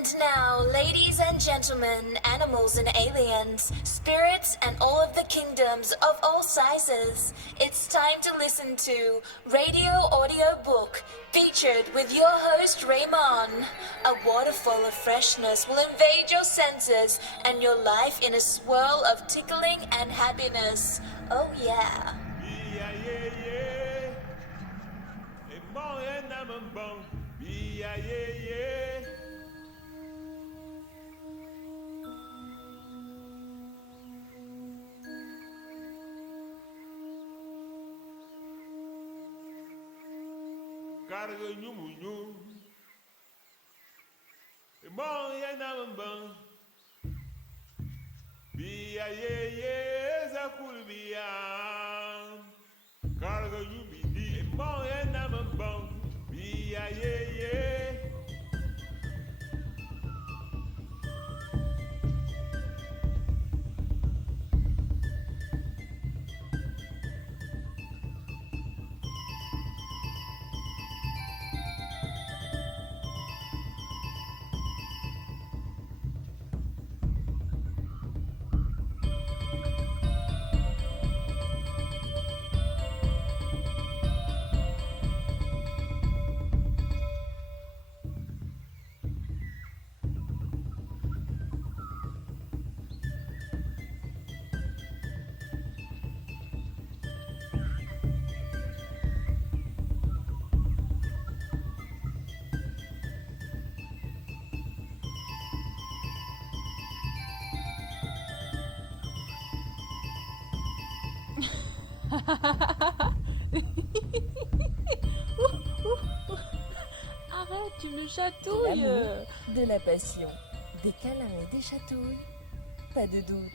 And now, ladies and gentlemen, animals and aliens, spirits and all of the kingdoms of all sizes, it's time to listen to Radio Audio Book, featured with your host Raymond. A waterfall of freshness will invade your senses and your life in a swirl of tickling and happiness. Oh yeah. Cargo nyumunyu, bon ya namban, biya ye zakul biya, cargo nyubidi, bon ya namban, biya ye. Arrête, tu me chatouilles. L'amour, de la passion, des câlins et des chatouilles. Pas de doute,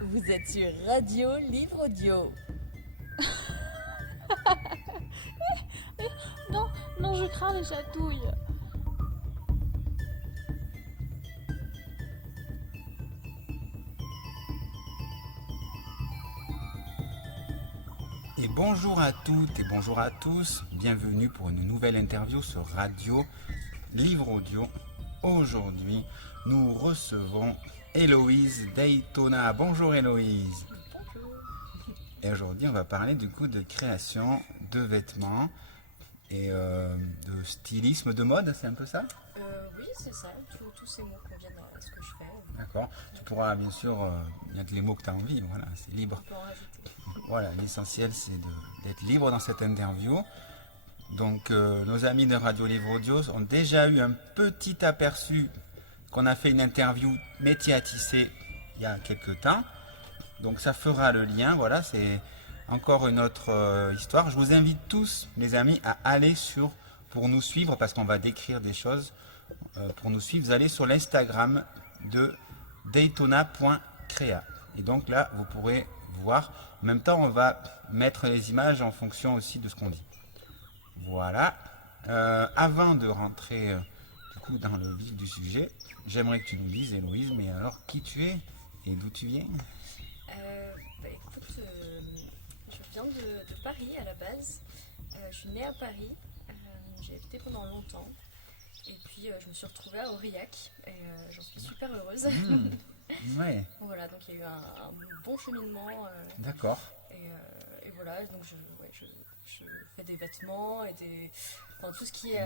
vous êtes sur Radio Livre Audio. Non, je crains les chatouilles. Et bonjour à toutes et bonjour à tous, bienvenue pour une nouvelle interview sur Radio Livre Audio. Aujourd'hui, nous recevons Héloïse Daytona. Bonjour Héloïse. Bonjour. Et aujourd'hui, on va parler du coup de création de vêtements et de stylisme, de mode, c'est un peu ça? Oui, c'est ça, tous ces mots conviennent à ce que je fais. D'accord. Tu pourras bien sûr mettre les mots que tu as envie, voilà, c'est libre. On peut en rajouter. Voilà, l'essentiel c'est d'être libre dans cette interview. Donc nos amis de Radio Livre Audio ont déjà eu un petit aperçu qu'on a fait une interview métier à tisser il y a quelques temps. Donc ça fera le lien, voilà, c'est encore une autre histoire. Je vous invite tous, les amis, à aller pour nous suivre, parce qu'on va décrire des choses. Pour nous suivre, vous allez sur l'Instagram de daytona.crea. Et donc là, vous pourrez voir. En même temps, on va mettre les images en fonction aussi de ce qu'on dit. Voilà. Avant de rentrer du coup dans le vif du sujet, j'aimerais que tu nous dises, Héloïse, mais alors qui tu es et d'où tu viens? Écoute, je viens de Paris à la base. Je suis née à Paris. J'ai habité pendant longtemps. Et puis je me suis retrouvée à Aurillac. Et j'en suis super heureuse. Ouais. Voilà, donc il y a eu un bon cheminement. D'accord. Et voilà, donc je fais des vêtements et tout ce qui est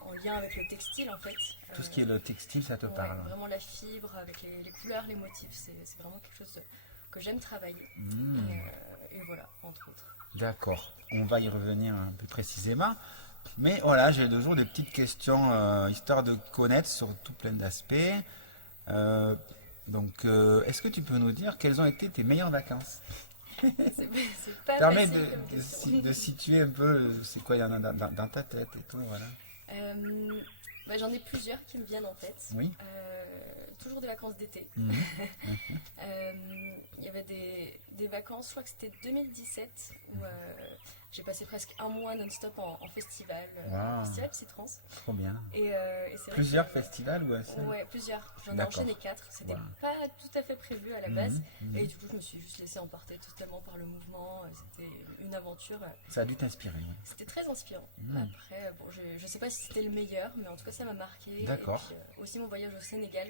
en lien avec le textile en fait. Tout ce qui est le textile, ça te Ouais, parle? vraiment la fibre avec les couleurs, les motifs, c'est vraiment quelque chose que j'aime travailler. Et voilà, entre autres. D'accord. On va y revenir un peu précisément. Mais voilà, j'ai toujours des petites questions, histoire de connaître sur tout plein d'aspects. Donc, est-ce que tu peux nous dire quelles ont été tes meilleures vacances? C'est pas Permet facile comme question. de situer un peu, c'est quoi il y en a dans ta tête et tout, voilà. J'en ai plusieurs qui me viennent en tête. Oui. Toujours des vacances d'été. Mhm. Il y avait des vacances, je crois que c'était 2017, où j'ai passé presque un mois non-stop en festival, Wow. festival Psytrance. Trop bien. Et c'est vrai Plusieurs que- festivals ou assez? Ouais, plusieurs. J'en ai D'accord. enchaîné 4. C'était Wow. pas tout à fait prévu à la base. Mhm. Et du coup, je me suis juste laissée emporter totalement par le mouvement. C'était une aventure. Ça a dû t'inspirer, oui. C'était très inspirant. Mhm. Après, bon, je sais pas si c'était le meilleur, mais en tout cas, ça m'a marqué. D'accord. Et puis, aussi mon voyage au Sénégal.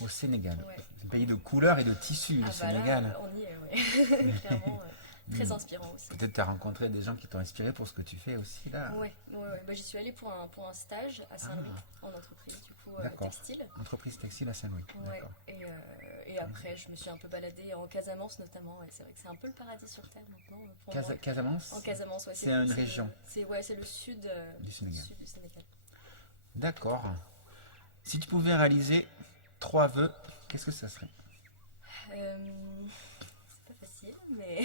Au Sénégal. Ouais. C'est un pays de couleurs et de tissus, le Bah là, Sénégal. on y est, ouais. Clairement, très Mhm. inspirant aussi. Peut-être tu as rencontré des gens qui t'ont inspiré pour ce que tu fais aussi là. Ouais. Bah, j'y suis allée pour un stage à Saint-Louis, en entreprise, du coup, D'accord. textile. Entreprise textile à Saint-Louis. Ouais. D'accord. Et après, je me suis un peu baladée en Casamance notamment. Et c'est vrai que c'est un peu le paradis sur Terre maintenant. Pour moi. Casamance En Casamance, ouais. C'est une région C'est le sud, du Sénégal. sud du Sénégal. D'accord. Si tu pouvais réaliser 3 vœux, qu'est-ce que ça serait? C'est pas facile, mais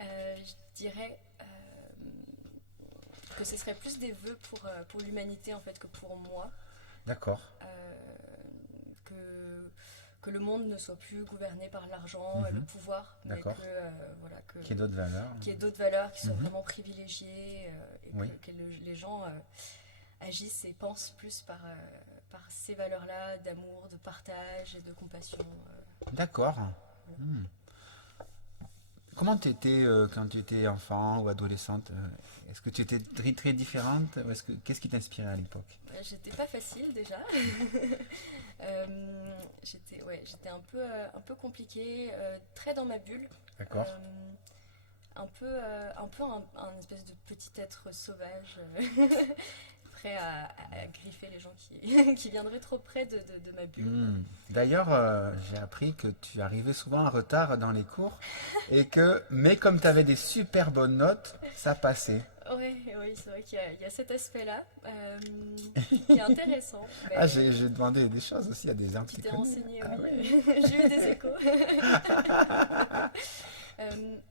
je dirais que ce serait plus des vœux pour l'humanité en fait que pour moi. D'accord. Que le monde ne soit plus gouverné par l'argent et le pouvoir, mais D'accord. voilà, Qu'il y ait d'autres valeurs. qu'il y ait d'autres valeurs qui soient Mhm. vraiment privilégiées et Oui. que les gens agissent et pensent plus par ces valeurs-là d'amour, de partage et de compassion. D'accord. Hmm. Comment tu étais quand tu étais enfant ou adolescente? Est-ce que tu étais très, très différente? Ou qu'est-ce qui t'inspirait à l'époque? J'étais pas facile déjà. J'étais un peu compliquée, très dans ma bulle. D'accord. Un peu un espèce de petit être sauvage, prêt à griffer les gens qui viendraient trop près de ma bulle. Hmm. D'ailleurs, j'ai appris que tu arrivais souvent en retard dans les cours mais comme tu avais des super bonnes notes, ça passait. Oui, c'est vrai qu'il y a cet aspect-là qui est intéressant. Mais Ah, j'ai demandé des choses aussi à des gens tu qui t'es connaissent. renseigné, Ah oui. ouais. J'ai eu des échos.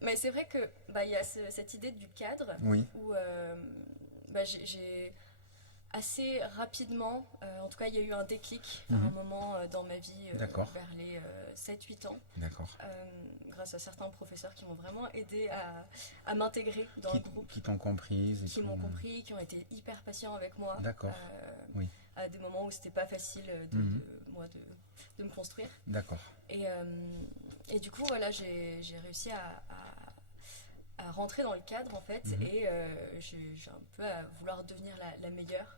Mais c'est vrai que il y a cette idée du cadre Oui, où j'ai assez rapidement, en tout cas il y a eu un déclic à un moment dans ma vie D'accord. vers les 7-8 ans, d'accord. grâce à certains professeurs qui m'ont vraiment aidé à m'intégrer dans le groupe, Qui t'ont comprise et qui tout. m'ont compris, qui ont été hyper patients avec moi. D'accord. Oui. À des moments où c'était pas facile Mhm. de me construire. D'accord. Et du coup, voilà, j'ai réussi à rentrer dans le cadre en fait, Mhm. et j'ai un peu à vouloir devenir la meilleure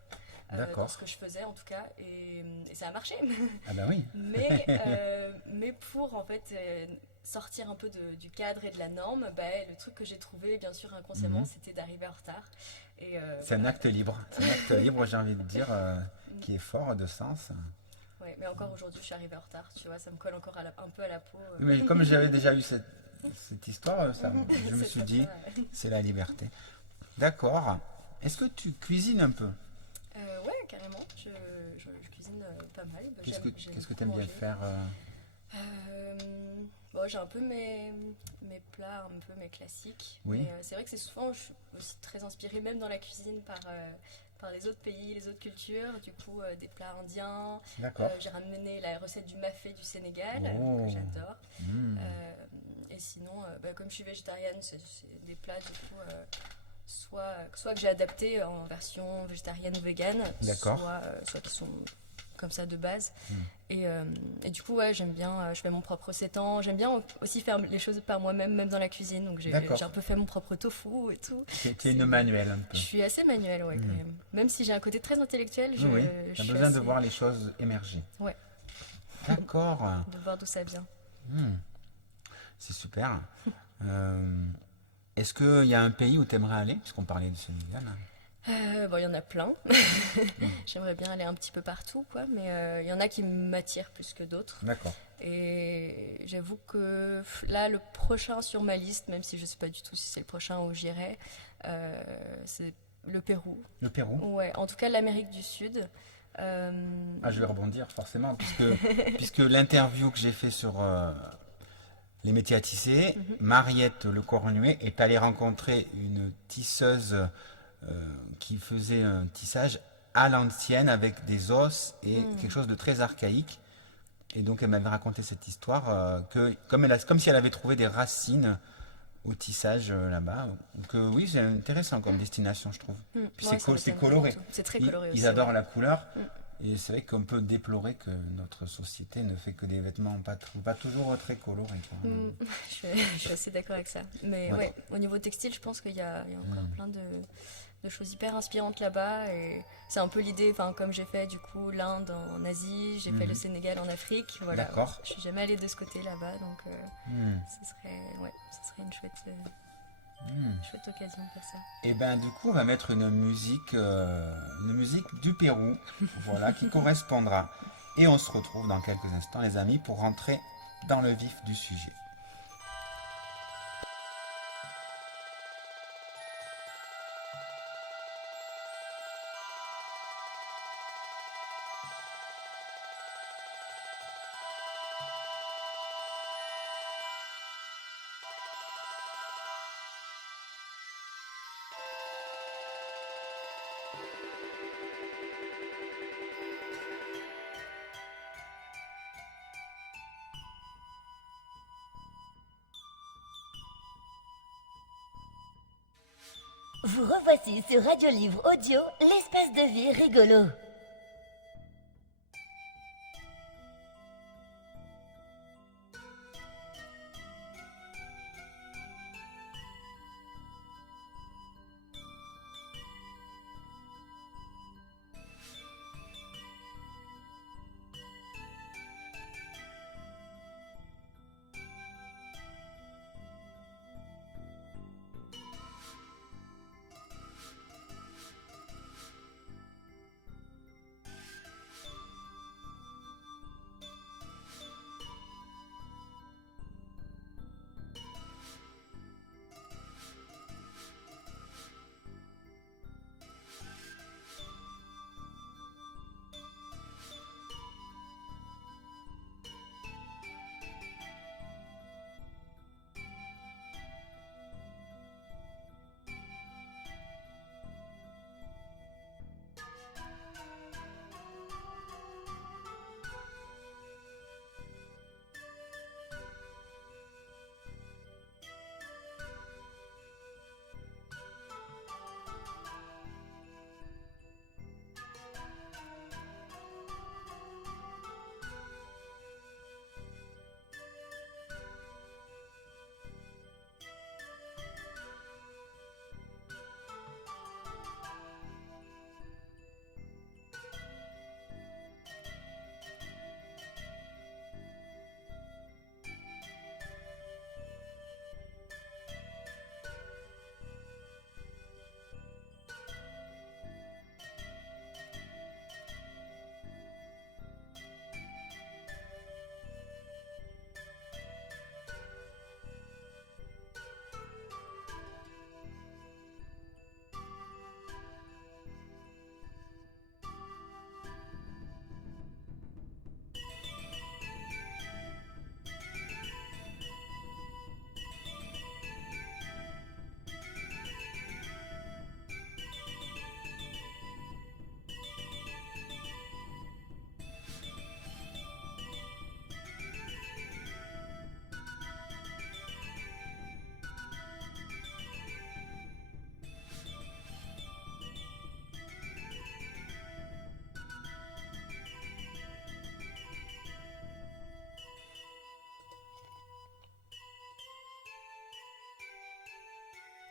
D'accord. dans ce que je faisais en tout cas, et ça a marché. Ah bah oui. mais pour en fait sortir un peu du cadre et de la norme, le truc que j'ai trouvé bien sûr inconsciemment, Mhm. c'était d'arriver en retard. Et, C'est un acte libre. C'est un acte libre, j'ai envie de dire, qui est fort de sens. ouais, mais encore aujourd'hui, je suis arrivée en retard, tu vois, ça me colle encore un peu à la peau. Mais comme j'avais déjà eu cette histoire, je me C'est suis comme dit, ça. c'est la liberté. D'accord. Est-ce que tu cuisines un peu? Ouais, carrément, je cuisine pas mal. Qu'est-ce que J'aime tu beaucoup aimes bien manger. faire Bon, j'ai un peu mes plats, un peu mes classiques. Oui. Mais c'est vrai que c'est souvent, je suis aussi très inspirée, même dans la cuisine, par les autres pays, les autres cultures. Du coup, des plats indiens. D'accord. J'ai ramené la recette du mafé du Sénégal, Oh. que j'adore. Hmm. Et sinon, comme je suis végétarienne, c'est des plats, du coup, soit que j'ai adapté en version végétarienne ou végane, D'accord. soit qui sont comme ça de base. Mm. Et du coup, ouais, j'aime bien, je fais mon propre sétan. J'aime bien aussi faire les choses par moi-même, même dans la cuisine. Donc j'ai D'accord. un peu fait mon propre tofu et tout. Tu es une manuelle un peu. Je suis assez manuelle, ouais, quand même. Même si j'ai un côté très intellectuel, Oui, je tu as suis besoin de assez- voir les choses émerger. Ouais. D'accord. de voir d'où ça vient. Hmm. C'est super. Est-ce qu'il y a un pays où tu aimerais aller? Puisqu'on parlait du Sénégal. Bon, il y en a plein. J'aimerais bien aller un petit peu partout, quoi. Mais il y en a qui m'attirent plus que d'autres. D'accord. Et j'avoue que là, le prochain sur ma liste, même si je ne sais pas du tout si c'est le prochain où j'irai, c'est le Pérou. Le Pérou? Ouais, en tout cas l'Amérique du Sud. Ah, je vais rebondir forcément, puisque l'interview que j'ai fait sur les métiers à tisser, Mariette Le Cornuet est allée rencontrer une tisseuse qui faisait un tissage à l'ancienne avec des os et quelque chose de très archaïque. Et donc elle m'avait raconté cette histoire comme si elle avait trouvé des racines au tissage là-bas. Donc oui, c'est intéressant comme destination, je trouve. Puis Ouais, c'est ça me c'est donne coloré. vraiment tout. C'est très Ils, coloré ils aussi, adorent ouais. la couleur. Et c'est vrai qu'on peut déplorer que notre société ne fait que des vêtements pas toujours très colorés, quoi. Je suis assez d'accord avec ça. Mais Ouais. ouais, au niveau textile, je pense il y a encore plein de choses hyper inspirantes là-bas. Et c'est un peu l'idée, enfin, comme j'ai fait du coup l'Inde en Asie, j'ai fait le Sénégal en Afrique. Voilà. D'accord. Je suis jamais allée de ce côté là-bas, donc Hmm. ce serait une chouette occasion de faire ça. Et ben du coup, on va mettre une musique du Pérou, voilà, qui correspondra. Et on se retrouve dans quelques instants, les amis, pour rentrer dans le vif du sujet. Vous revoici sur Radio Livre Audio, l'espace de vie rigolo.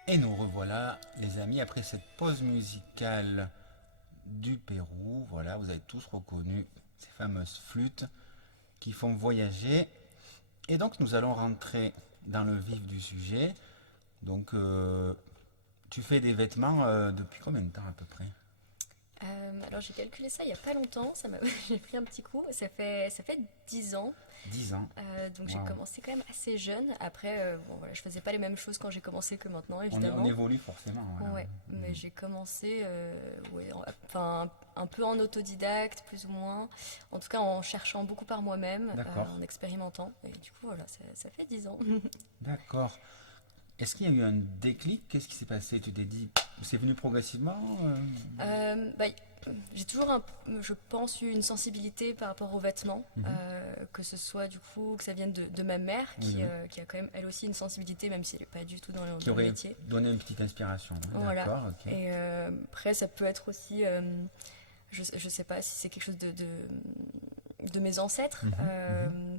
Et nous revoilà, les amis, après cette pause musicale du Pérou. Voilà, vous avez tous reconnu ces fameuses flûtes qui font voyager. Et donc, nous allons rentrer dans le vif du sujet. Donc, tu fais des vêtements depuis combien de temps à peu près? Alors j'ai calculé ça il n'y a pas longtemps, j'ai pris un petit coup, ça fait 10 ans. 10 ans. Donc j'ai Wow. commencé quand même assez jeune. Après, bon, voilà, je faisais pas les mêmes choses quand j'ai commencé que maintenant, On évidemment. évolue forcément. Voilà. Ouais, mais j'ai commencé enfin, un peu en autodidacte, plus ou moins. En tout cas, en cherchant beaucoup par moi-même, D'accord. en expérimentant. Et du coup, voilà, ça fait 10 ans. D'accord. Est-ce qu'il y a eu un déclic? Qu'est-ce qui s'est passé? Tu t'es dit, C'est venu progressivement Bah, j'ai toujours, je pense, eu une sensibilité par rapport aux vêtements, que ce soit du coup que ça vienne de ma mère, qui a quand même elle aussi une sensibilité, même si elle n'est pas du tout dans qui le aurait métier. donné une petite inspiration. Voilà. D'accord, ok. Et après, ça peut être aussi, je sais pas si c'est quelque chose de mes ancêtres,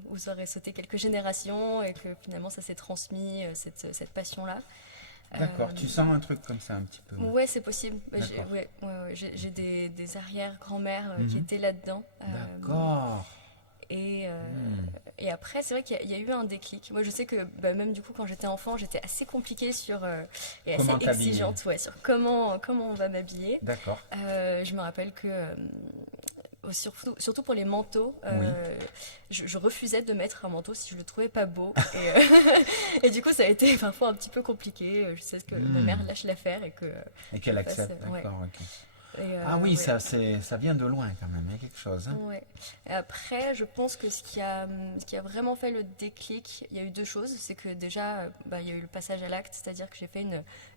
où ça aurait sauté quelques générations et que finalement ça s'est transmis, cette passion-là. D'accord, tu sens un truc comme ça un petit peu. Ouais, c'est possible. D'accord. J'ai des arrière-grand-mères qui étaient là-dedans. D'accord. Et après, c'est vrai qu'il y a eu un déclic. Moi, je sais que même du coup, quand j'étais enfant, j'étais assez compliquée et assez Comment t'habiller. exigeante sur comment on va m'habiller. D'accord. Je me rappelle que surtout pour les manteaux, je refusais de mettre un manteau si je le trouvais pas beau. Et du coup, ça a été parfois un petit peu compliqué. Je sais que ma mère lâche l'affaire Et qu'elle accepte, ouais. d'accord, ok. Et, oui, ouais. ça vient de loin quand même, il y a quelque chose. Hein. Ouais. Et après, je pense que ce qui a vraiment fait le déclic, il y a eu deux choses. C'est que déjà, il y a eu le passage à l'acte, c'est-à-dire que j'ai fait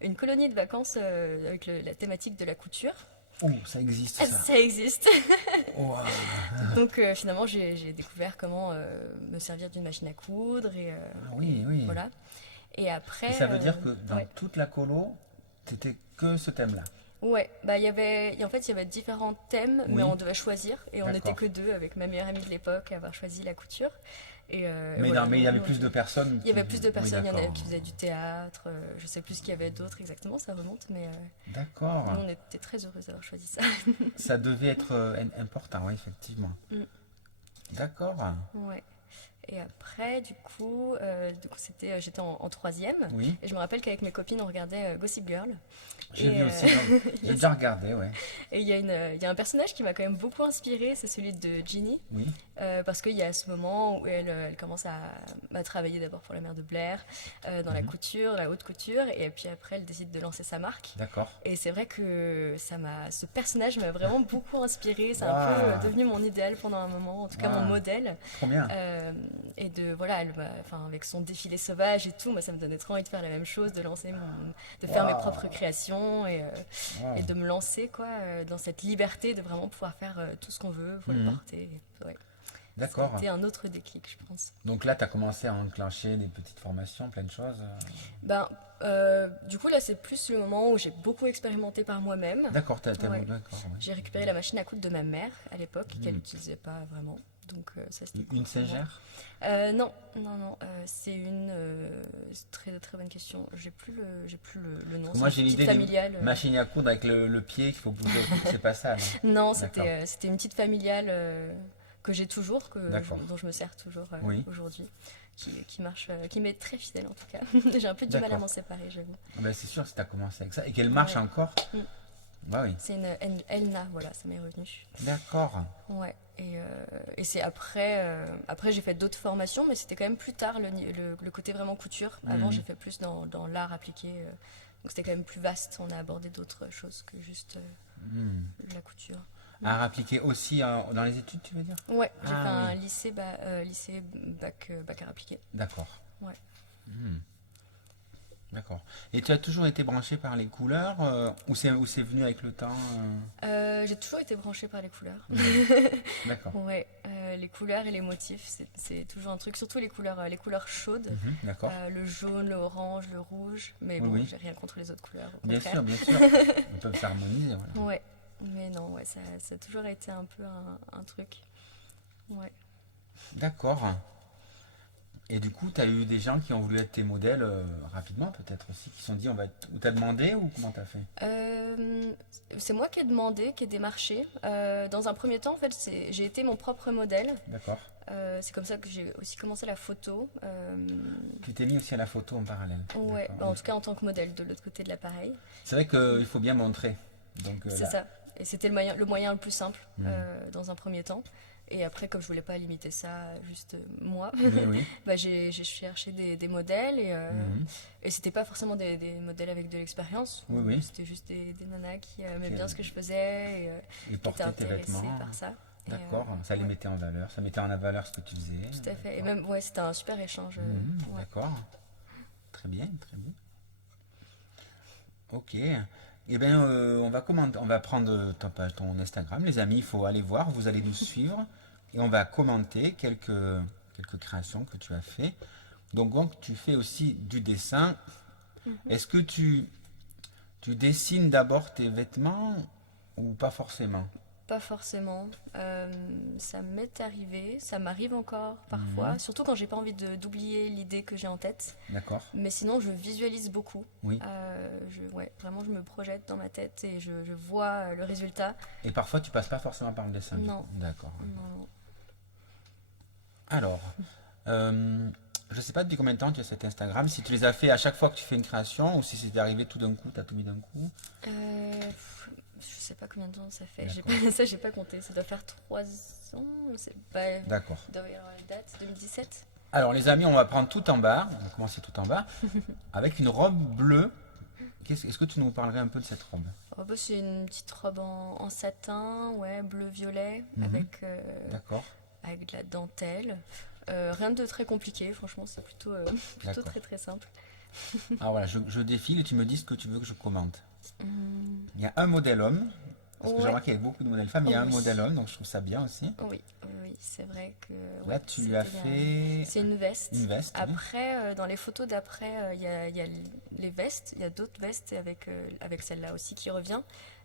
une colonie de vacances avec la thématique de la couture. Oh, ça existe ça. Ça existe. Wow. Donc finalement, j'ai découvert comment me servir d'une machine à coudre. Et, Oui. Voilà. Et après. Et ça veut dire que dans ouais. toute la colo, t'étais que ce thème-là. Ouais, il y avait différents thèmes, mais on devait choisir. Et on D'accord. n'était que deux avec ma meilleure amie de l'époque à avoir choisi la couture. Et, Mais voilà, il y avait nous, plus de personnes. Il y avait plus de personnes, il y en avait d'accord. qui faisaient du théâtre, je sais plus ce qu'il y avait d'autres exactement, ça remonte, mais D'accord. nous on était très heureuses d'avoir choisi ça. Ça devait être important, oui, effectivement. D'accord. Ouais. Et après, du coup j'étais en troisième. Oui. Et je me rappelle qu'avec mes copines, on regardait Gossip Girl. J'ai Et, vu aussi. J'ai déjà regardé, ouais. Et il y a un personnage qui m'a quand même beaucoup inspirée, c'est celui de Ginny. Oui. Parce qu'il y a ce moment où elle commence à travailler d'abord pour la mère de Blair, dans la couture, la haute couture, et puis après elle décide de lancer sa marque. D'accord. Et c'est vrai que ce personnage m'a vraiment beaucoup inspirée, c'est Wow. un peu devenu mon idéal pendant un moment, en tout cas Wow. mon modèle. Trop bien. Et avec son défilé sauvage et tout, moi ça me donnait trop envie de faire la même chose, de faire mes Wow. propres créations et de me lancer dans cette liberté de vraiment pouvoir faire tout ce qu'on veut pour le porter. Ouais. D'accord. C'était un autre déclic, je pense. Donc là, tu as commencé à enclencher des petites formations, plein de choses. Du coup, là, c'est plus le moment où j'ai beaucoup expérimenté par moi-même. D'accord, Ouais. d'accord. Ouais. J'ai récupéré la machine à coudre de ma mère à l'époque, qu'elle n'utilisait pas vraiment. Donc, ça, c'était Une cool pour moi. Singer Non. C'est une très très bonne question. J'ai plus le nom. Moi, C'est j'ai une petite l'idée familiale. d'une machine à coudre avec le pied qu'il faut bouger. C'est pas ça, non? Non, D'accord. c'était une petite familiale que j'ai toujours, D'accord. dont je me sers toujours Oui. aujourd'hui, qui marche, qui m'est très fidèle en tout cas. J'ai un peu du mal à D'accord. m'en séparer, j'avoue. C'est sûr, si tu as commencé avec ça et qu'elle marche Ouais. encore. Bah oui. C'est une Elna, voilà, ça m'est revenu. D'accord. Ouais. Et c'est après j'ai fait d'autres formations, mais c'était quand même plus tard le côté vraiment couture. Avant, j'ai fait plus dans l'art appliqué. Donc c'était quand même plus vaste. On a abordé d'autres choses que juste la couture. À appliquer aussi dans les études, tu veux dire? Ouais, j'ai Ah, fait un oui. lycée bac art appliqué. D'accord. Ouais. D'accord. Et tu as toujours été branché par les couleurs ou c'est venu avec le temps J'ai toujours été branchée par les couleurs. D'accord. Ouais, les couleurs et les motifs, c'est toujours un truc. Surtout les couleurs chaudes. D'accord. Le jaune, le orange, le rouge. Mais bon, Oui. j'ai rien contre les autres couleurs. Au Bien contraire. sûr, bien sûr. Ils peuvent s'harmoniser. Voilà. Ouais, mais non, ouais, ça a toujours été un peu un truc. Ouais. D'accord. Et du coup, tu as eu des gens qui ont voulu être tes modèles rapidement, peut-être aussi, qui se sont dit, ou t'as demandé, ou comment t'as fait? C'est moi qui ai demandé, qui ai démarché. Dans un premier temps, en fait, j'ai été mon propre modèle. D'accord. C'est comme ça que j'ai aussi commencé la photo. Tu t'es mis aussi à la photo en parallèle. Ouais, D'accord. en tout cas en tant que modèle de l'autre côté de l'appareil. C'est vrai qu'il faut bien montrer. Donc, C'est ça. Et c'était le moyen le plus simple dans un premier temps. Et après, comme je voulais pas limiter ça à juste moi, Oui. j'ai cherché des modèles et c'était pas forcément des modèles avec de l'expérience. Oui. C'était juste des nanas qui aimaient Qui bien ce que je faisais et Et qui étaient porter tes intéressées vêtements. par ça. Et, D'accord. Ça les ouais, mettait en valeur. Ça mettait en valeur ce que tu faisais. tout à fait. Et même, ouais, c'était un super échange. Ouais. D'accord. Très bien, très bien. Ok. Eh bien, on va prendre ta page, ton Instagram, les amis, il faut aller voir, vous allez nous suivre et on va commenter quelques créations que tu as fait. Donc, tu fais aussi du dessin. Est-ce que tu dessines d'abord tes vêtements ou pas forcément? Pas forcément. Ça m'est arrivé, ça m'arrive encore parfois, surtout quand j'ai pas envie d'oublier l'idée que j'ai en tête. D'accord. Mais sinon, je visualise beaucoup. Oui. Vraiment, je me projette dans ma tête et je vois le résultat. Et parfois, tu passes pas forcément par le dessin. du Non. coup. D'accord. Non. Alors, je sais pas depuis combien de temps tu as cet Instagram, si tu les as fait à chaque fois que tu fais une création ou si c'est arrivé tout d'un coup, tu as tout mis d'un coup. Je sais pas combien de temps ça fait. D'accord. Ça, j'ai pas compté. Ça doit faire 3 ans. C'est pas. D'accord. Il doit y avoir la date 2017. Alors les amis, on va prendre tout en bas, on va commencer tout en bas, avec une robe bleue. Est-ce que tu nous parlerais un peu de cette robe? Oh, bah, c'est une petite robe en satin, ouais, bleu-violet, Mhm. D'accord, avec de la dentelle. Rien de très compliqué, franchement, c'est plutôt D'accord. très très simple. alors voilà, je défile et tu me dis ce que tu veux que je commente. Hum, Il y a un modèle homme, parce que j'ai Ouais. remarqué qu'il y avait beaucoup de modèles femmes, il y a un Oui. modèle homme, donc je trouve ça bien aussi. oui, c'est vrai que. Là, ouais, tu lui as c'était bien. fait C'est une veste. une veste. oui. Après, dans les photos d'après, il y a les vestes, il y a d'autres vestes avec celle-là aussi qui revient.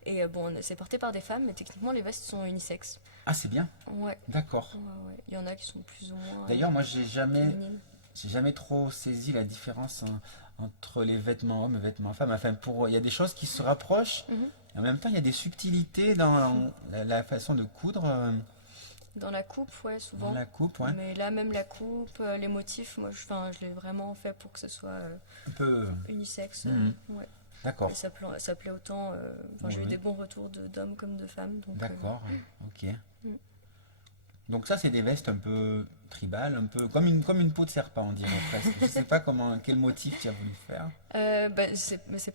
Et bon, c'est porté par des femmes, mais techniquement, les vestes sont unisexes. Ah, c'est bien, Ouais, d'accord. ouais. Il y en a qui sont plus ou moins D'ailleurs, moi, j'ai féminines. jamais trop saisi la différence entre les vêtements hommes et vêtements femmes. Enfin, il y a des choses qui se rapprochent, Mhm. et en même temps, il y a des subtilités dans la façon de coudre, Dans la coupe, ouais, souvent. dans la coupe, ouais. Mais là, même la coupe, les motifs, moi, je l'ai vraiment fait pour que ce soit Un peu, unisexe. Mhm. Ouais. d'accord, Et ça plaît autant. J'ai eu Oui. des bons retours d'hommes comme de femmes. Donc, d'accord, ok. Mm. Donc ça, c'est des vestes un peu tribales, un peu comme une peau de serpent, on dirait presque. Je sais pas quel motif tu as voulu faire. mais c'est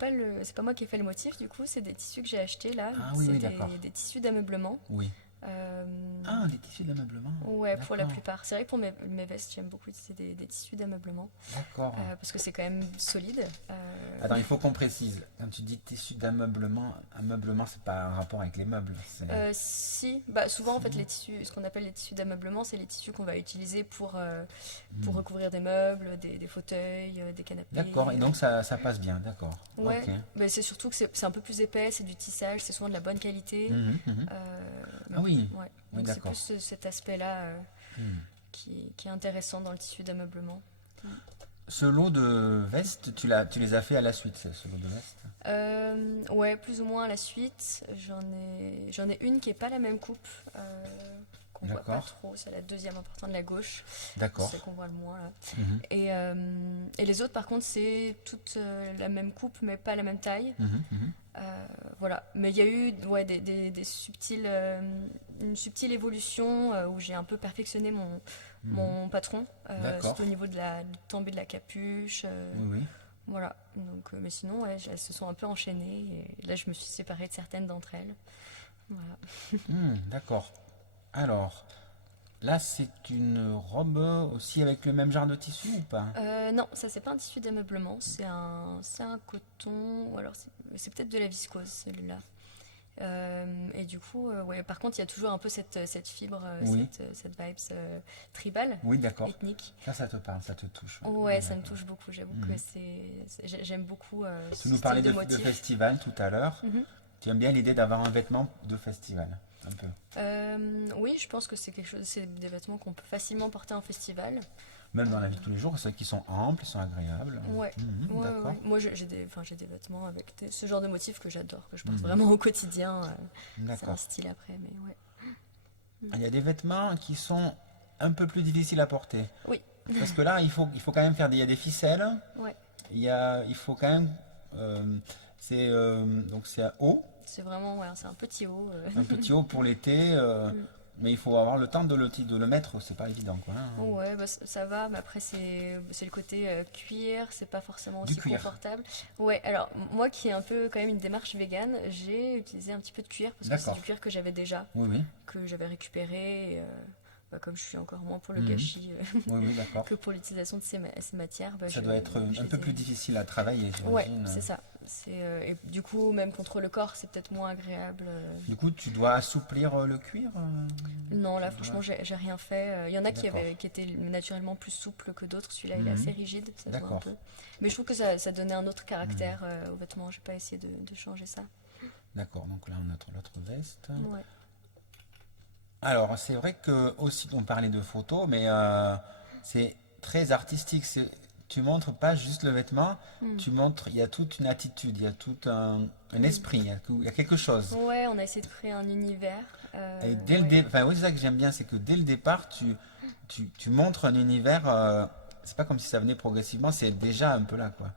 pas moi qui ai fait le motif, du coup, c'est des tissus que j'ai achetés là. Ah oui, C'est oui, d'accord. des tissus d'ameublement. Oui. Euh, Ah, des tissus d'ameublement. Ouais, pour la D'accord. plupart. C'est vrai que pour mes vestes, j'aime beaucoup utiliser des tissus d'ameublement D'accord. parce que c'est quand même solide. Attends, il faut qu'on précise. Quand tu dis tissu d'ameublement, ameublement, c'est pas un rapport avec les meubles. Si, souvent en fait les tissus, ce qu'on appelle les tissus d'ameublement, c'est les tissus qu'on va utiliser pour recouvrir des meubles, des fauteuils, des canapés. D'accord, et donc ça passe bien, d'accord. Ouais, Ok. mais c'est surtout que c'est un peu plus épais, c'est du tissage, c'est souvent de la bonne qualité. Mhm, mhm. Mais Ah oui, ouais. oui, Donc c'est d'accord. plus cet aspect-là Hmm. qui est intéressant dans le tissu d'ameublement. Ce lot de vestes, tu les as fait à la suite, ce lot de vestes? Ouais, plus ou moins à la suite. J'en ai une qui est pas la même coupe, qu'on voit pas D'accord. trop. C'est la deuxième importante de la gauche, D'accord. celle qu'on voit le moins là. Mhm, Et les autres, par contre, c'est toute la même coupe, mais pas la même taille. mhm, mhm. Voilà. Mais il y a eu des subtiles, une subtile évolution où j'ai un peu perfectionné mon patron, D'accord. surtout au niveau de la tombée de la capuche. Oui, oui. Voilà, donc, mais sinon, ouais, elles se sont un peu enchaînées et là, je me suis séparée de certaines d'entre elles. Voilà. D'accord. Alors, là, c'est une robe aussi avec le même genre de tissu ou pas? Non, ça, c'est pas un tissu d'ameublement, c'est un coton, ou alors c'est peut-être de la viscose, celui-là. Et du coup, ouais, par contre, il y a toujours un peu cette fibre, Oui. cette vibes tribale, Oui, d'accord. ethnique. Ça te parle, ça te touche. Ouais, ça me D'accord. touche beaucoup, j'avoue Mhm. que j'aime beaucoup ce Tu nous style parlais de de motif. festival tout à l'heure. Mhm. Tu aimes bien l'idée d'avoir un vêtement de festival, un peu. Oui, je pense que c'est des vêtements qu'on peut facilement porter en festival. Même dans la vie de tous les jours, ceux qui sont amples, ils sont agréables. Ouais. Mhm, Ouais, d'accord. ouais. Moi, j'ai des vêtements avec ce genre de motifs que j'adore, que je porte Mhm. vraiment au quotidien. C'est un D'accord. style après, mais ouais. Il y a des vêtements qui sont un peu plus difficiles à porter. Oui. Parce que là, il faut quand même il y a des ficelles. Ouais. Il faut quand même. Donc c'est à haut, C'est vraiment, ouais, c'est un petit haut. un petit haut pour l'été. Mm. Mais il faut avoir le temps de le mettre, c'est pas évident, quoi. Hein. Ouais, ça va, mais après, c'est le côté cuir, c'est pas forcément Du aussi cuir. confortable. Ouais, alors, moi qui ai un peu quand même une démarche végane, j'ai utilisé un petit peu de cuir, parce que c'est D'accord. du cuir que j'avais déjà, Oui, oui, que j'avais récupéré. Et, comme je suis encore moins pour le Mhm. gâchis oui, d'accord. que pour l'utilisation de ces matières, Ça doit être un peu plus difficile à travailler, Ouais, j'imagine. c'est ça. Et du coup, même contre le corps, c'est peut-être moins agréable. Du coup, tu dois assouplir le cuir Non, là, franchement, j'ai rien fait. Il y en a D'accord. qui étaient naturellement plus souples que d'autres. Celui-là, il est Mhm. assez rigide, ça se voit un D'accord. peu. Mais je trouve que ça donnait un autre caractère aux vêtements. J'ai pas essayé de changer ça. D'accord, donc là, on a l'autre veste. Ouais. Alors, c'est vrai que aussi, on parlait de photos, mais c'est très artistique. Tu montres pas juste le vêtement, tu montres, il y a toute une attitude, il y a tout un esprit, il y a quelque chose. Ouais, on a essayé de créer un univers. Et dès le enfin, oui, c'est ça que j'aime bien, c'est que dès le départ, tu montres un univers, c'est pas comme si ça venait progressivement, c'est déjà un peu là, quoi.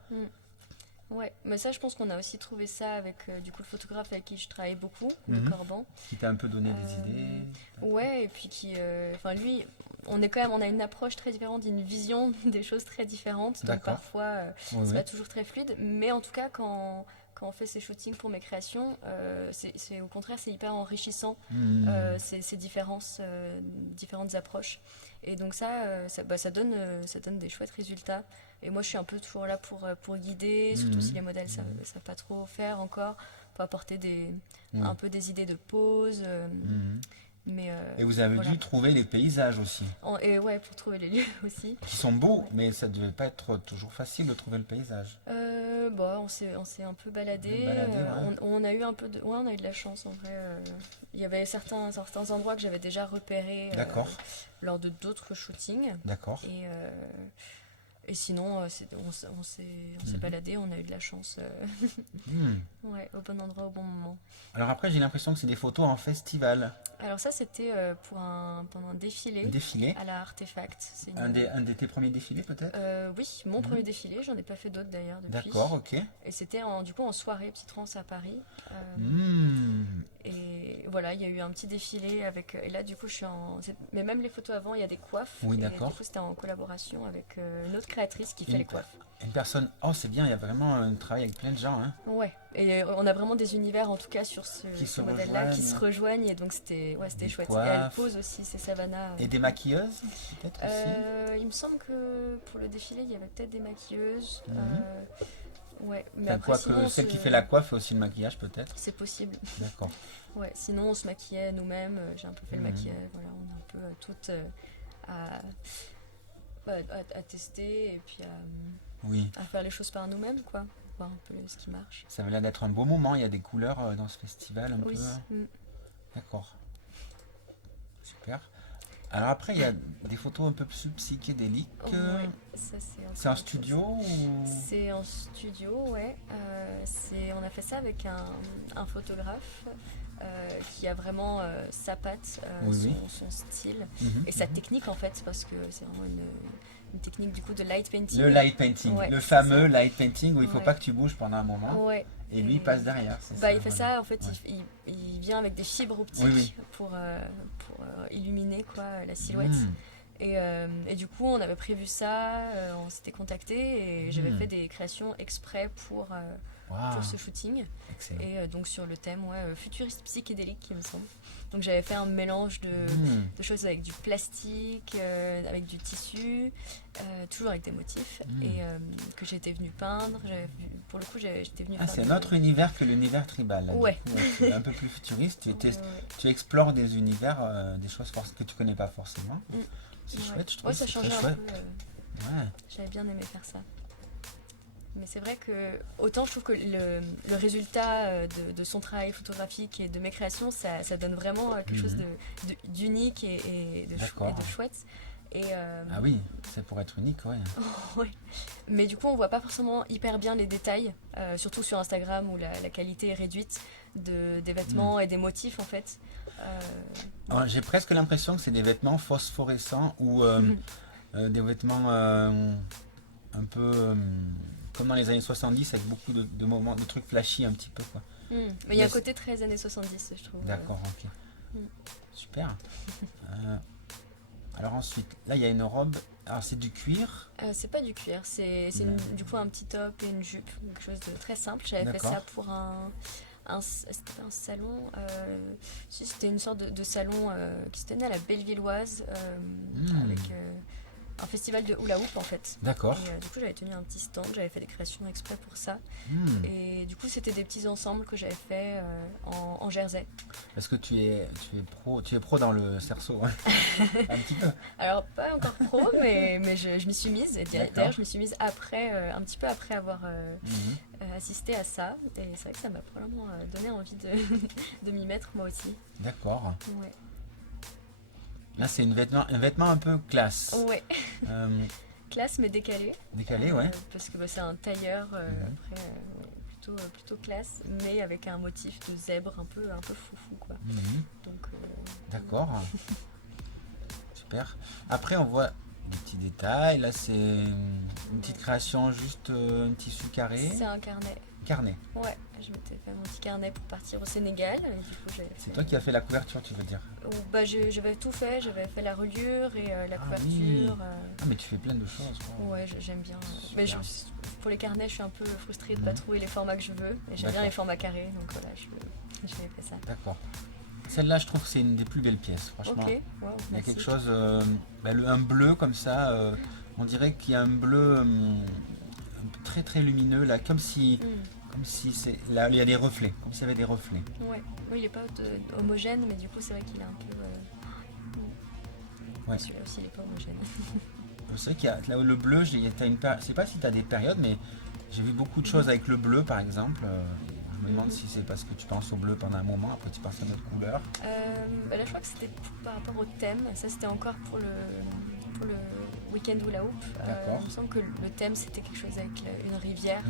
Ouais, mais ça, je pense qu'on a aussi trouvé ça avec du coup le photographe avec qui je travaille beaucoup, de Mhm. Corban. Qui t'a un peu donné des idées. Ouais, et puis enfin lui, on a une approche très différente, une vision des choses très différentes. Donc D'accord. parfois, Oui, c'est oui. pas toujours très fluide, mais en tout cas, quand on fait ces shootings pour mes créations, c'est au contraire, c'est hyper enrichissant Mhm. ces différences, différentes approches. Et donc ça donne des chouettes résultats. Et moi, je suis un peu toujours là pour guider, surtout si les modèles ne savent pas trop faire encore, pour apporter un peu des idées de pose. Mhm. Mais, Et vous avez voilà. dû trouver les paysages aussi, Et ouais, pour trouver les lieux aussi. qui sont beaux, mais ça devait pas être toujours facile de trouver le paysage. On s'est un peu baladé. Ouais. On a eu un peu on a eu de la chance en vrai. Il y avait certains endroits que j'avais déjà repérés D'accord. lors de d'autres shootings. D'accord. Et sinon, on s'est baladé, on a eu de la chance. Hmm. Ouais, au bon endroit, au bon moment. Alors après, j'ai l'impression que c'est des photos en festival. Alors ça, c'était pendant un défilé Un défilé. à la Artefact. C'est Un de tes premiers défilés peut-être. Oui, mon premier défilé. J'en ai pas fait d'autres d'ailleurs depuis. D'accord, ok. Et c'était du coup en soirée Petite France à Paris. Hmm. Et voilà, il y a eu un petit défilé avec. Et là, du coup, mais même les photos avant, il y a des coiffes. Oui, Et d'accord. du coup, c'était en collaboration avec une autre créatrice qui fait Une- les coiffes. Une personne. Oh, c'est bien, il y a vraiment un travail avec plein de gens. Hein. Ouais. Et on a vraiment des univers, en tout cas, sur Qui ce se modèle-là, qui rejoignent. se rejoignent. Et donc, c'était Des chouette. coiffes. Et elle pose aussi ses Savannah. Et des maquilleuses, peut-être aussi. Il me semble que pour le défilé, il y avait peut-être des maquilleuses. Ouais, mais Enfin, après, quoi sinon, que celle qui fait la coiffe fait aussi le maquillage, peut-être. c'est possible. D'accord. Ouais, sinon, on se maquillait nous-mêmes. J'ai un peu fait le maquillage. Voilà, on est un peu toutes à tester et puis Oui. à faire les choses par nous-mêmes, quoi. Voir un peu ce qui marche. Ça avait l'air d'être un beau moment. Il y a des couleurs dans ce festival un Oui. peu. D'accord. Super. Alors après, il y a des photos un peu plus psychédéliques. Ouais, ça, C'est en studio ou... C'est en studio, ouais. On a fait ça avec un photographe qui a vraiment sa patte, Oui. son style Mhm, et sa mhm. technique en fait, parce que c'est vraiment une technique du coup de light painting. Le light painting, Ouais, le c'est fameux ça. light painting où il ne faut Ouais. pas que tu bouges pendant un moment. Ouais. Et lui, il passe derrière. c'est Bah, il fait voilà. ça, en fait, Ouais. il vient avec des fibres optiques Oui, oui. pour illuminer quoi, la silhouette. Hmm. Et du coup, on avait prévu ça, on s'était contacté et j'avais Mm. fait des créations exprès pour Waouh, ce shooting. excellent. Et donc sur le thème futuriste psychédélique, il me semble. Donc j'avais fait un mélange Hmm. de choses avec du plastique, avec du tissu, toujours avec des motifs, Mm. et que j'étais venue peindre. Pour le coup, j'étais venue Ah, faire c'est des- un autre univers que l'univers tribal. là, du Ouais. coup, c'est un peu plus futuriste. Ouais, ouais. Tu explores des univers, des choses que tu connais pas forcément. Mm. C'est Ouais. chouette, je trouve. Ouais, ça c'est changeait très un chouette. peu. Ouais. J'avais bien aimé faire ça. Mais c'est vrai que, autant je trouve que le résultat de son travail photographique et de mes créations, ça donne vraiment quelque chose d'unique et de D'accord. chouette. Et, Ah oui, c'est pour être unique, ouais. ouais. Mais du coup, on voit pas forcément hyper bien les détails, surtout sur Instagram où la qualité est réduite des vêtements et des motifs en fait. Alors, j'ai presque l'impression que c'est des vêtements phosphorescents ou des vêtements un peu comme dans les années 70 avec beaucoup de moments, de trucs flashy un petit peu, quoi. Mais il y a un Mais côté très années 70, je trouve. D'accord, ok. Mm. Super. Alors ensuite, là il y a une robe. Alors c'est du cuir. C'est pas du cuir, c'est du coup un petit top et une jupe, quelque chose de très simple. J'avais fait D'accord. ça pour c'était un salon, si c'était une sorte de salon qui se tenait à la Bellevilloise avec un festival de hula hoop en fait. D'accord. Et du coup j'avais tenu un petit stand, j'avais fait des créations exprès pour ça. Hmm. Et du coup, c'était des petits ensembles que j'avais fait en jersey. Est-ce que tu es pro dans le cerceau, hein? Un petit peu. Alors, pas encore pro, mais je m'y suis mise. Et D'accord. d'ailleurs, je m'y suis mise après, un petit peu après avoir Mhm. assisté à ça. Et c'est vrai que ça m'a probablement donné envie de, de m'y mettre moi aussi. D'accord. Ouais. Là, c'est un vêtement un peu classe. Ouais. Euh, Classe, mais décalé. décalé, ouais. Parce que c'est un tailleur, Mhm. après, ouais, plutôt classe, mais avec un motif de zèbre un peu foufou, quoi. Mhm. Donc, D'accord. Super. Après, on voit des petits détails. Là, c'est une petite création, juste un tissu carré. c'est un carnet. Carnet. Ouais, je m'étais fait mon petit carnet pour partir au Sénégal. Et du coup, j'avais C'est fait- toi qui as fait la couverture, tu veux dire? Bah, j'avais tout fait, j'avais fait la reliure et la Ah couverture. oui. Ah, mais tu fais plein de choses, quoi. Ouais, j'aime bien. Mais Super. pour les carnets, je suis un peu frustrée de ne pas Mhm. trouver les formats que je veux. Et j'aime bien D'accord. les formats carrés, donc voilà, j'avais fait ça. D'accord. Celle-là, je trouve que c'est une des plus belles pièces, franchement. Ok, wow, Il y a merci. quelque chose, un bleu comme ça, on dirait qu'il y a un bleu très très lumineux, là, comme si là, il y a des reflets, comme s'il y avait des reflets. Ouais, oui, il n'est pas homogène, mais du coup, c'est vrai qu'il est un peu. Ouais. Celui-là aussi, il n'est pas homogène. C'est vrai qu'il y a là, le bleu, je sais pas si tu as des périodes, mais j'ai vu beaucoup de choses avec le bleu, par exemple. Je me demande si c'est parce que tu penses au bleu pendant un moment, après tu penses à une autre couleur. Bah là, je crois que c'était par rapport au thème. Ça, c'était encore pour le week-end ou la houppe. D'accord. Il me semble que le thème, c'était quelque chose avec une rivière.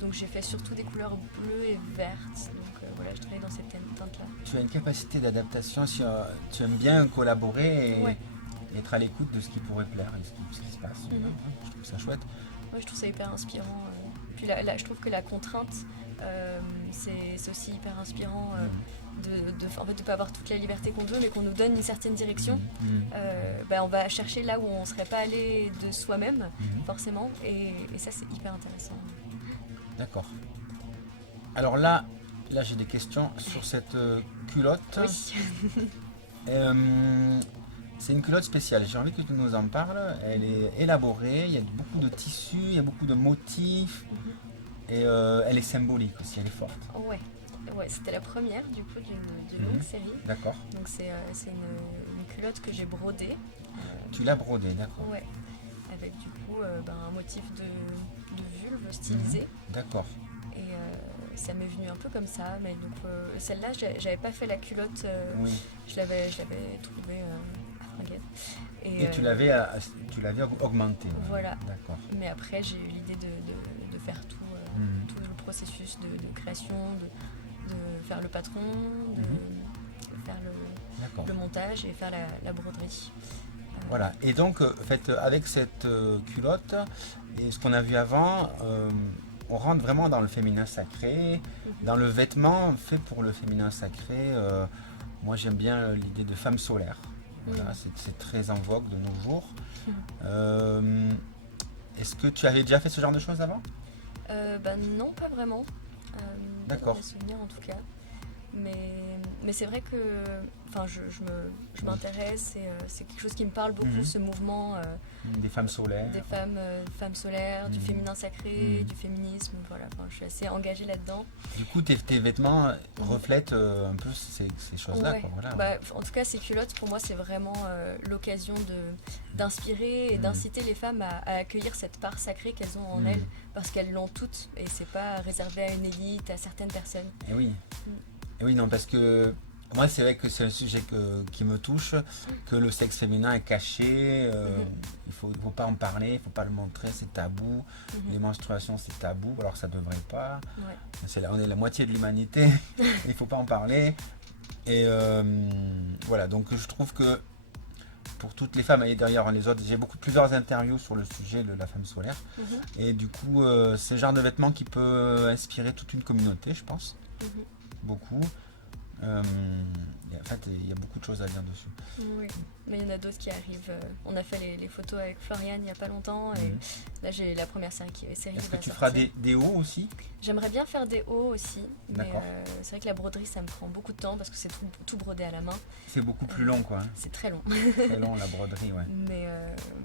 Donc, j'ai fait surtout des couleurs bleues et vertes. Donc, voilà, je travaille dans cette teinte-là. Tu as une capacité d'adaptation, si tu aimes bien collaborer et Ouais. être à l'écoute de ce qui pourrait plaire et ce qui se passe. Mhm. Je trouve ça chouette. Ouais, je trouve ça hyper inspirant. Puis là, je trouve que la contrainte, c'est aussi hyper inspirant en fait, de pas avoir toute la liberté qu'on veut, mais qu'on nous donne une certaine direction. Mhm. On va chercher là où on ne serait pas allé de soi-même, Mhm. forcément, et ça, c'est hyper intéressant. D'accord. Alors là j'ai des questions sur cette culotte. Oui. C'est une culotte spéciale. J'ai envie que tu nous en parles. Elle est élaborée, il y a beaucoup de tissus, il y a beaucoup de motifs. Et elle est symbolique aussi, elle est forte. Ouais, c'était la première du coup d'une Mhm. longue série. D'accord. Donc c'est une culotte que j'ai brodée. Tu l'as brodée, d'accord. Ouais. Avec du coup un motif de vulve stylisé. D'accord. Et ça m'est venu un peu comme ça. Mais donc celle-là, j'avais pas fait la culotte. Oui. Je l'avais trouvée à Fringuette. Et tu l'avais augmentée. Voilà. D'accord. Mais après, j'ai eu l'idée de faire tout le processus de création, de faire le patron, de faire D'accord. le montage et faire la broderie. Voilà. Et donc, avec cette culotte et ce qu'on a vu avant, on rentre vraiment dans le féminin sacré, dans le vêtement fait pour le féminin sacré. Moi, j'aime bien l'idée de femme solaire. Voilà, c'est très en vogue de nos jours. Est-ce que tu avais déjà fait ce genre de choses avant? Non, pas vraiment. D'accord. Pas dans mes souvenirs en tout cas. Mais c'est vrai que je m'intéresse et c'est quelque chose qui me parle beaucoup, ce mouvement Des femmes solaires. des femmes solaires, du féminin sacré, Mhm. du féminisme. Voilà, je suis assez engagée là-dedans. Du coup, tes vêtements reflètent un peu ces choses-là. Ouais. Quoi, voilà. Bah, en tout cas, ces culottes, pour moi, c'est vraiment l'occasion d'inspirer et d'inciter les femmes à accueillir cette part sacrée qu'elles ont en elles, parce qu'elles l'ont toutes et c'est pas réservé à une élite, à certaines personnes. Et oui. Et oui, non, parce que moi, c'est vrai que c'est un sujet qui me touche, que le sexe féminin est caché, il faut pas en parler, il faut pas le montrer, c'est tabou. Les menstruations, c'est tabou, alors ça devrait pas. Ouais. On est la moitié de l'humanité, il faut pas en parler. Et voilà, donc je trouve que pour toutes les femmes, et d'ailleurs les autres, j'ai plusieurs interviews sur le sujet de la femme solaire. Et du coup, c'est le genre de vêtement qui peut inspirer toute une communauté, je pense. Beaucoup. En fait, il y a beaucoup de choses à dire dessus. Oui, mais il y en a d'autres qui arrivent. On a fait les photos avec Florian il n'y a pas longtemps et Mhm. là j'ai la première série qui Est-ce que va tu sortir. feras des hauts aussi? J'aimerais bien faire des hauts aussi, mais D'accord. c'est vrai que la broderie ça me prend beaucoup de temps parce que c'est tout brodé à la main. C'est beaucoup plus long, quoi. Hein. C'est très long. Très long, la broderie, ouais.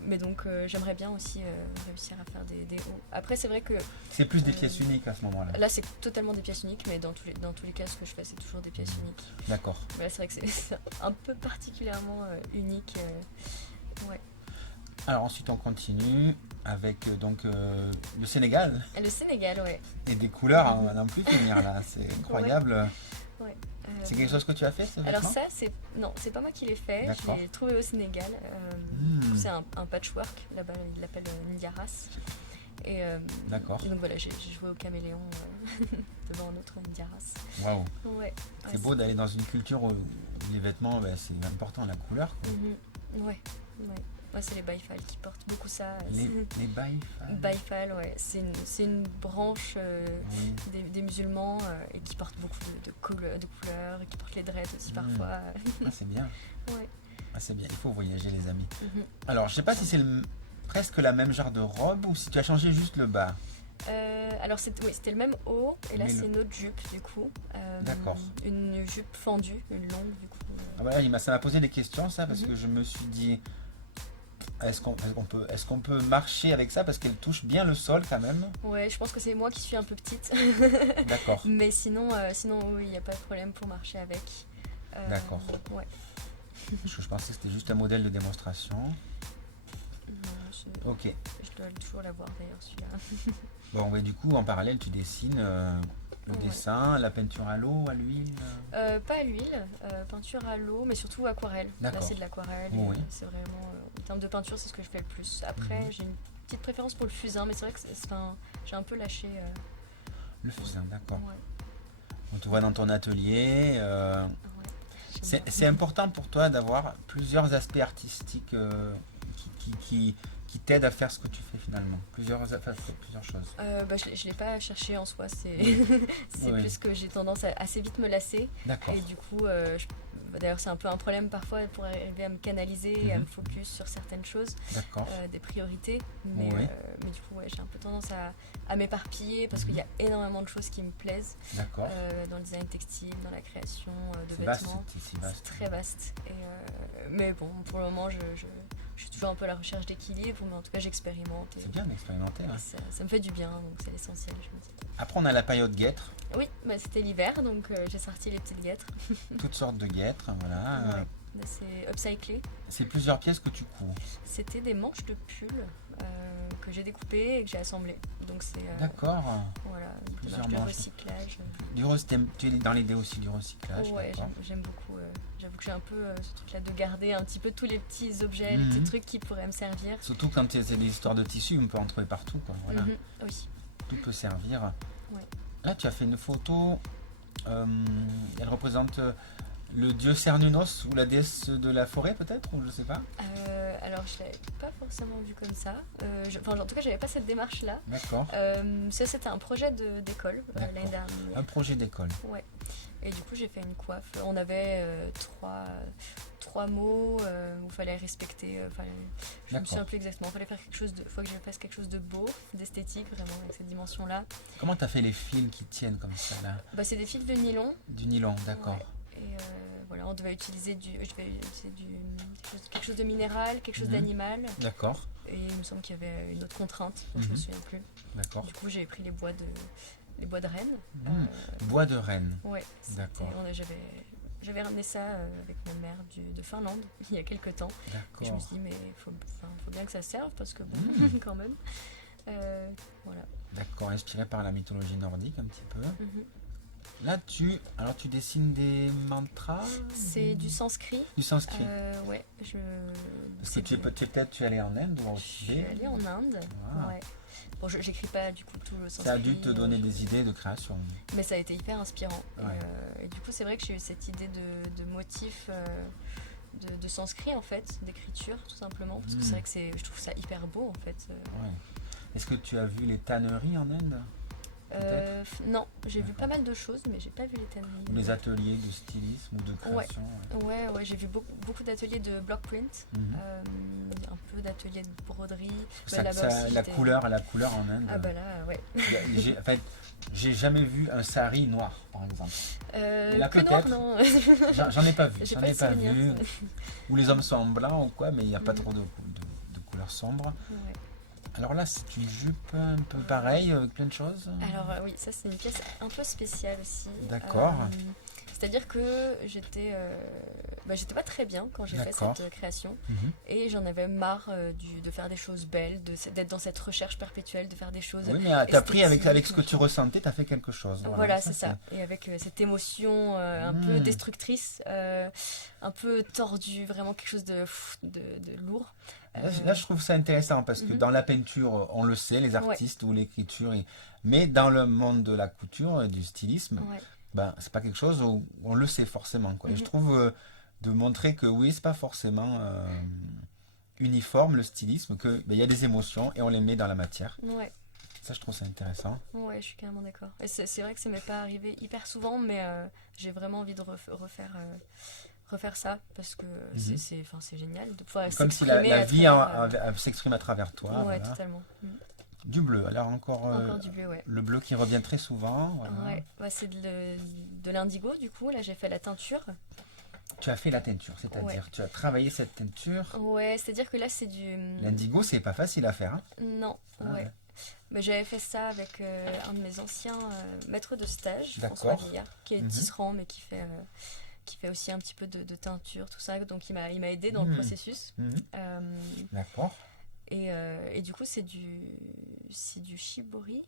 Mais donc j'aimerais bien aussi réussir à faire des hauts. Après c'est vrai que C'est plus des pièces uniques à ce moment-là. là c'est totalement des pièces uniques, mais dans tous les cas ce que je fais c'est toujours des pièces uniques. D'accord. Mais là c'est vrai que c'est un peu particulièrement unique. Ouais. Alors ensuite, on continue avec le Sénégal. Et le Sénégal, ouais. Et des couleurs à n'en plus finir, là. C'est incroyable. Ouais. C'est quelque chose que tu as fait, ce Alors vêtement? ça, c'est pas moi qui l'ai fait, D'accord. je l'ai trouvé au Sénégal. Hmm. C'est un patchwork, là-bas il l'appelle Ndiaras. D'accord. Et donc voilà, j'ai joué au caméléon devant notre Ndiaras. Waouh. Ouais. C'est beau d'aller dans une culture où les vêtements, c'est important, la couleur, quoi. Ouais. Moi, c'est les Baïfal qui portent beaucoup ça. Les baïfals. Baïfal, ouais. C'est une branche Oui. des musulmans et qui portent beaucoup de couleurs, et qui portent les dreads aussi parfois. Ah, c'est bien. Ouais. Ah, c'est bien. Il faut voyager, les amis. Mhm. Alors, je sais pas si c'est presque la même genre de robe ou si tu as changé juste le bas. Alors c'était le même haut et là Mais c'est une autre jupe du coup. D'accord. Une jupe fendue, une longue du coup. Ah, voilà, ça m'a posé des questions, ça, parce Mhm. que je me suis dit, est-ce qu'on peut marcher avec ça parce qu'elle touche bien le sol quand même? Ouais, je pense que c'est moi qui suis un peu petite. D'accord. Mais sinon oui, il n'y a pas de problème pour marcher avec. D'accord. Ouais. Je pensais que c'était juste un modèle de démonstration. Non, Ok. je dois toujours l'avoir d'ailleurs celui-là. Bon, ouais, du coup, en parallèle, tu dessines le Ouais. dessin, la peinture à l'eau, à l'huile. Pas à l'huile, peinture à l'eau, mais surtout aquarelle. Là D'accord. c'est de l'aquarelle. Oui. C'est vraiment en termes de peinture, c'est ce que je fais le plus. Après, Mhm. j'ai une petite préférence pour le fusain, mais c'est vrai que j'ai un peu lâché. Le fusain, d'accord. Ouais. On te voit dans ton atelier. Ouais. J'aime bien. C'est important pour toi d'avoir plusieurs aspects artistiques qui t'aident à faire ce que tu fais finalement. Plusieurs choses. Je l'ai pas cherché en soi, c'est c'est Ouais. plus que j'ai tendance à assez vite me lasser D'accord. et du coup d'ailleurs c'est un peu un problème parfois pour arriver à me canaliser et à Mhm. me focus sur certaines choses, D'accord. des priorités, mais, Oui. mais du coup ouais, j'ai un peu tendance à m'éparpiller parce qu'il y a énormément de choses qui me plaisent D'accord. dans le design textile, dans la création de C'est vaste, vêtements. c'est C'est vaste. très vaste. Mais bon, pour le moment, je suis toujours un peu à la recherche d'équilibre, mais en tout cas, j'expérimente. Et C'est bien d'expérimenter. Hein. ça me fait du bien, donc c'est l'essentiel, je me dis. Après, on a la période guêtre, Oui, c'était l'hiver, donc j'ai sorti les petites guêtres. toutes sortes de guêtres. Voilà. Ouais. Là, c'est upcyclé. C'est plusieurs pièces que tu couds. C'était des manches de pull que j'ai découpées et que j'ai assemblées. Donc c'est D'accord. voilà, une Plusieurs démarche de manches. recyclage. Tu es dans l'idée aussi du recyclage. Ouais, d'accord. j'aime beaucoup. J'avoue que j'ai un peu ce truc-là de garder un petit peu tous les petits objets, les Mhm. petits trucs qui pourraient me servir. Surtout quand c'est des histoires de tissus, on peut en trouver partout. Quoi. Voilà. Mhm, oui. Tout peut servir. Ouais. Là, tu as fait une photo. Elle représente le dieu Cernunnos ou la déesse de la forêt, peut-être, ou je sais pas. Alors, je l'avais pas forcément vu comme ça. En tout cas, j'avais pas cette démarche-là. D'accord. Ça, c'était un projet d'école D'accord. l'année dernière. Un projet d'école. Ouais. Et du coup, j'ai fait une coiffe. On avait trois mots où il fallait respecter. Je me D'accord. souviens plus exactement. Il fallait faire quelque chose faut que je fasse quelque chose de beau, d'esthétique, vraiment, avec cette dimension-là. Comment tu as fait les fils qui tiennent comme ça, là? C'est des fils de nylon. Du nylon, d'accord. Ouais. Et voilà, on devait utiliser quelque chose de minéral, quelque chose Mhm. d'animal. D'accord, Et il me semble qu'il y avait une autre contrainte, dont je me Mhm. souviens plus. d'accord. Du coup, j'ai pris les bois de Rennes. Mhm. Bois de Rennes. Ouais, D'accord. j'avais ramené ça avec ma mère de Finlande il y a quelques temps. Et je me D'accord. suis dit, mais faut bien que ça serve parce que bon, Mhm. quand même. Voilà. D'accord, inspiré par la mythologie nordique un petit peu. Mhm. Là, tu dessines des mantras? C'est du sanskrit. Du sanskrit. Ouais, Parce que c'est tu es allé en Inde ou au Je suis Tibet. allée en Inde. Ah. Ouais. Bon, j'écris pas du coup tout le sanskrit. Ça a dû te donner des idées de création. Mais ça a été hyper inspirant. Ouais. Et du coup, c'est vrai que j'ai eu cette idée de motif de sanskrit en fait, d'écriture tout simplement. Parce que c'est vrai que je trouve ça hyper beau en fait. Ouais. Est-ce que tu as vu les tanneries en Inde? Non, j'ai vu pas mal de choses, mais j'ai pas vu les tanneries. Ou les ateliers de stylisme ou de création. Ouais, j'ai vu beaucoup d'ateliers de block print, Mhm. un peu d'ateliers de broderie. Ça- là-bas ça- aussi, la j'étais- couleur en Inde. Ah bah là, ouais. En fait, j'ai jamais vu un sari noir, par exemple. Là, Plus peut-être. noir, non. J'en ai pas vu. J'ai J'en pas ai de pas souvenir. vu. Ou les hommes sont en blanc ou quoi, mais il n'y a pas Mhm. trop de couleurs sombres. Ouais. Alors là, c'est une jupe un peu pareille, avec plein de choses. Alors oui, ça c'est une pièce un peu spéciale aussi. D'accord. C'est-à-dire que j'étais pas très bien quand j'ai fait D'accord. cette création Mhm. et j'en avais marre de faire des choses belles, d'être dans cette recherche perpétuelle, de faire des choses. Oui, mais t'as pris avec ce que esthétiques. tu ressentais, t'as fait quelque chose. Voilà, c'est ça. Et avec cette émotion un peu destructrice, un peu tordue, vraiment quelque chose de lourd. Là, je trouve ça intéressant parce que Mhm. dans la peinture, on le sait, les artistes ou l'écriture, mais dans le monde de la couture et du stylisme, Ouais. ben, c'est pas quelque chose où on le sait forcément, quoi. Et je Mhm. trouve de montrer que oui, c'est pas forcément uniforme le stylisme, que ben, il y a des émotions et on les met dans la matière. Ouais. Ça, je trouve ça intéressant. Ouais, je suis carrément d'accord. Et c'est vrai que ça m'est pas arrivé hyper souvent, mais j'ai vraiment envie de refaire ça parce que Mhm. c'est génial de pouvoir Comme si s'exprimer la à vie travers, s'exprime à travers toi. ouais, Voilà. totalement. Du bleu. Alors encore, Encore du bleu, ouais. le bleu qui revient très souvent. Voilà. Ouais, bah, c'est de l'indigo du coup. Là, j'ai fait la teinture. Tu as fait la teinture, c'est-à-dire Ouais. tu as travaillé cette teinture. Ouais, c'est-à-dire que là, c'est du. L'indigo, c'est pas facile à faire. Hein. Non, Ah ouais. ouais. Bah, j'avais fait ça avec un de mes anciens maîtres de stage, D'accord. François Villard, qui est Mhm. tisserand, mais qui fait aussi un petit peu de teinture, tout ça. Donc, il m'a aidé dans le Mhm. processus. Mhm. Euh, D'accord. et du coup, c'est du shibori.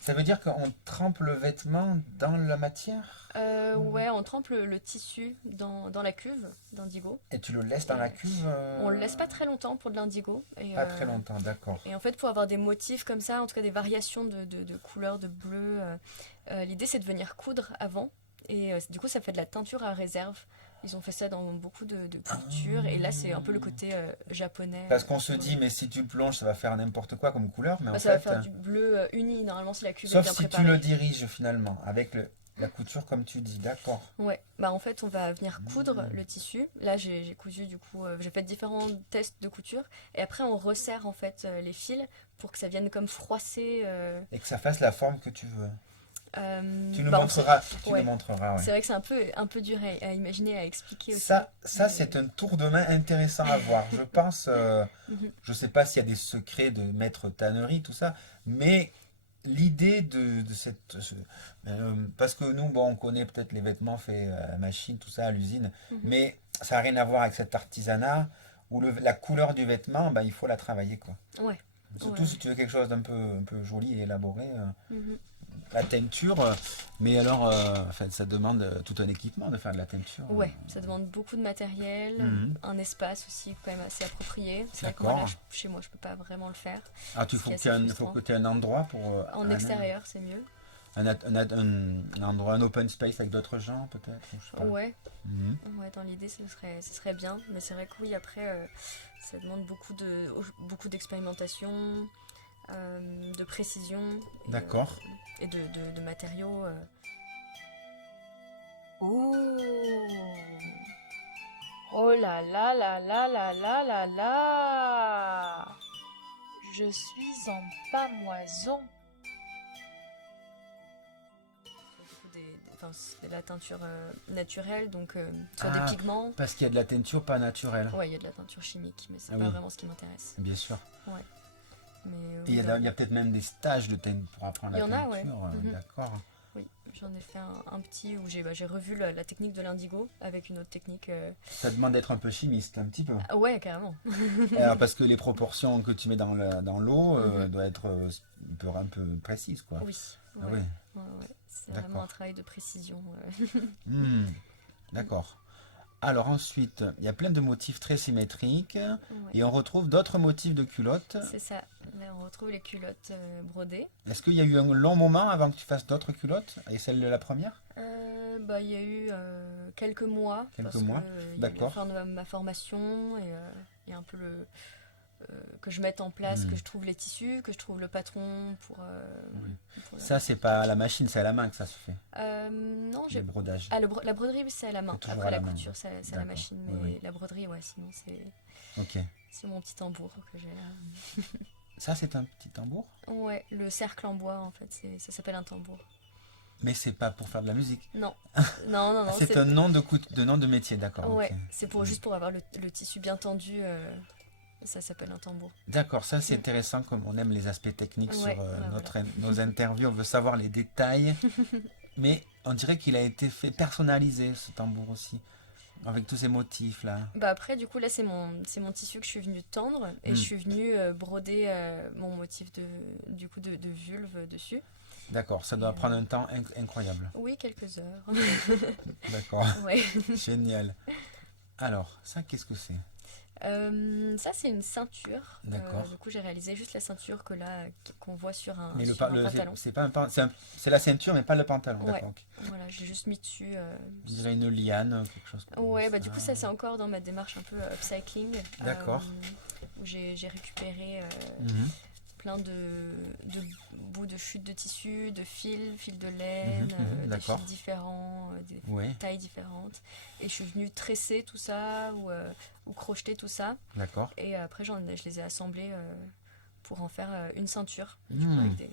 Ça veut dire qu'on trempe le vêtement dans la matière Ouais, on trempe le tissu dans la cuve d'indigo. et tu le laisses dans la cuve On le laisse pas très longtemps pour de l'indigo. Et, Pas très longtemps, d'accord. Et en fait, pour avoir des motifs comme ça, en tout cas des variations de couleurs, de bleu, l'idée c'est de venir coudre avant. Et du coup, ça fait de la teinture à réserve. Ils ont fait ça dans beaucoup de cultures. Et là, c'est un peu le côté japonais. Parce qu'on se dit, mais si tu le plonges, ça va faire n'importe quoi comme couleur, mais Bah, en ça va fait, faire du bleu uni. Normalement, si la cuve est sauf bien si préparée. tu le diriges finalement, avec la couture comme tu dis, d'accord. Ouais, bah en fait on va venir coudre le tissu. Là j'ai cousu du coup, j'ai fait différents tests de couture et après on resserre en fait les fils pour que ça vienne comme froisser. Et que ça fasse la forme que tu veux. Tu nous bah, montreras, ouais. nous montreras, ouais. C'est vrai que c'est un peu dur à imaginer, à expliquer aussi. Ça Mais- c'est un tour de main intéressant à voir. Je pense, Mhm. je sais pas s'il y a des secrets de maître tannerie, tout ça, mais l'idée de cette... parce que nous, bon, on connaît peut-être les vêtements faits à la machine, tout ça, à l'usine, Mhm. mais ça n'a rien à voir avec cet artisanat où la couleur du vêtement, ben, il faut la travailler, quoi. Ouais. Surtout Ouais. si tu veux quelque chose d'un peu joli et élaboré. Mhm. La teinture, mais alors, en fait, ça demande tout un équipement de faire de la teinture. Ouais, ça demande beaucoup de matériel, Mhm. un espace aussi quand même assez approprié. C'est vrai que moi, D'accord. là, chez moi je peux pas vraiment le faire. Ah, tu Ce faut qui est que tu aies assez un, frustrant. faut que tu aies un endroit pour... En extérieur c'est mieux. Un endroit, un open space avec d'autres gens, peut-être, ou je sais pas. Ouais. Mhm. Ouais, dans l'idée, ce serait bien. Mais c'est vrai que oui, après, ça demande beaucoup d'expérimentation, de précision. D'accord. Et de matériaux. Oh. Oh là là là là là là là là. Je suis en pamoison. Du coup, c'est de la teinture naturelle, donc soit Ah. des pigments. Parce qu'il y a de la teinture pas naturelle. Ouais, il y a de la teinture chimique, mais c'est Ah pas oui. vraiment ce qui m'intéresse. Bien sûr. Mais, Et il y oui, a, il y a peut-être même des stages de teinture pour apprendre Il y la en a, teinture. ouais. Mhm. D'accord. oui, j'en ai fait un petit où j'ai revu la technique de l'indigo avec une autre technique. Ça demande d'être un peu chimiste, un petit peu. Ah ouais, carrément. Alors, parce que les proportions que tu mets dans l'eau Mhm. doivent être un peu précises, quoi. Oui. Ah Ouais, ouais. ouais. C'est D'accord. vraiment un travail de précision. Hmm. D'accord. Alors ensuite, il y a plein de motifs très symétriques Ouais. et on retrouve d'autres motifs de culottes. C'est ça. Là, on retrouve les culottes brodées. Est-ce qu'il y a eu un long moment avant que tu fasses d'autres culottes et celle de la première? Bah, il y a eu quelques mois. Quelques parce mois, que, il y a eu d'accord. la fin de ma formation et il y a un peu que je mette en place, Mm. que je trouve les tissus, que je trouve le patron pour Ça, c'est pas à la machine, c'est à la main que ça se fait, non, les brodages. Ah, la broderie, oui, c'est à la main. C'est toujours Après, à la la main, couture, ouais. c'est à la D'accord. machine. Oui, Mais oui. la broderie, ouais, sinon, Ok. c'est mon petit tambour que j'ai là. Ça, c'est un petit tambour? Ouais, le cercle en bois, en fait, ça s'appelle un tambour. Mais c'est pas pour faire de la musique. Non, non, non, non. Ah, c'est un nom de métier, d'accord. Ouais, Ok. c'est pour juste pour avoir le tissu bien tendu. Ça s'appelle un tambour. D'accord, ça c'est intéressant comme on aime les aspects techniques Ouais, sur voilà. nos interviews, on veut savoir les détails. Mais on dirait qu'il a été fait personnalisé ce tambour aussi, avec tous ces motifs là. Bah après, du coup, là, c'est mon tissu que je suis venue tendre et Mm. je suis venue broder mon motif de vulve dessus. D'accord, ça doit prendre un temps incroyable. Oui, quelques heures. D'accord, Ouais. génial. Alors, ça qu'est-ce que c'est? Ça, c'est une ceinture. D'accord. Du coup, j'ai réalisé juste la ceinture qu'on voit sur un, Mais sur un pantalon. c'est pas c'est la ceinture mais pas le pantalon, Ouais. d'accord. Ok. Voilà, j'ai juste mis dessus. On dirait une liane, quelque chose comme Ouais, ça. bah du coup, ça, c'est encore dans ma démarche un peu upcycling. D'accord. Où j'ai récupéré Mhm. plein de bouts de chute de tissu, de fils de laine, des d'accord. fils différents, des Ouais, tailles différentes. Et je suis venue tresser tout ça ou crocheter tout ça. d'accord. Et après, je les ai assemblés pour en faire une ceinture, Hmm. avec des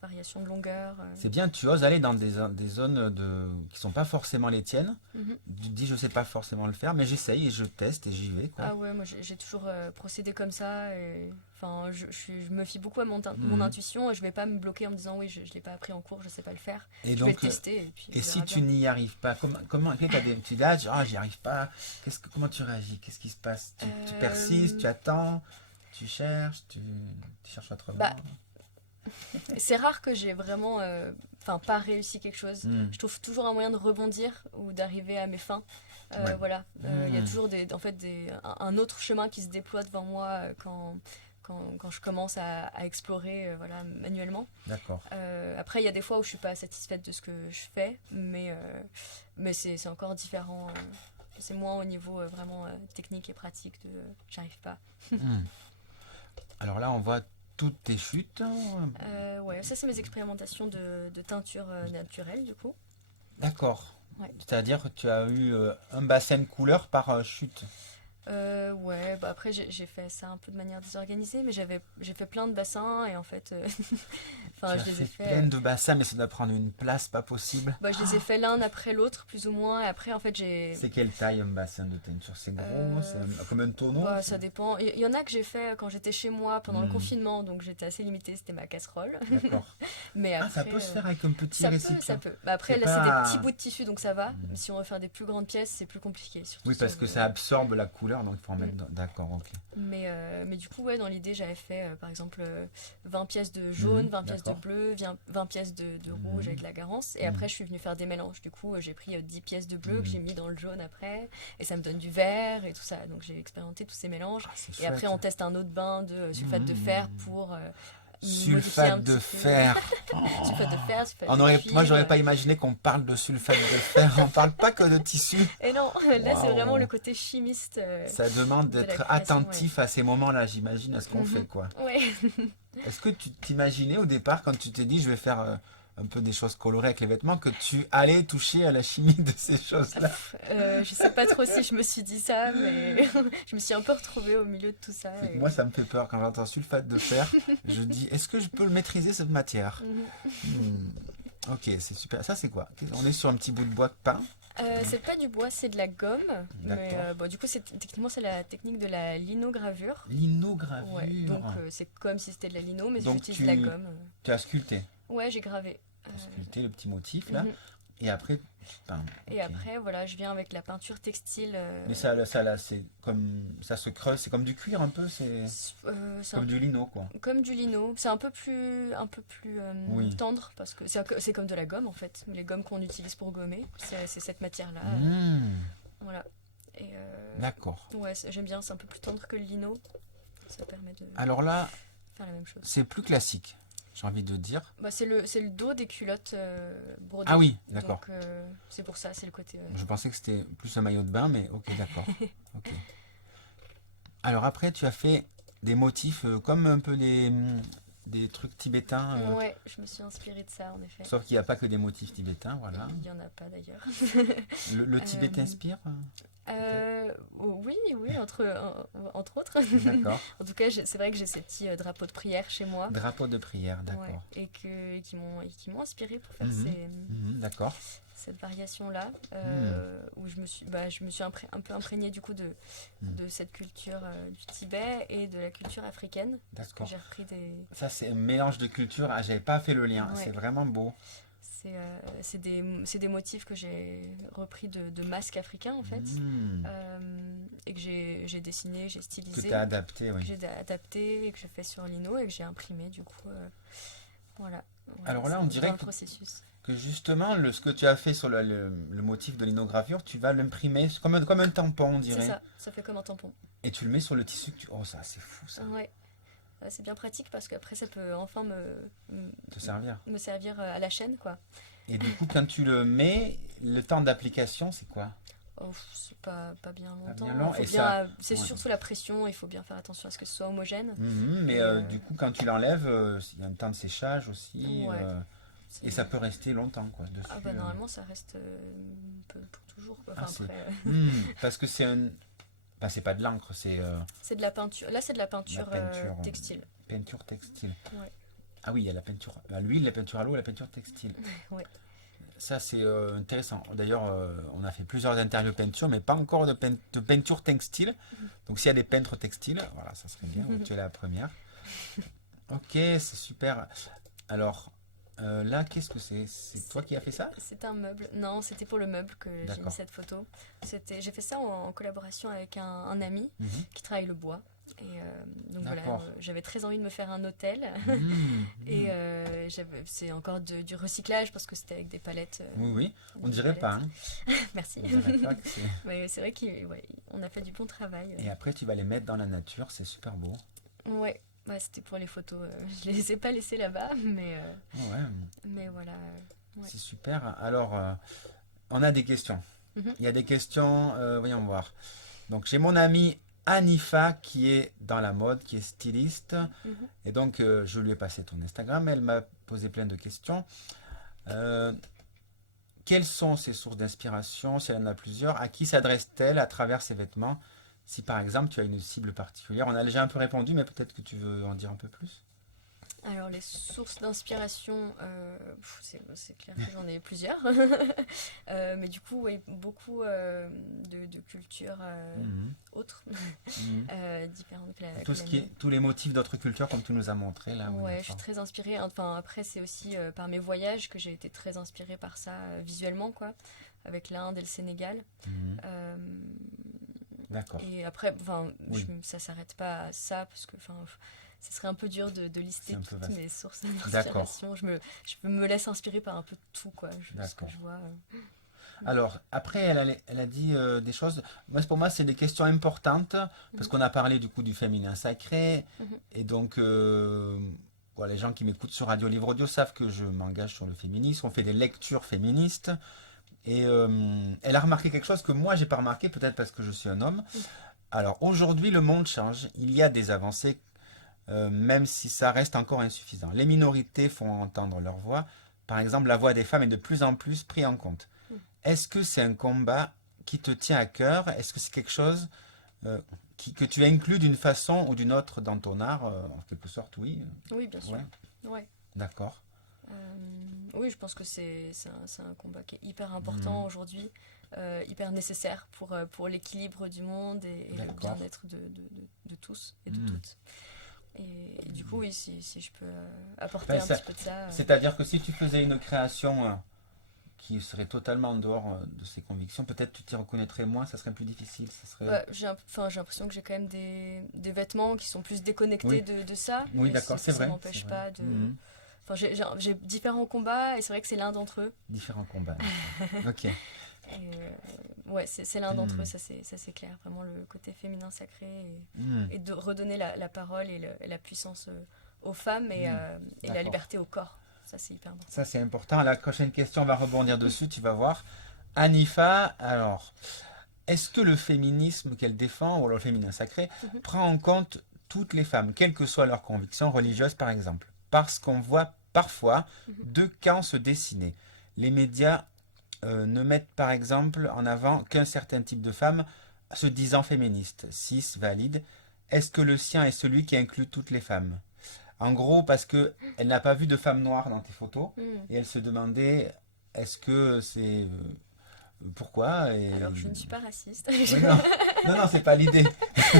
variations de longueur. C'est bien, tu oses aller dans des zones qui sont pas forcément les tiennes. Mhm. Tu dis je sais pas forcément le faire, mais j'essaye et je teste et j'y vais quoi. Ah ouais, moi j'ai toujours procédé comme ça. Et, enfin, je me fie beaucoup à mon Mhm. intuition et je vais pas me bloquer en me disant oui, je l'ai pas appris en cours, je sais pas le faire. Et Je vais donc, le tester et puis et on si verra tu bien. n'y arrives pas, tu dis ah j'y arrive pas, comment tu réagis? Qu'est-ce qui se passe? Tu persistes, tu attends, tu cherches autrement. Bah, C'est rare que j'ai vraiment pas réussi quelque chose. Hmm. Je trouve toujours un moyen de rebondir ou d'arriver à mes fins. Ouais. Voilà, il y a Hmm. toujours un autre chemin qui se déploie devant moi quand je commence à explorer voilà, manuellement. D'accord. Après, il y a des fois où je suis pas satisfaite de ce que je fais, mais c'est encore différent. C'est moins au niveau vraiment technique et pratique de j'arrive pas. Hmm. Alors là on voit toutes tes chutes. Ouais, ça c'est mes expérimentations de teinture naturelle du coup. D'accord. Ouais. C'est-à-dire que tu as eu un bassin de couleur par chute. Ouais, bah après j'ai fait ça un peu de manière désorganisée, mais j'ai fait plein de bassins et en fait, enfin Tu je as les ai fait fait. plein de bassins, mais ça doit prendre une place pas possible. Bah, je les ai fait l'un après l'autre plus ou moins et après en fait j'ai. C'est quelle taille un bassin de teinture? C'est gros, comme un tonneau? Bah, ça dépend. Il y en a que j'ai fait quand j'étais chez moi pendant le Hmm. confinement, donc j'étais assez limitée, c'était ma casserole. D'accord. Mais Ah, après, ça peut se faire avec un petit ça récipient. peut, ça peut. Bah, après C'est là pas- c'est des petits bouts de tissu donc ça va. Mais si on veut faire des plus grandes pièces, c'est plus compliqué. Surtout Oui, si parce on que veut- ça absorbe la couleur, donc il faut en mettre D'accord, ok. Mais du coup, ouais, dans l'idée, j'avais fait par exemple 20 pièces de jaune, Mhm, 20 pièces de d'accord. bleu, 20 pièces de rouge avec la garance. Et après, je suis venue faire des mélanges. Du coup, j'ai pris 10 pièces de bleu que j'ai mis dans le jaune après. Et ça me donne du vert et tout ça. Donc j'ai expérimenté tous ces mélanges. Ah, c'est Et après, chouette. on teste un autre bain de sulfate de fer pour modifier un Sulfate de petit peu. fer. Sulfate de fer, sulfate On de aurait, moi, j'aurais cuivre. pas imaginé qu'on parle de sulfate de fer. On parle pas que de tissu. Et non, là, c'est Waouh. vraiment le côté chimiste. Ça demande de la d'être création, attentif à ces moments-là, j'imagine, à ce qu'on Mhm. fait, quoi. Ouais. Est-ce que tu t'imaginais au départ, quand tu t'es dit, je vais faire un peu des choses colorées avec les vêtements, que tu allais toucher à la chimie de ces choses-là? Je sais pas trop si je me suis dit ça, mais je me suis un peu retrouvée au milieu de tout ça. C'est que et- moi, ça me fait peur quand j'entends sulfate de fer. Je dis, est-ce que je peux le maîtriser, cette matière? Mhm. Ok, c'est super. Ça, c'est quoi? On est sur un petit bout de bois peint. C'est pas du bois, c'est de la gomme. Mais D'accord. bon, du coup, techniquement, c'est la technique de la linogravure. Linogravure. Ouais, donc c'est comme si c'était de la lino, mais Donc j'utilise de la gomme. Tu as sculpté. Ouais, j'ai gravé. Sculpté le petit motif, là. Mhm. Et après, tu peins. Et Ok. après, voilà, je viens avec la peinture textile. Mais ça, là, c'est comme... Ça se creuse, c'est comme du cuir un peu, c'est C'est comme du lino, quoi. comme du lino. C'est un peu plus Oui. tendre parce que c'est comme de la gomme en fait. Les gommes qu'on utilise pour gommer, c'est cette matière-là. Mmh, Voilà. Et D'accord. ouais, j'aime bien, c'est un peu plus tendre que le lino. Ça permet de Alors là, faire la même chose. c'est plus classique, j'ai envie de dire. Bah, c'est le dos des culottes brodées. Ah oui, d'accord. Donc c'est pour ça, c'est le côté. Je pensais que c'était plus un maillot de bain, mais ok, d'accord. Ok. Alors après, tu as fait des motifs comme un peu des trucs tibétains. Ouais, je me suis inspirée de ça en effet. Sauf qu'il n'y a pas que des motifs tibétains, voilà. Il n'y en a pas d'ailleurs. Le Tibet t'inspire? Oui, oui, entre autres. D'accord. En tout cas, c'est vrai que j'ai ces petits drapeaux de prière chez moi. Drapeau de prière, d'accord. Ouais, et qui m'ont inspiré pour faire Mhm. D'accord. cette variation-là, où je me suis un peu imprégnée du coup de cette culture du Tibet et de la culture africaine. Parce que D'accord. j'ai repris Ça, c'est un mélange de cultures. Ah, j'avais pas fait le lien. Ouais. C'est vraiment beau. c'est des motifs que j'ai repris de masques africains en fait, Mhm. et que j'ai dessiné, j'ai Que stylisé, tu as adapté, que oui. j'ai adapté et que j'ai fait sur lino et que j'ai imprimé du coup. Voilà. Alors là, c'est on dirait un que- processus. Que justement, ce que tu as fait sur le motif de l'inogravure, tu vas l'imprimer comme un tampon, on C'est dirait. ça fait comme un tampon. Et tu le mets sur le tissu que tu... Oh, ça, c'est fou, ça. Ouais. C'est bien pratique parce qu'après ça peut enfin Te servir. me servir à la chaîne quoi. Et du coup, quand tu le mets, le temps d'application, c'est quoi? Oh, c'est pas bien longtemps. bien long, Faut et bien, c'est ouais. surtout la pression, il faut bien faire attention à ce que ce soit homogène. Mhm, mais Et, du coup, quand tu l'enlèves, il y a un temps de séchage aussi. Ouais. Et ça peut rester longtemps, quoi, dessus. Ah bah normalement ça reste pour toujours quoi. Enfin, Ah, c'est- après, Parce que c'est un... Enfin, c'est pas de l'encre, c'est c'est de la peinture. Là c'est de la peinture, peinture, textile. peinture textile. Ouais. Ah oui, il y a la peinture à l'huile, la peinture à l'eau, la peinture textile. Ouais. Ça, c'est intéressant. D'ailleurs, on a fait plusieurs interviews peinture, mais pas encore de peinture textile. Donc, s'il y a des peintres textiles, voilà, ça serait bien. Tu es la première. Ok, c'est super. Alors, là, qu'est-ce que c'est? C'est toi qui as fait ça? C'est un meuble. Non, c'était pour le meuble que j'ai D'accord. mis cette photo. J'ai fait ça en collaboration avec un ami Mhm. qui travaille le bois. Et donc voilà, D'accord. j'avais très envie de me faire un hôtel. Mhm. Et c'est encore du recyclage parce que c'était avec des palettes. Oui, oui, on des dirait pas. palettes. Hein. Merci. On dirait pas que c'est- Ouais, c'est vrai qu'on a fait du bon travail. Et après, tu vas les mettre dans la nature, c'est super beau. Ouais, c'était pour les photos. Je les ai pas laissées là-bas, Oh, ouais. mais voilà. Ouais. C'est super. Alors, on a des questions. Mhm. Il y a des questions, voyons voir. Donc, j'ai mon amie Anifa qui est dans la mode, qui est styliste. Mhm. Et donc, je lui ai passé ton Instagram. Elle m'a posé plein de questions. Quelles sont ses sources d'inspiration, si elle en a plusieurs? À qui s'adresse-t-elle à travers ses vêtements? Si par exemple, tu as une cible particulière. On a déjà un peu répondu, mais peut-être que tu veux en dire un peu plus. Alors les sources d'inspiration, c'est clair que j'en ai plusieurs. Mais du coup, oui, beaucoup de cultures Mhm. autres, Mhm. différentes que la Tout mienne. tous les motifs d'autres cultures, comme tu nous as montré là. oui, Ouais, je d'accord. suis très inspirée. Enfin, après, c'est aussi par mes voyages que j'ai été très inspirée par ça visuellement, quoi, avec l'Inde et le Sénégal. Mhm. Euh, D'accord. et après, enfin, Oui. ça s'arrête pas à ça, parce que, enfin, ce serait un peu dur de lister C'est un peu toutes vaste. mes sources D'accord. d'inspiration. Je me laisse inspirer par un peu de tout, quoi. Ce que D'accord. je vois. Alors, après, elle a dit des choses. Pour moi, c'est des questions importantes, parce Mhm. qu'on a parlé du coup du féminin sacré. Mhm. Et donc, voilà, les gens qui m'écoutent sur Radio Livre Audio savent que je m'engage sur le féminisme. On fait des lectures féministes. Et elle a remarqué quelque chose que moi, j'ai pas remarqué, peut-être parce que je suis un homme. Alors, aujourd'hui, le monde change. Il y a des avancées, même si ça reste encore insuffisant. Les minorités font entendre leur voix. Par exemple, la voix des femmes est de plus en plus prise en compte. Est-ce que c'est un combat qui te tient à cœur? Est-ce que c'est quelque chose que tu inclus d'une façon ou d'une autre dans ton art? En quelque sorte, oui. Oui, bien sûr. Ouais, Ouais. d'accord. Oui, je pense que c'est un combat qui est hyper important aujourd'hui, hyper nécessaire pour l'équilibre du monde et le D'accord. bien-être de tous et de Mhm. toutes. Et du coup, oui, si je peux apporter Ben, un ça- petit peu de ça. C'est-à-dire que si tu faisais une création qui serait totalement en dehors de ses convictions, peut-être tu t'y reconnaîtrais moins, ça serait plus difficile. Ça serait... Ouais, j'ai l'impression que j'ai quand même des vêtements qui sont plus déconnectés Oui. de ça. Oui, mais d'accord, c'est vrai. Ça m'empêche c'est pas vrai. de. Mhm. Enfin, j'ai différents combats et c'est vrai que c'est l'un d'entre eux. Différents combats. Ok. Et, ouais, c'est l'un d'entre Mhm. eux, ça c'est clair. Vraiment le côté féminin sacré Mhm. et de redonner la parole et la puissance aux femmes et la D'accord. liberté au corps. Ça, c'est hyper important. Ça, c'est important. La prochaine question, on va rebondir dessus, tu vas voir. Anifa, alors, est-ce que le féminisme qu'elle défend, ou le féminin sacré, prend en compte toutes les femmes, quelles que soient leurs convictions religieuses par exemple. Parce qu'on voit parfois deux camps se dessiner. Les médias ne mettent par exemple en avant qu'un certain type de femmes se disant féministes, cis, valides. Est-ce que le sien est celui qui inclut toutes les femmes? En gros, parce que elle n'a pas vu de femme noire dans tes photos et elle se demandait est-ce que c'est pourquoi et... Alors, je ne suis pas raciste. Oui, non, c'est pas l'idée.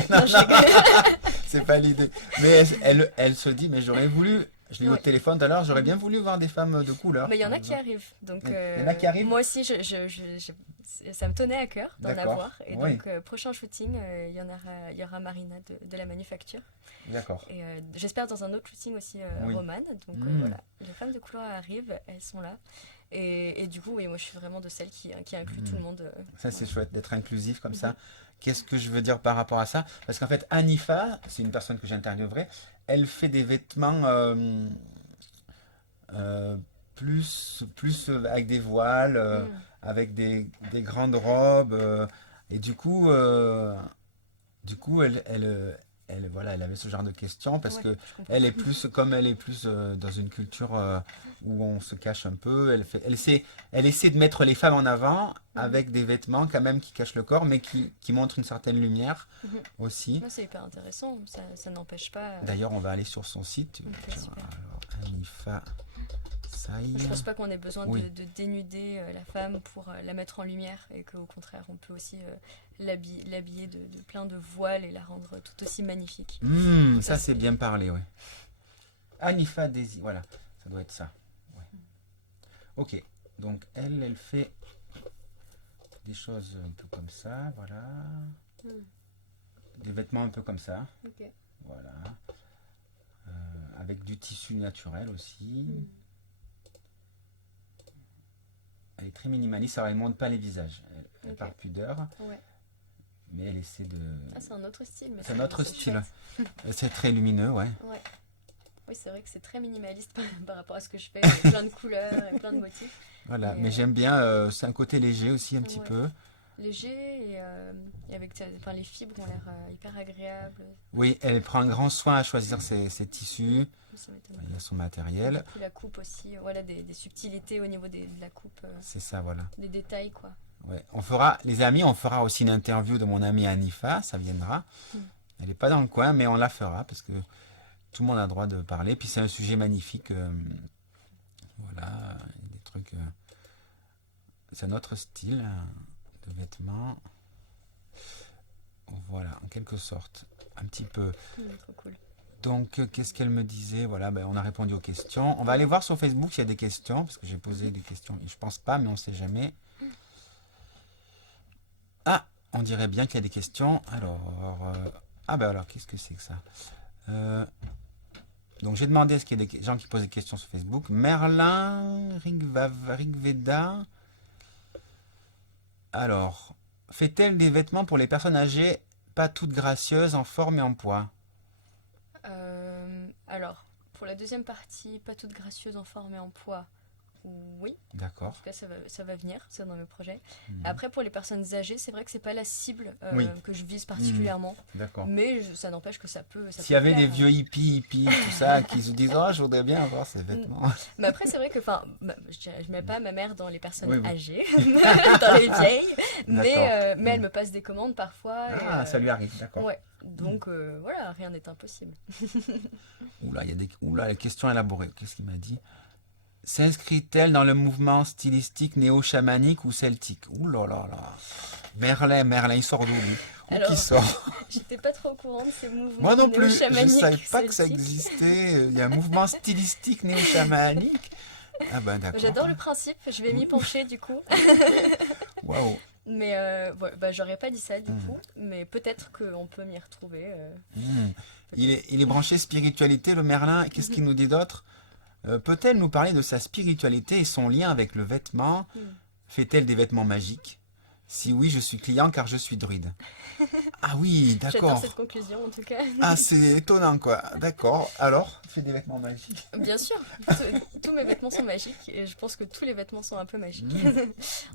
Non, je rigole. C'est pas l'idée. Mais elle se dit, mais j'aurais voulu, je l'ai eu au Ouais. téléphone tout à l'heure, j'aurais bien voulu voir des femmes de couleur. Mais il y en par a qui exemple. arrivent. Donc, Il y en a qui arrivent. moi aussi, ça me tenait à cœur d'en D'accord. avoir. Et Oui. donc, prochain shooting, il y aura Marina de la Manufacture. D'accord. Et j'espère dans un autre shooting aussi, Oui. Romane. Donc Mm. voilà, les femmes de couleur arrivent, elles sont là. Et du coup, oui, moi je suis vraiment de celles qui incluent tout le monde. Ça, c'est chouette d'être inclusif comme ça. Qu'est-ce que je veux dire par rapport à ça? Parce qu'en fait, Anifa, c'est une personne que j'interviewerai, elle fait des vêtements plus avec des voiles, avec des grandes robes. Et du coup, voilà, elle avait ce genre de questions parce Ouais, que je comprends. elle est plus, comme elle est plus dans une culture où on se cache un peu, elle essaie de mettre les femmes en avant avec des vêtements quand même qui cachent le corps, mais qui montrent une certaine lumière aussi. Non, c'est hyper intéressant, ça n'empêche pas. D'ailleurs, on va aller sur son site. Ok, super. Alors, Anifa Saï. Je pense pas qu'on ait besoin Oui. de dénuder la femme pour la mettre en lumière et qu'au contraire, on peut aussi l'habiller de plein de voiles et la rendre tout aussi magnifique. Ça, c'est bien parlé, oui. Anifa Daisy, voilà, ça doit être ça. Ouais. Ok, donc elle fait des choses un peu comme ça, voilà. Des vêtements un peu comme ça, Ok. voilà. Avec du tissu naturel aussi. Elle est très minimaliste, alors elle ne montre pas les visages. Elle Ok. par pudeur, Ouais. mais elle essaie de... Ah, c'est un autre style. Mais C'est un autre c'est style. chouette. C'est très lumineux, ouais. Ouais. Oui, c'est vrai que c'est très minimaliste par rapport à ce que je fais, avec plein de couleurs et plein de motifs. Voilà, Et, mais j'aime bien, c'est un côté léger aussi un petit Ouais. peu. Léger et avec enfin, les fibres ont l'air hyper agréables. Oui, elle prend un grand soin à choisir ses tissus. Ça m'étonne Il y a son pas. matériel. Et puis la coupe aussi, voilà, des subtilités au niveau de la coupe, C'est ça, voilà. des détails quoi. Ouais. Les amis, on fera aussi une interview de mon amie Anifa, ça viendra. Elle n'est pas dans le coin, mais on la fera parce que tout le monde a le droit de parler. Puis c'est un sujet magnifique. Voilà, il y a des trucs. C'est un autre style de vêtements. Voilà, en quelque sorte, un petit peu. Trop cool. Donc, qu'est-ce qu'elle me disait? Voilà, on a répondu aux questions. On va aller voir sur Facebook s'il y a des questions, parce que j'ai posé des questions. Je pense pas, mais on ne sait jamais. Ah, on dirait bien qu'il y a des questions. Alors, alors, qu'est-ce que c'est que ça? Donc, j'ai demandé est-ce qu'il y a des gens qui posent des questions sur Facebook. Merlin, Rigveda. Alors, fait-elle des vêtements pour les personnes âgées, pas toutes gracieuses, en forme et en poids? Alors, pour la deuxième partie, pas toute gracieuse en forme et en poids, oui. En D'accord. tout cas, ça va venir, c'est dans le projet. Après, pour les personnes âgées, c'est vrai que c'est pas la cible Oui. que je vise particulièrement, D'accord. mais ça n'empêche que ça peut. S'il y avait des plaire. vieux hippies, tout ça, qui se disent oh, je voudrais bien avoir ces vêtements. Mais après, c'est vrai que, je mets pas ma mère dans les personnes Oui, oui. âgées, dans les vieilles, mais D'accord. elle me passe des commandes parfois. et, Ah, ça lui arrive, d'accord. Ouais, donc voilà, rien n'est impossible. Oula, il y a des questions élaborées. Qu'est-ce qu'il m'a dit? S'inscrit-elle dans le mouvement stylistique néo-chamanique ou celtique? Ouh là là là. Merlin, il sort d'où lui? Où Alors, qui sort? J'étais pas trop au courant de ces mouvements. Moi non plus, je ne néo-chamaniques savais pas que ça celtiques. existait. Il y a un mouvement stylistique néo-chamanique. Ah ben d'accord. J'adore le principe, je vais m'y pencher du coup. Waouh. Mais j'aurais pas dit ça du coup, mais peut-être qu'on peut m'y retrouver. Il est branché spiritualité, le Merlin. Et qu'est-ce qu'il nous dit d'autre? Peut-elle nous parler de sa spiritualité et son lien avec le vêtement? Fait-elle des vêtements magiques? Si oui, je suis client car je suis druide. Ah oui, J'adore d'accord. cette conclusion en tout cas. Ah, c'est étonnant quoi. D'accord. Alors, fais des vêtements magiques. Bien sûr, tous mes vêtements sont magiques et je pense que tous les vêtements sont un peu magiques.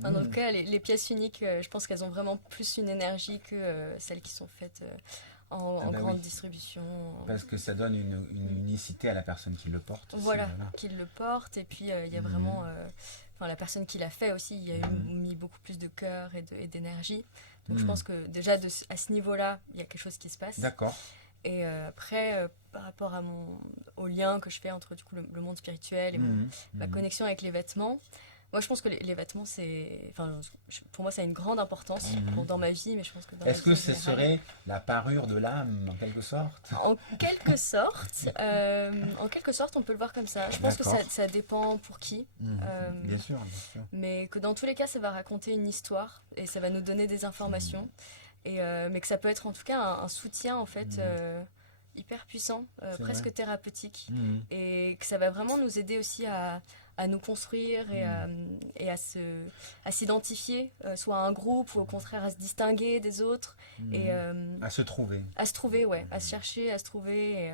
En tout cas, les pièces uniques, je pense qu'elles ont vraiment plus une énergie que celles qui sont faites Ah bah grande oui. distribution. Parce que ça donne une unicité à la personne qui le porte. aussi, Voilà, qu'il le porte. Et puis, il y a vraiment... Enfin, la personne qui l'a fait aussi, il y a mis beaucoup plus de cœur et d'énergie. Donc, je pense que déjà, à ce niveau-là, il y a quelque chose qui se passe. D'accord. Et après, par rapport au lien que je fais entre du coup, le monde spirituel et ma connexion avec les vêtements, moi je pense que les vêtements, pour moi, ça a une grande importance dans ma vie, mais je pense que dans Est-ce ma que vie en ce général- serait la parure de l'âme, en quelque sorte? En quelque sorte, on peut le voir comme ça. Je pense que D'accord. ça dépend pour qui. Bien sûr, bien sûr. Mais que dans tous les cas, ça va raconter une histoire et ça va nous donner des informations. Mais que ça peut être en tout cas un soutien en fait hyper puissant, C'est presque vrai. thérapeutique. Et que ça va vraiment nous aider aussi à nous construire et à s'identifier, soit à un groupe ou au contraire à se distinguer des autres. Et À se trouver. à se trouver, à se chercher, à se trouver.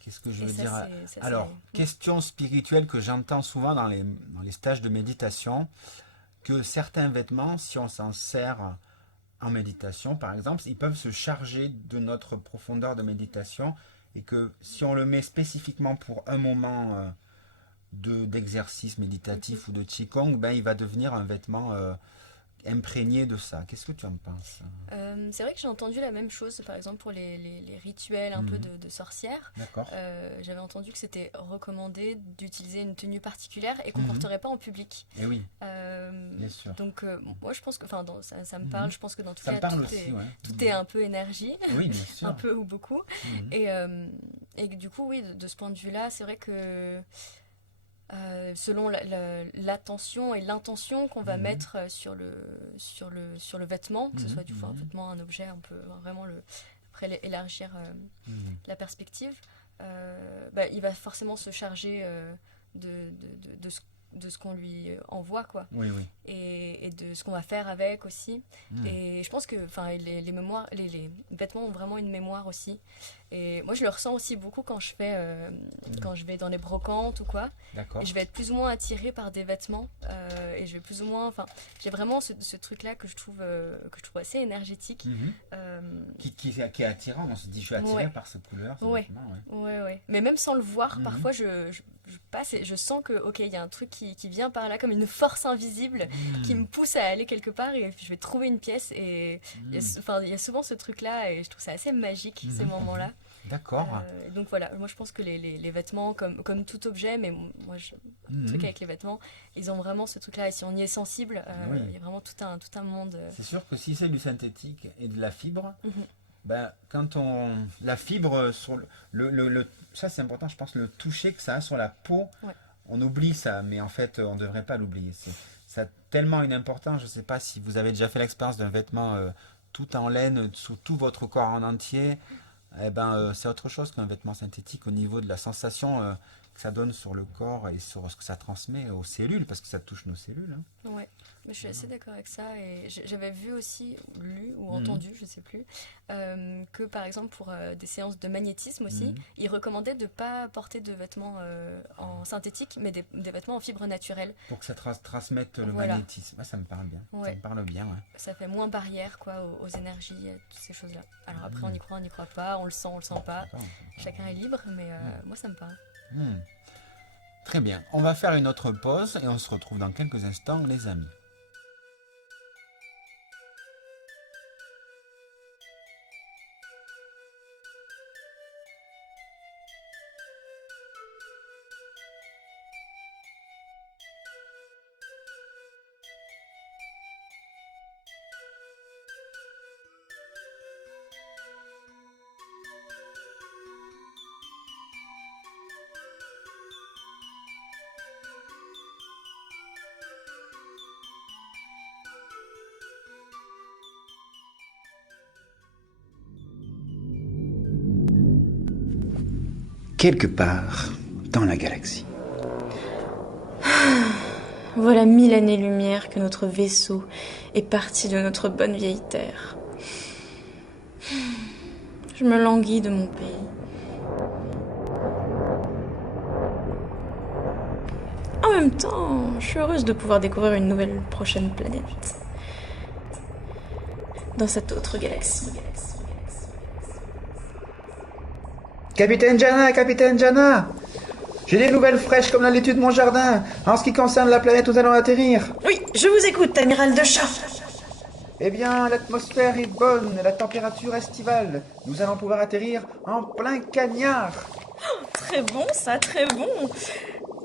Qu'est-ce que je Et veux ça, dire? ça, Alors, c'est- question spirituelle que j'entends souvent dans les stages de méditation, que certains vêtements, si on s'en sert en méditation, par exemple, ils peuvent se charger de notre profondeur de méditation et que si on le met spécifiquement pour un moment d'exercice méditatif ou de Qigong, ben, il va devenir un vêtement imprégné de ça. Qu'est-ce que tu en penses? C'est vrai que j'ai entendu la même chose, par exemple pour les rituels un peu de sorcières. D'accord. J'avais entendu que c'était recommandé d'utiliser une tenue particulière et qu'on ne porterait pas en public. Et oui, Bien sûr. Donc moi je pense que, enfin ça me parle, je pense que dans tout Ça me cas parle tout aussi, est, ouais. tout est un peu énergie, Oui, bien sûr. un peu ou beaucoup. Mhm. Et du coup oui, de ce point de vue-là, c'est vrai que selon l'attention et l'intention qu'on va mettre sur le vêtement, que ce soit du coup un vêtement, un objet, on peut vraiment après élargir la perspective, il va forcément se charger de ce qu'on lui envoie, quoi. Oui, oui. Et de ce qu'on va faire avec aussi. Et je pense que les mémoires, les vêtements ont vraiment une mémoire aussi. Et moi, je le ressens aussi beaucoup quand quand je vais dans les brocantes ou quoi. D'accord. Et je vais être plus ou moins attirée par des vêtements. Et je vais plus ou moins... Enfin, j'ai vraiment ce truc-là que je trouve assez énergétique. Qui est attirant, on se dit je suis attiré Ouais. par ce couleur, ce Ouais. vêtement, Ouais. Mais même sans le voir, parfois je passe et je sens que ok, il y a un truc qui vient par là comme une force invisible qui me pousse à aller quelque part et puis je vais trouver une pièce et il y a souvent ce truc là et je trouve ça assez magique ces moments-là. D'accord. Donc voilà, moi je pense que les vêtements comme tout objet, mais moi le truc avec les vêtements, ils ont vraiment ce truc là et si on y est sensible, Oui. il y a vraiment tout un monde. C'est sûr que si c'est du synthétique et de la fibre, ben, quand la fibre sur ça c'est important, je pense, le toucher que ça a sur la peau, Ouais. on oublie ça, mais en fait on ne devrait pas l'oublier. Ça a tellement une importance. Je ne sais pas si vous avez déjà fait l'expérience d'un vêtement tout en laine sur tout votre corps en entier. Eh ben, c'est autre chose qu'un vêtement synthétique au niveau de la sensation que ça donne sur le corps et sur ce que ça transmet aux cellules, parce que ça touche nos cellules. Hein. Ouais, mais je suis assez d'accord avec ça et j'avais vu aussi, lu ou entendu, je sais plus, que par exemple pour des séances de magnétisme aussi, ils recommandaient de ne pas porter de vêtements en synthétique, mais des vêtements en fibre naturelle. Pour que ça transmette le Voilà. magnétisme. Ah, ça me parle bien. Ouais. Ça me parle bien, ouais. Ça fait moins barrière quoi aux énergies, à toutes ces choses-là. Alors après on y croit, on n'y croit pas, on le sent pas. D'accord. Chacun est libre, mais moi ça me parle. Très bien. On va faire une autre pause et on se retrouve dans quelques instants, les amis. Quelque part dans la galaxie. Voilà 1000 années-lumière que notre vaisseau est parti de notre bonne vieille Terre. Je me languis de mon pays. En même temps, je suis heureuse de pouvoir découvrir une nouvelle prochaine planète. Dans cette autre galaxie. Capitaine Jana! J'ai des nouvelles fraîches comme la laitue de mon jardin. En ce qui concerne la planète où nous allons atterrir. Oui, je vous écoute, amiral de chat. Eh bien, l'atmosphère est bonne, la température estivale. Nous allons pouvoir atterrir en plein cagnard. Très bon, ça, très bon.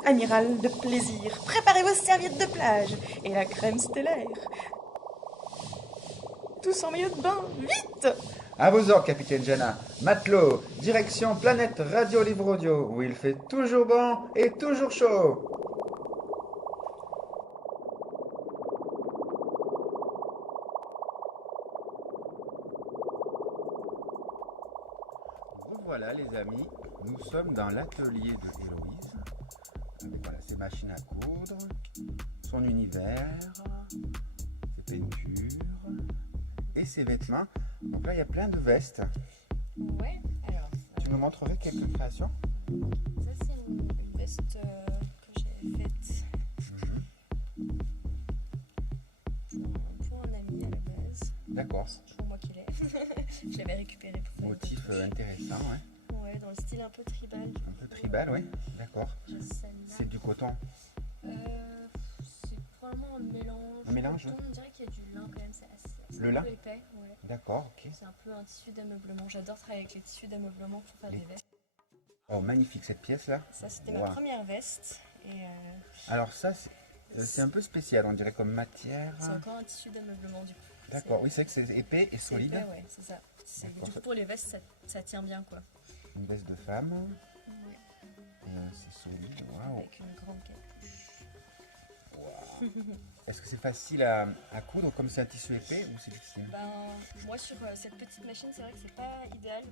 Amiral de plaisir, préparez vos serviettes de plage et la crème stellaire. Tous en maillot de bain, vite! À vos ordres, capitaine Jana. Matelot, direction planète Radio Livre Audio, où il fait toujours bon et toujours chaud. Voilà les amis, nous sommes dans l'atelier de Héloïse, avec voilà, ses machines à coudre, son univers, ses peintures et ses vêtements. Donc là il y a plein de vestes. Ouais, alors. Tu nous montrerais quelques créations? Ça, c'est une veste que j'ai faite pour un ami à la base. D'accord. C'est pour moi qui l'ai. Je l'avais récupéré pour faire Motif intéressant, ouais. Ouais, dans le style un peu tribal. Un peu tribal, oui. D'accord. C'est du coton. C'est probablement un mélange. Un mélange, coton, on dirait qu'il y a du lin quand même, c'est assez Le un lin peu épais. Ouais. D'accord, ok. C'est un peu un tissu d'ameublement. J'adore travailler avec les tissus d'ameublement pour faire des vestes. Oh, magnifique cette pièce-là. Ça, c'était Wow. ma première veste. Et Alors ça, c'est un peu spécial, on dirait comme matière. c'est encore un tissu d'ameublement du coup. D'accord, oui, c'est vrai que c'est épais et C'est solide. épais, ouais, c'est ça. D'accord. Du coup, pour les vestes, ça tient bien quoi. Une veste de femme. Ouais, C'est solide, waouh. avec une grande capuche. Est-ce que c'est facile à coudre comme c'est un tissu épais ou c'est difficile? Ben, moi sur cette petite machine, c'est vrai que c'est pas idéal.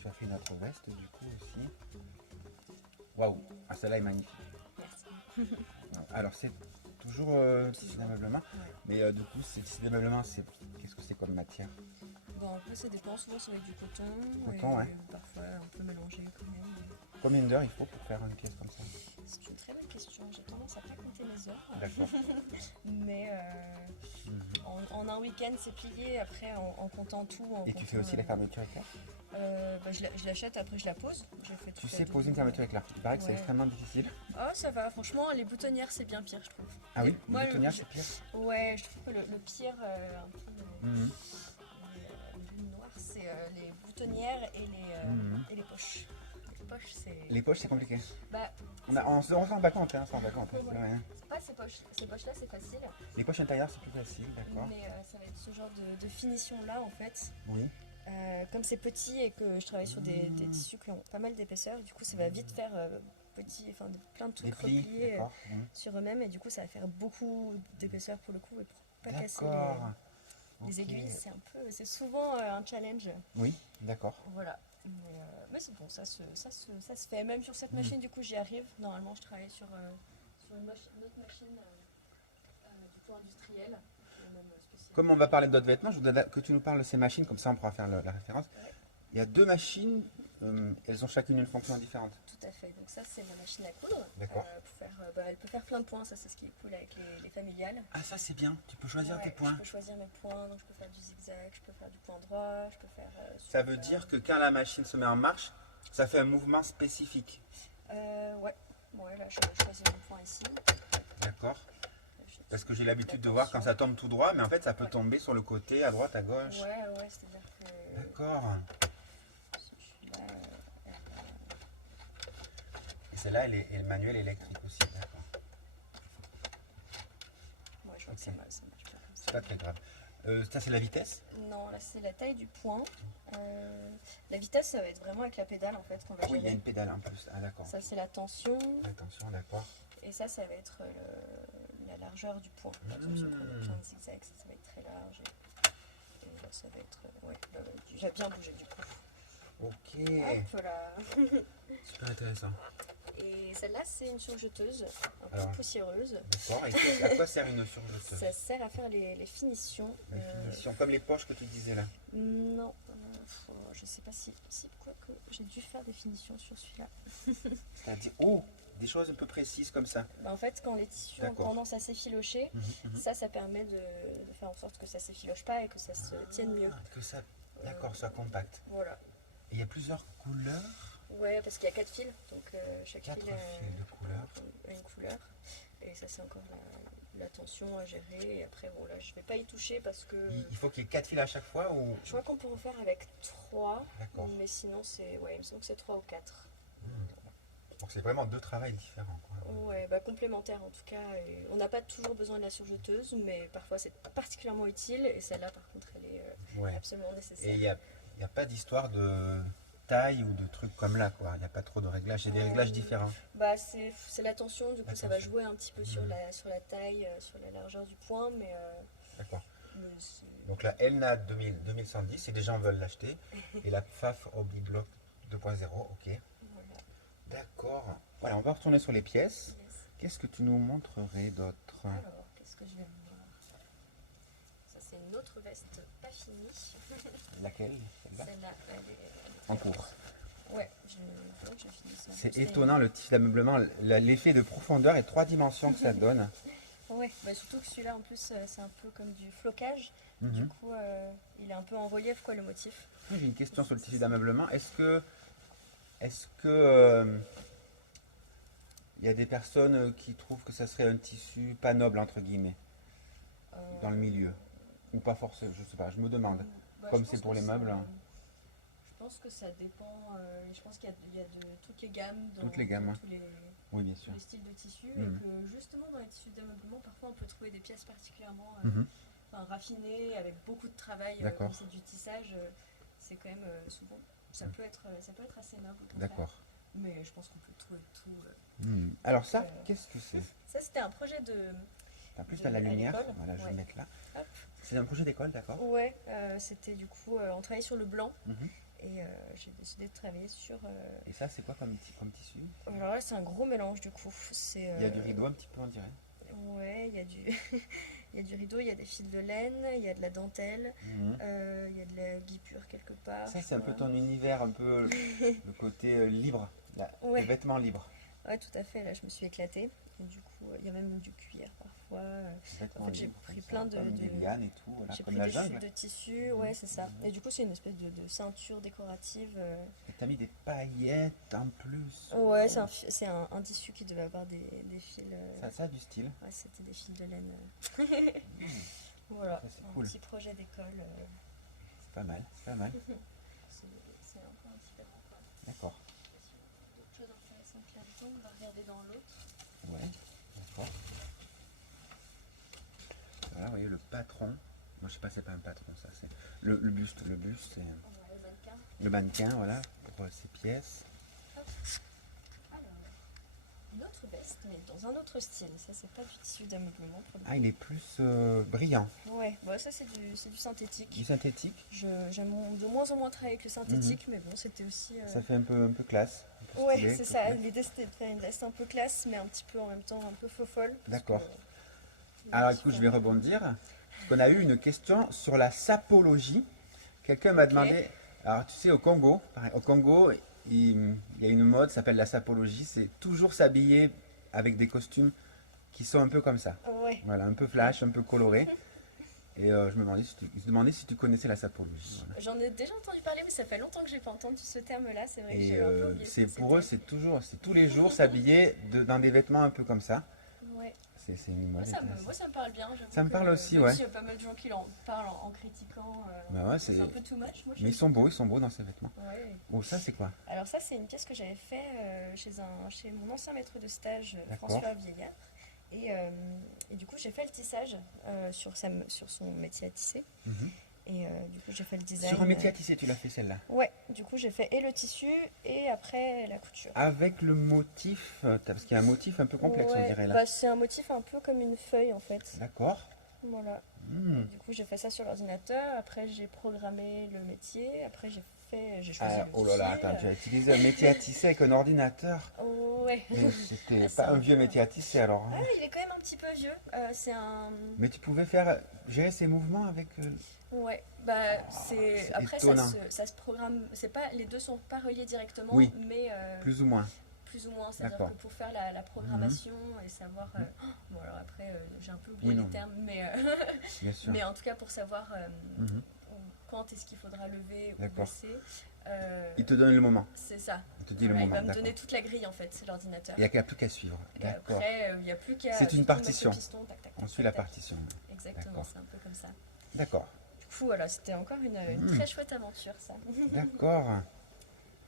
Tu as fait notre veste du coup aussi. Waouh, ah, celle-là est magnifique. Merci. Alors c'est toujours tissu d'ameublement, Ouais. mais du coup c'est tissu d'ameublement, qu'est-ce que c'est comme matière? Bon, après, ça dépend. Souvent, c'est avec du coton. Coton, et ouais. parfois un peu mélangé quand même. Combien d'heures il faut pour faire une pièce comme ça? C'est une très bonne question. J'ai tendance à pas compter mes heures. D'accord. Mais en un week-end, c'est plié. Après, en comptant tout. Et tu fais aussi la fermeture éclair? Je l'achète, après je la pose. J'ai fait Tu toute la sais poser une double. fermeture éclair? Il paraît que c'est Ouais. extrêmement difficile. Oh, ça va. Franchement, les boutonnières, c'est bien pire, je trouve. Ah oui, Moi, le boutonnière je- c'est pire. Ouais, je trouve que le pire, un peu Mhm. les bulles noires, c'est les boutonnières et les poches. Les poches, c'est. Les poches c'est compliqué. Bah, On s'en rend pas compte, hein, on s'en rend pas compte. Ouais, c'est voilà. vrai. c'est pas ces poches. Ces poches-là, c'est facile. Les poches intérieures c'est plus facile, d'accord. Mais ça va être ce genre de finition-là, en fait. Oui. Comme c'est petit et que je travaille sur des tissus qui ont pas mal d'épaisseur, du coup, ça va vite faire plein de Des trucs plis, repliés d'accord. Mhm. sur eux-mêmes. Et du coup, ça va faire beaucoup d'épaisseur pour le coup. Et pour pas casser D'accord. les Ok. aiguilles, c'est souvent un challenge. Oui, d'accord. Voilà. Mais c'est bon, ça se fait. Même sur cette Mhm. machine, du coup, j'y arrive. Normalement, je travaille sur une autre machine du coup industrielle. qui est même spéciale. Comme on va parler d'autres vêtements, je voudrais que tu nous parles de ces machines, comme ça on pourra faire la référence. Ouais. Il y a deux machines, elles ont chacune une fonction différente. Tout à fait. Donc ça, c'est ma machine à coudre. D'accord. Elle peut faire plein de points. Ça, c'est ce qui est cool avec les familiales. Ah ça c'est bien, tu peux choisir tes Ouais, points. Je peux choisir mes points. Donc je peux faire du zigzag, je peux faire du point droit, je peux faire. Ça veut dire que quand la machine se met en marche, ça fait un mouvement spécifique. Ouais. Ouais, là, je choisis mon point ici. D'accord. Parce que j'ai l'habitude de voir quand ça tombe tout droit, mais en fait ça peut tomber sur le côté, à droite, à gauche. Ouais, c'est-à-dire que. D'accord. Celui-là, Et celle-là, elle est manuelle électrique aussi, d'accord. ouais, je vois que Ok. ça marche pas comme ça. C'est pas très grave. Ça c'est la vitesse? Non, là, c'est la taille du point. La vitesse, ça va être vraiment avec la pédale en fait qu'on va Oui, il y a gérer. une pédale en plus. Ah d'accord. Ça, c'est la tension. Attention, d'accord. Et ça va être la largeur du point. Par exemple, si on prend des points de zigzag, ça va être très large. Et là, ça va être. Ouais, j'ai bien bougé du coup. Ok. Hop là. Super intéressant. Et celle-là, c'est une surjeteuse, un peu Alors. poussiéreuse. D'accord. Et à quoi sert une surjeteuse? Ça sert à faire les finitions. Les finitions, comme les poches que tu disais là. Non, je sais pas si quoi que j'ai dû faire des finitions sur celui-là. C'est-à-dire, oh, des choses un peu précises comme ça. Bah, en fait, quand les tissus ont D'accord. tendance à s'effilocher, ça permet de faire en sorte que ça s'effiloche pas et que ça se tienne mieux. Ah, que ça, d'accord, ça compacte. Voilà. il y a plusieurs couleurs. Ouais, parce qu'il y a 4 fils, donc chaque 4 fil fils de couleurs. a une couleur. Et ça, c'est encore la tension à gérer. Et après, bon, là, je vais pas y toucher parce que Il faut qu'il y ait 4 fils à chaque fois ou... je crois qu'on peut en faire avec 3, D'accord. mais sinon, il me semble que c'est 3 ou 4. Donc c'est vraiment 2 travails différents, quoi. Ouais, bah complémentaires en tout cas. Et on n'a pas toujours besoin de la surjeteuse, mais parfois c'est particulièrement utile. Et celle-là, par contre, elle est Ouais. absolument Et nécessaire. il n'y a pas d'histoire de taille ou de trucs comme là, quoi. Il n'y a pas trop de réglages. Il y a des réglages différents. Bah c'est la tension, du coup La ça va tension. jouer un petit peu sur la taille, sur la largeur du point, mais D'accord. c'est- Donc la Elna 2110, si des gens veulent l'acheter. Et la Pfaff Obliblock 2.0, ok. voilà. D'accord. Voilà, on va retourner sur les pièces. Yes. Qu'est-ce que tu nous montrerais d'autre? Alors, qu'est-ce que je vais vous voir? Ça c'est une autre veste pas finie. Laquelle? Celle-là Celle-là, elle est En cours. Ouais, donc je finis ça. C'est étonnant le tissu d'ameublement, l'effet de profondeur et 3 dimensions que ça donne. Ouais, bah surtout que celui-là en plus c'est un peu comme du flocage. Mhm. Du coup, il est un peu en relief quoi le motif. J'ai une question sur le tissu d'ameublement. Est-ce que il y a des personnes qui trouvent que ça serait un tissu pas noble entre guillemets dans le milieu ou pas forcément, je sais pas, je me demande. Bah, Comme je c'est pense pour que les meubles. Je pense que ça dépend. Je pense qu'il y a de toutes les gammes, dans Toutes les gammes, tous les, Oui, bien tous sûr. les styles de tissus, Mhm. et que justement dans les tissus d'ameublement, parfois on peut trouver des pièces particulièrement Mhm. raffinées, avec beaucoup de travail. D'accord. Comme c'est du tissage, c'est quand même souvent. Ça peut être assez noble. au contraire. D'accord. Mais je pense qu'on peut trouver tout. Alors ça, Euh, qu'est-ce que c'est? Ça, c'était un projet de. En plus, de- tu as la à lumière. l'école, Voilà, je vais ouais. le mettre là. Hop. C'est un projet d'école, d'accord? Ouais, c'était du coup, on travaillait sur le blanc, Mhm. et j'ai décidé de travailler sur. Et ça, c'est quoi comme tissu? Alors là, c'est un gros mélange du coup. Il y a du rideau un petit peu, on dirait. Ouais, il y a du, il y a du rideau, il y a des fils de laine, il y a de la dentelle, Mhm. il y a de la guipure quelque part. Ça, je c'est un peu crois. ton univers, un peu le côté libre, Ouais. les vêtements libres. Ouais, tout à fait. Là, je me suis éclatée. Et du coup, il y a même du cuir parfois. Vêtements En fait, j'ai libres, pris comme ça, plein de- comme des de- lianes et tout, voilà, J'ai comme pris la des jungle. fils de tissu, ouais, c'est ça. Et du coup, c'est une espèce de ceinture décorative. Et t'as mis des paillettes en plus. Ouais, c'est un tissu qui devait avoir des fils. Ça a du style. Ouais, c'était des fils de laine. Voilà, Ça, c'est un cool. petit projet d'école. C'est pas mal, c'est pas mal. C'est un peu différent, quoi. D'accord. D'autres choses intéressantes là-dedans, on va regarder dans l'autre. Ouais, d'accord. Voilà, vous voyez le patron. Moi, je sais pas, c'est pas un patron, ça. C'est le buste. Le buste, c'est On va le mannequin. le mannequin, voilà, pour ces pièces. Alors, une autre veste, mais dans un autre style. Ça, c'est pas du tissu d'ameublement pour le Ah, il est plus brillant. coup. Ouais, bon, ça, c'est du synthétique. Du synthétique, J'aime de moins en moins travailler avec le synthétique, mais bon, c'était aussi. ça fait un peu classe. un peu Ouais, stylé, c'est un peu ça. classe. L'idée, c'était de faire une veste un peu classe, mais un petit peu en même temps un peu faux folle. parce D'accord. que- Alors écoute, je vais rebondir. Parce qu'on a eu une question sur la sapologie. Quelqu'un m'a Ok. demandé, alors tu sais, au Congo, il y a une mode, ça s'appelle la sapologie. C'est toujours s'habiller avec des costumes qui sont un peu comme ça. Ouais. Voilà, un peu flash, un peu coloré. Et je me demandais si tu connaissais la sapologie. Voilà. J'en ai déjà entendu parler, mais ça fait longtemps que j'ai pas entendu ce terme-là. C'est vrai que Et j'ai un peu oublié. c'est ce que pour eux, c'était. c'est tous les jours s'habiller dans des vêtements un peu comme ça. Ouais. C'est une mode intéressante. Moi, ça me parle bien. j'avoue Ça me que, parle aussi, même ouais. s'il y a pas mal de gens qui en parlent en critiquant. Bah ouais, c'est un peu too much. Moi, je Mais ils sont beaux dans ces vêtements. Ouais. Oh, ça c'est quoi? Alors ça, c'est une pièce que j'avais fait chez mon ancien maître de stage, D'accord. François Vieillard. Et du coup, j'ai fait le tissage sur son métier à tisser. Mhm. Et du coup, j'ai fait le design. Sur un métier à tisser, tu l'as fait celle-là. Ouais, du coup, j'ai fait et le tissu et après la couture. Avec le motif, parce qu'il y a un motif un peu complexe, on Ouais, dirait là. bah, c'est un motif un peu comme une feuille en fait. D'accord. Voilà. Hmm. Du coup, j'ai fait ça sur l'ordinateur. Après, j'ai programmé le métier. Après, j'ai choisi Ah, le oh là là, tissu. attends, tu as utilisé un métier à tisser avec un ordinateur. Ouais. Mais c'était Ah, c'est pas un un vieux peu- métier à tisser alors. hein. Ah, il est quand même un petit peu vieux. C'est un. Mais tu pouvais gérer ces mouvements avec. Ouais. Bah, c'est après, étonnant. ça se programme. C'est pas, les deux sont pas reliés directement, Oui. mais Plus ou moins. plus ou moins. C'est-à-dire D'accord. que pour faire la programmation et savoir. Bon, alors après, j'ai un peu oublié Oui, les non. termes, mais, Bien sûr. mais en tout cas, pour savoir Mhm. quand est-ce qu'il faudra lever ou D'accord. baisser. Il te donne le moment. C'est ça. Il te dit le Voilà, il moment. va me D'accord. donner toute la grille en fait, c'est l'ordinateur. Il n'y a plus qu'à suivre. Et D'accord. après, il n'y a plus qu'à. C'est une surtout mettre partition. le piston, tac, tac, On tac, suit tac, la tac. partition. Exactement, D'accord. c'est un peu comme ça. D'accord. Du coup, voilà, c'était encore une très chouette aventure, ça. D'accord.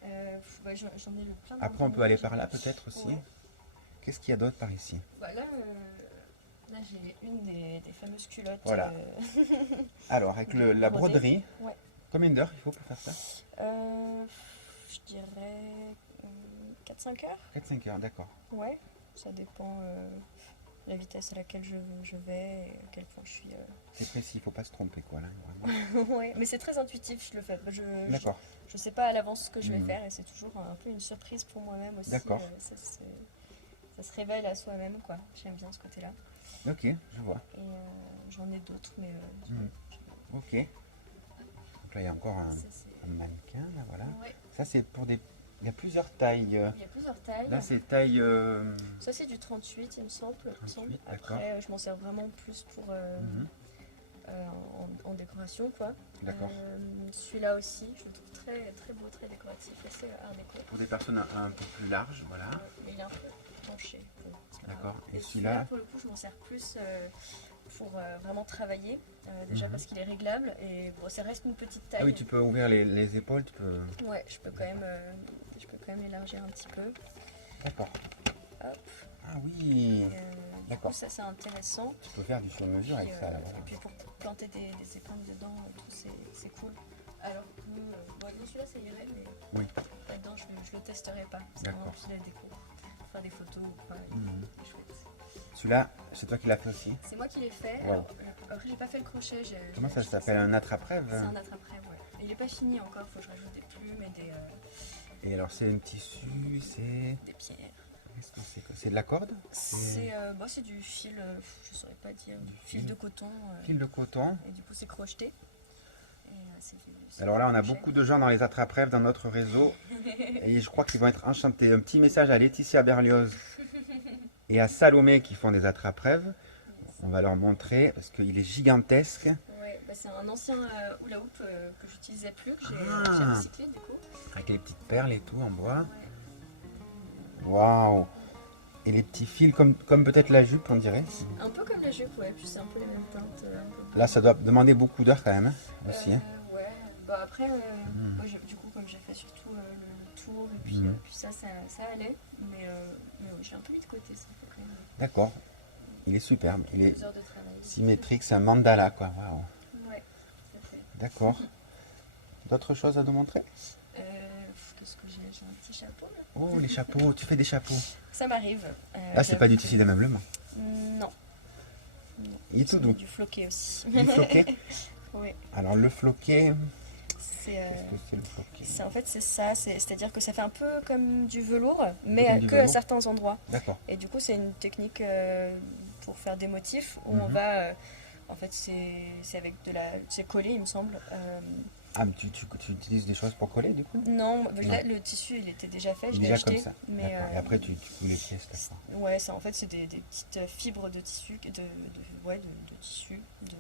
J'en ai le plein. Après, on peut aller par là peut-être aussi. Ouais. Qu'est-ce qu'il y a d'autre par ici? Bah, là j'ai une des fameuses culottes. Voilà. Alors, avec la brodée. broderie, Ouais. combien d'heures il faut pour faire ça? Je dirais 4-5 heures. 4-5 heures, d'accord. Ouais, ça dépend de la vitesse à laquelle je vais et à quel point je suis. C'est précis, il ne faut pas se tromper, quoi. Là, vraiment. Ouais, mais c'est très intuitif, je le fais. D'accord. Je sais pas à l'avance ce que je vais Mhm. faire et c'est toujours un peu une surprise pour moi-même aussi. D'accord. Ça se révèle à soi-même, quoi. J'aime bien ce côté-là. Ok, je vois. Et j'en ai d'autres, mais Mhm. Ok. Donc là, il y a encore un mannequin, là, voilà. ouais, Ça, c'est pour des... Il y a plusieurs tailles. il y a plusieurs tailles. Là, c'est taille... Ça, c'est du 38, il me semble. 38, d'accord. Après, je m'en sers vraiment plus pour Mhm. en décoration, quoi. D'accord. Celui-là aussi, je le trouve très, très beau, très décoratif, assez art déco. Pour des personnes un peu plus larges, voilà. Mais il est un peu penché. Bon, c'est pas D'accord. grave. Et celui-là, celui-là pour le coup, je m'en sers plus pour vraiment travailler. Déjà Mhm. parce qu'il est réglable et bon, ça reste une petite taille. Ah oui, tu peux ouvrir les épaules, tu peux... Ouais, je peux quand même élargir un petit peu. D'accord. Hop. Ah oui, Du d'accord. coup, ça c'est intéressant. Tu peux faire du sur-mesure avec Puis, ça, là. et puis pour planter des épingles dedans, et tout, c'est cool. Alors que bon, celui-là ça irait, mais Oui. là-dedans je le testerai pas. C'est D'accord. vraiment plus la déco. Faire des photos ou quoi, Mhm. c'est chouette. Celui-là, c'est toi qui l'as fait aussi. C'est moi qui l'ai fait. Ouais. Alors, après j'ai pas fait le crochet. Comment ça j'ai s'appelle? Un attrape-rêve? C'est un attrape-rêve, ouais. Et il est pas fini encore, faut que je rajoute des plumes et Et alors, c'est un tissu, c'est... des pierres. Qu'est-ce que c'est? C'est de la corde? C'est du fil, je saurais pas dire, du fil de coton. Fil de coton. Et du coup c'est crocheté. Et, c'est Alors là, on a crochet. beaucoup de gens dans les attrape-rêves dans notre réseau. Et je crois qu'ils vont être enchantés. Un petit message à Laetitia Berlioz et à Salomé qui font des attrape-rêves. On va leur montrer parce qu'il est gigantesque. Ouais, bah c'est un ancien hula hoop que j'utilisais plus, que j'ai Ah. recyclé du coup. Avec les petites perles et tout en bois. Ouais. Waouh! Et les petits fils comme peut-être la jupe, on dirait. Un peu comme la jupe, ouais, puis c'est un peu les mêmes teintes. Un peu Là, ça doit demander beaucoup d'heures quand même, hein, aussi. Hein. Ouais, bah après, moi, du coup, comme j'ai fait surtout le tour, et puis, Mhm. puis ça allait, mais ouais, je l'ai un peu mis de côté, ça fait quand même D'accord. Il est superbe. Il est 2 heures de travail. symétrique, c'est un mandala, quoi. Waouh. Ouais, tout à fait. D'accord. D'autres choses à nous montrer? Qu'est-ce que j'ai? J'ai un petit chapeau là. Oh, les chapeaux. Tu fais des chapeaux. Ça m'arrive. Là, c'est pas du j'avoue tissu que- d'ameublement. Non. Il est tout doux. Du floqué aussi. Il est floqué. Oui. Alors, le floqué, C'est qu'est-ce que c'est le floqué? en fait c'est ça, c'est-à-dire que ça fait un peu comme du velours, mais Comme du que à velours. certains endroits. D'accord. Et du coup c'est une technique pour faire des motifs où on Mhm. va, en fait c'est avec c'est collé il me semble. Ah, mais tu utilises des choses pour coller, du coup? Non, là, le tissu il était déjà fait, je l'ai Déjà acheté. comme ça. Mais D'accord. Et après, tu les pièces, d'accord. ouais, ça en fait c'est des petites fibres de tissu, de tissu, de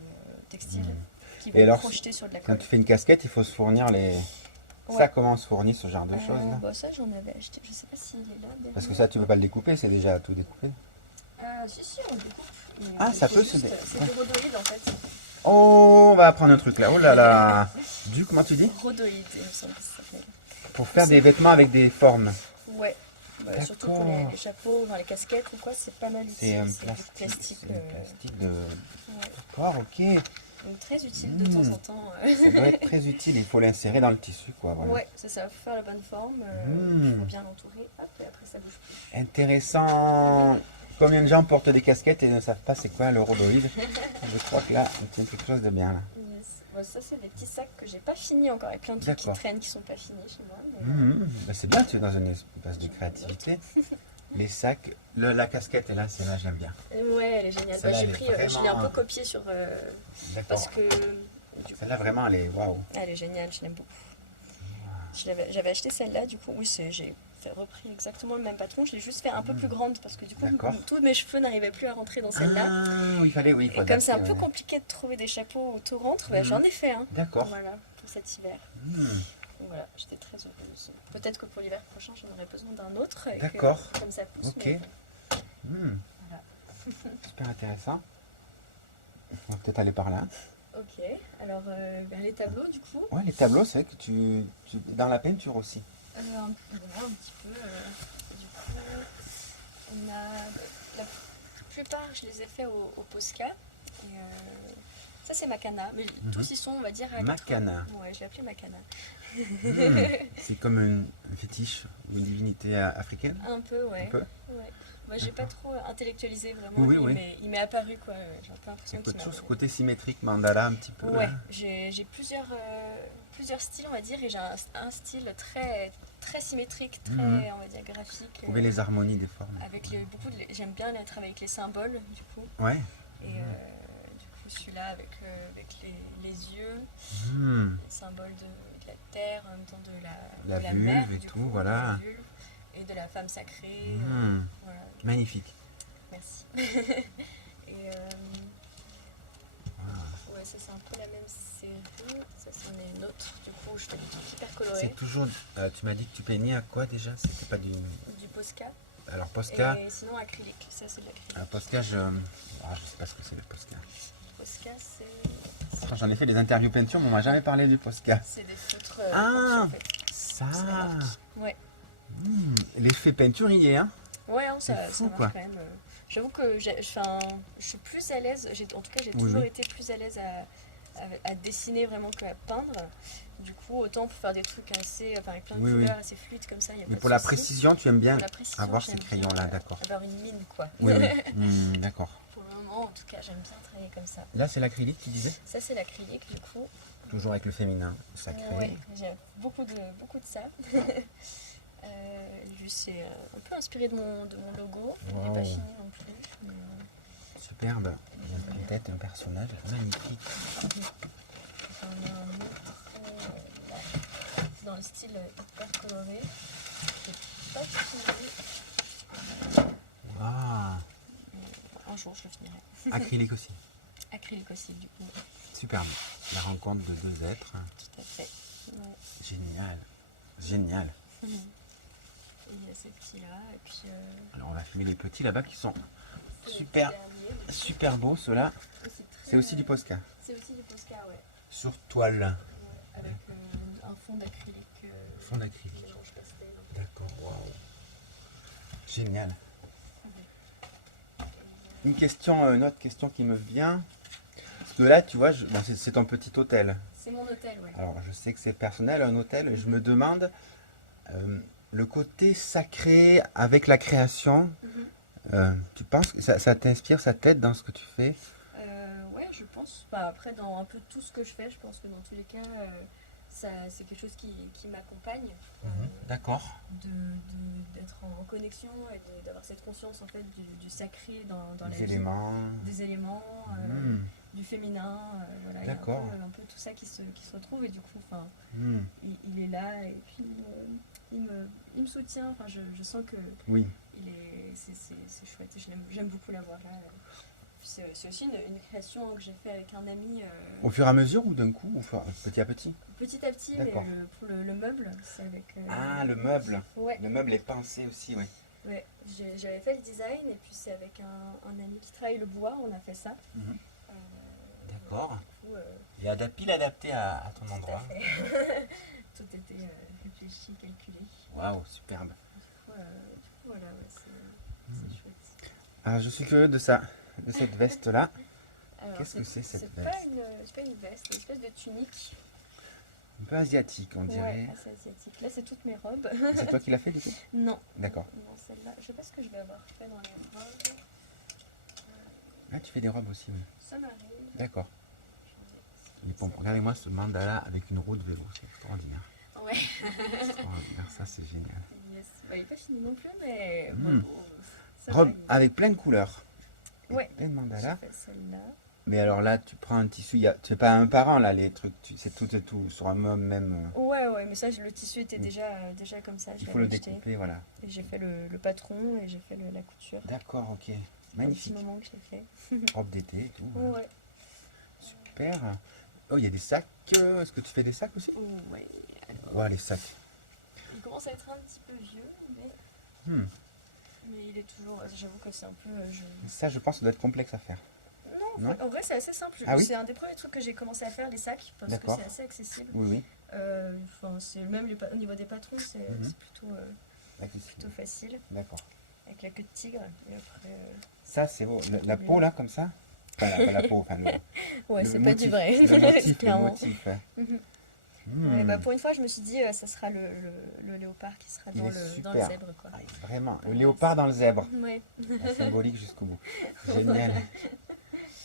textile Mhm. qui Et vont alors, projeter sur de la Quand colle. tu fais une casquette, il faut se fournir les... Ouais. Ça, comment on se fournit ce genre de choses, là? Bah, ça j'en avais acheté, je sais pas s'il est là derrière. Parce que ça, tu peux pas le découper, c'est déjà tout découpé. Si, on le découpe. Mais, Ah, ça c'est peut juste- se dé- C'est ouais. du rhodoïde en fait. Oh, on va apprendre un truc là. Oh là là. Comment tu dis? Rhodoïde, il me semble que ça s'appelle. Pour faire des vêtements avec des formes. Ouais. Bah, surtout pour D'accord. les chapeaux, enfin, les casquettes ou quoi, c'est pas mal utile. C'est un du plastique. plastique. C'est un plastique de... Ouais. D'accord, ok. Donc très utile de temps en temps. Ça doit être très utile. Il faut l'insérer dans le tissu, quoi. Voilà. Ouais, ça va faire la bonne forme. Il faut bien l'entourer. Hop, et après ça bouge plus. Intéressant. Combien de gens portent des casquettes et ne savent pas c'est quoi le rhodoïde? Je crois que là, on tient quelque chose de bien là. Yes. Bon, ça, c'est des petits sacs que j'ai pas fini encore. Il y a plein de trucs qui D'accord. traînent qui sont pas finis chez moi. Mais... Bah, c'est bien, tu es dans une espace de créativité. Les sacs, la casquette, et là, c'est là, j'aime bien. Ouais, elle est géniale. Bah, Celle-là, j'ai elle est pris, je l'ai un peu vraiment- copié sur. D'accord. Parce que. Du coup, Celle-là, vraiment, elle est waouh. elle est géniale, je l'aime beaucoup. J'avais acheté celle-là, du coup, oui, j'ai repris exactement le même patron. Je l'ai juste fait un peu plus grande parce que du coup, D'accord. tous mes cheveux n'arrivaient plus à rentrer dans celle-là. Ah, il fallait, oui. il faut Et comme c'est un adapter, peu ouais. compliqué de trouver des chapeaux où tout rentre, bah, j'en ai fait un. D'accord. Voilà, pour cet hiver. Hmm, Donc voilà, j'étais très heureuse. Peut-être que pour l'hiver prochain, j'en aurai besoin d'un autre. Et que, D'accord. comme ça pousse. Ok. Mais hmm, voilà. super intéressant. On va peut-être aller par là. Ok, alors vers les tableaux du coup. Ouais, les tableaux, c'est vrai que dans la peinture aussi. Un petit peu. Du coup, on a la plupart, je les ai faits au Posca. Et, ça c'est Makana, mais tous ils sont, on va dire, à 80. Makana. Ouais, je l'ai appelé Makana. C'est comme un fétiche ou une divinité africaine. Un peu, ouais. Un peu. Ouais. Moi, j'ai pas trop intellectualisé vraiment. Oui, lui, oui. Mais il m'est apparu quoi. J'ai un peu l'impression C'est qu'il toujours ce m'a. côté symétrique mandala un petit peu. Ouais, là. j'ai plusieurs styles, on va dire, et j'ai un style très symétrique, très, on va dire, graphique. Trouver les harmonies des formes. Avec j'aime bien travailler avec les symboles, du coup. Ouais. Et du coup, celui-là avec les yeux, Hmm, les symboles de la terre, en même temps de La de la vulve mer, et du tout, coup, voilà. de la vulve, et de la femme sacrée. hmm, Voilà, magnifique. merci. Et ouais, ça c'est un peu la même série. Ça c'en est une autre. Du coup, je fais des trucs hyper colorés. C'est toujours. Tu m'as dit que tu peignais à quoi déjà? C'était pas du. Du Posca. Alors Posca. Et sinon acrylique. Ça c'est de l'acrylique. Posca, je sais pas ce que c'est le Posca. Posca, Enfin, j'en ai fait des interviews peinture, mais on m'a jamais parlé du Posca. c'est des feutres. Ah, en fait. ça. C'est la marque. Ouais. L'effet peinture, il est, hein? Ouais, hein, C'est ça fou, marche quoi. quand même. J'avoue que je suis plus à l'aise. En tout cas, j'ai Oui, toujours oui. été plus à l'aise à dessiner vraiment qu'à peindre. Du coup, autant pour faire des trucs assez, avec plein de Oui, oui. couleurs, assez fluides comme ça, il y a Mais pas pour de la souci. précision, tu aimes bien Pour la précision, avoir ces j'aime crayons-là, bien, d'accord. avoir une mine, quoi. Oui, oui. D'accord. Pour le moment, en tout cas, j'aime bien travailler comme ça. Là, c'est l'acrylique, tu disais? Ça, c'est l'acrylique, du coup. Toujours avec le féminin sacré. Ouais, j'ai beaucoup de ça. Lui, c'est un peu inspiré de mon logo. Il n'est Wow. pas fini non plus. Mais, Superbe. Il y a une tête, un personnage magnifique. j'en ai un autre là, dans le style hyper coloré. C'est pas fini. Ah, Un jour, je le finirai. acrylique aussi. Acrylique aussi, du coup. Superbe. La rencontre de deux êtres. Tout à fait. Ouais. Génial. Génial. Et il y a ces petits-là. Et puis. Alors, on va filmer les petits là-bas qui sont c'est les super, derniers, mais super beaux, ceux-là. très, C'est aussi du Posca. C'est aussi du Posca, ouais. Sur toile. Ouais, avec un fond d'acrylique. Fond d'acrylique. Mélange pastel. D'accord, waouh. Génial. Une autre question qui me vient. Parce que là, tu vois, bon, c'est ton petit hôtel. C'est mon hôtel, ouais. Alors, je sais que c'est personnel, un hôtel. Je me demande le côté sacré avec la création. Tu penses que ça t'inspire, ça t'aide dans ce que tu fais? Ouais, je pense. Enfin, après, dans un peu tout ce que je fais, je pense que dans tous les cas, c'est quelque chose qui m'accompagne. D'accord. D'être en connexion et d'avoir cette conscience en fait du sacré dans la Les vie. éléments. Des éléments, du féminin, voilà, il y a D'accord. un peu tout ça qui se retrouve et du coup, Hmm, il est là et puis il me soutient. Enfin, je sens que oui. c'est chouette. Et j'aime beaucoup l'avoir là. Puis c'est aussi une création que j'ai fait avec un ami. Au fur et à mesure ou d'un coup, ou petit à petit? Petit à petit, mais D'accord. pour le meuble, c'est avec. Ah, le meuble. Ouais. Le meuble est pensé aussi, oui. Ouais, j'avais fait le design et puis c'est avec un ami qui travaille le bois, on a fait ça. D'accord. Du coup, Et pile adapté à ton tout à endroit. fait. Tout était réfléchi, calculé. Waouh, superbe. Du coup, voilà, ouais, c'est chouette. Alors, je suis curieux de ça, de cette veste-là. Alors, Qu'est-ce que c'est cette c'est veste? pas une veste, c'est une espèce de tunique. Un peu asiatique, on dirait. Ouais, assez asiatique. Là, c'est toutes mes robes. C'est toi qui l'as fait, du coup? Non. D'accord. Non, celle-là, je sais pas ce que je vais avoir fait dans les robes. Ah, tu fais des robes aussi, oui. Ça m'arrive. D'accord. Et bon, regardez-moi ce mandala avec une roue de vélo, c'est extraordinaire. Ouais. Extraordinaire, ça c'est génial. Yes. Bah, il n'est pas fini non plus, mais Mm. bon, ça va, Robe avec plein de couleurs. Ouais. Plein de mandalas. J'ai fait celle-là. Mais alors là, tu prends un tissu, tu fais pas un par un là, les trucs, c'est tout et tout, sur un même. Ouais, mais ça, le tissu était déjà comme ça. Il faut le découper, voilà. Et j'ai fait le patron et j'ai fait la couture. D'accord, ok. Un Magnifique. petit moment que je l'ai fait. Robe d'été et tout. voilà. Ouais. Super. Oh, il y a des sacs. Est-ce que tu fais des sacs aussi? Ouais, Ouais, les sacs. il commence à être un petit peu vieux, Hmm. mais il est toujours. J'avoue que c'est un peu. Ça, je pense que ça doit être complexe à faire. Non, Non en vrai, c'est assez simple. Ah oui C'est un des premiers trucs que j'ai commencé à faire, les sacs, parce que D'accord. c'est assez accessible. Oui, oui. Enfin, c'est même au niveau des patrons, c'est c'est plutôt facile, D'accord. avec la queue de tigre. Et après, Ça, c'est beau. La peau, là, comme ça? Enfin, pas la peau, enfin, ouais, le c'est pas du motif, vrai, Le motif, clairement. ouais. Mhm. Hmm. Ouais, bah, pour une fois, je me suis dit, ça sera le léopard qui sera Il dans est dans le super. zèbre, quoi. Ah, vraiment, le léopard dans le zèbre. Ouais. Ah, symbolique jusqu'au bout. Génial.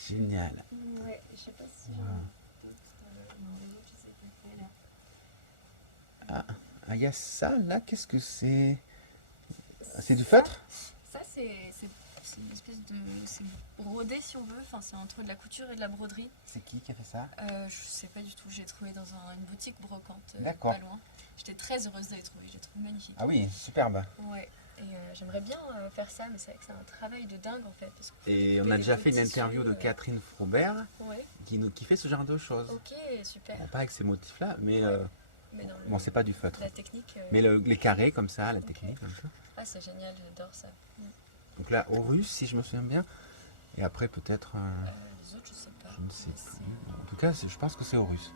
Génial. Ouais, je sais pas si j'ai Ah. d'autres. Non, les autres, je sais pas. Là. Ah, il y a ça, là, qu'est-ce que c'est? C'est du feutre? Ça, c'est une espèce de. C'est brodé, si on veut. Enfin, c'est entre de la couture et de la broderie. C'est qui a fait ça? Je sais pas du tout. J'ai trouvé dans une boutique brocante, D'accord. pas loin. J'étais très heureuse de les trouver. Je les trouve magnifiques. Ah oui, superbe. Ouais. Et j'aimerais bien faire ça, mais c'est vrai que c'est un travail de dingue en fait. Parce que Et on couper a les déjà beaux fait une tissus, interview de Catherine Froubert Ouais. qui fait ce genre de choses. Ok, super. Bon, pas avec ces motifs-là, mais Mais dans bon, c'est pas du feutre. la technique. Mais les carrés comme ça, la technique comme ça. Ah, c'est génial, j'adore ça. Donc là, au russe, si je me souviens bien. Et après, peut-être, Les autres, je sais pas. je ne sais Mais plus. En tout cas, je pense que c'est au russe.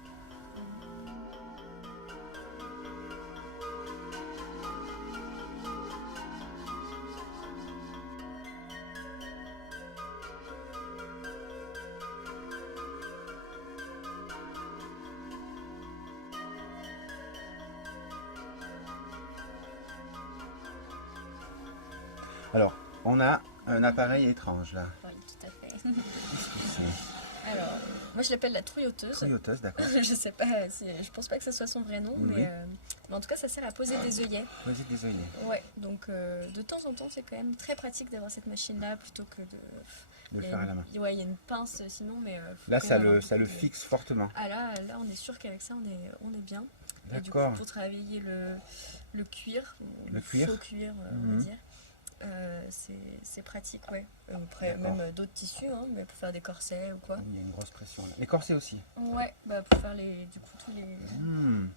Alors, on a un appareil étrange là. Oui, tout à fait. Qu'est-ce que c'est? Alors, moi je l'appelle la trouilloteuse. Trouilloteuse, d'accord. Je sais pas, je pense pas que ce soit son vrai nom, Oui, oui. mais en tout cas ça sert à poser des œillets. Vas-y, désolé. Ouais, donc de temps en temps c'est quand même très pratique d'avoir cette machine là plutôt que de. De le il y a faire à une- la main. Ouais, il y a une pince sinon, mais. Faut Là, quand ça même avoir le beaucoup de- fixe fortement. Ah là, on est sûr qu'avec ça on est bien. Et du coup, D'accord. pour travailler le cuir, ou Le cuir. faux cuir, on Mhm. va dire, c'est pratique, ouais. Après, D'accord. même d'autres tissus, hein, mais pour faire des corsets ou quoi. Il y a une grosse pression là. Les corsets aussi. Ouais, bah pour faire du coup, Hmm.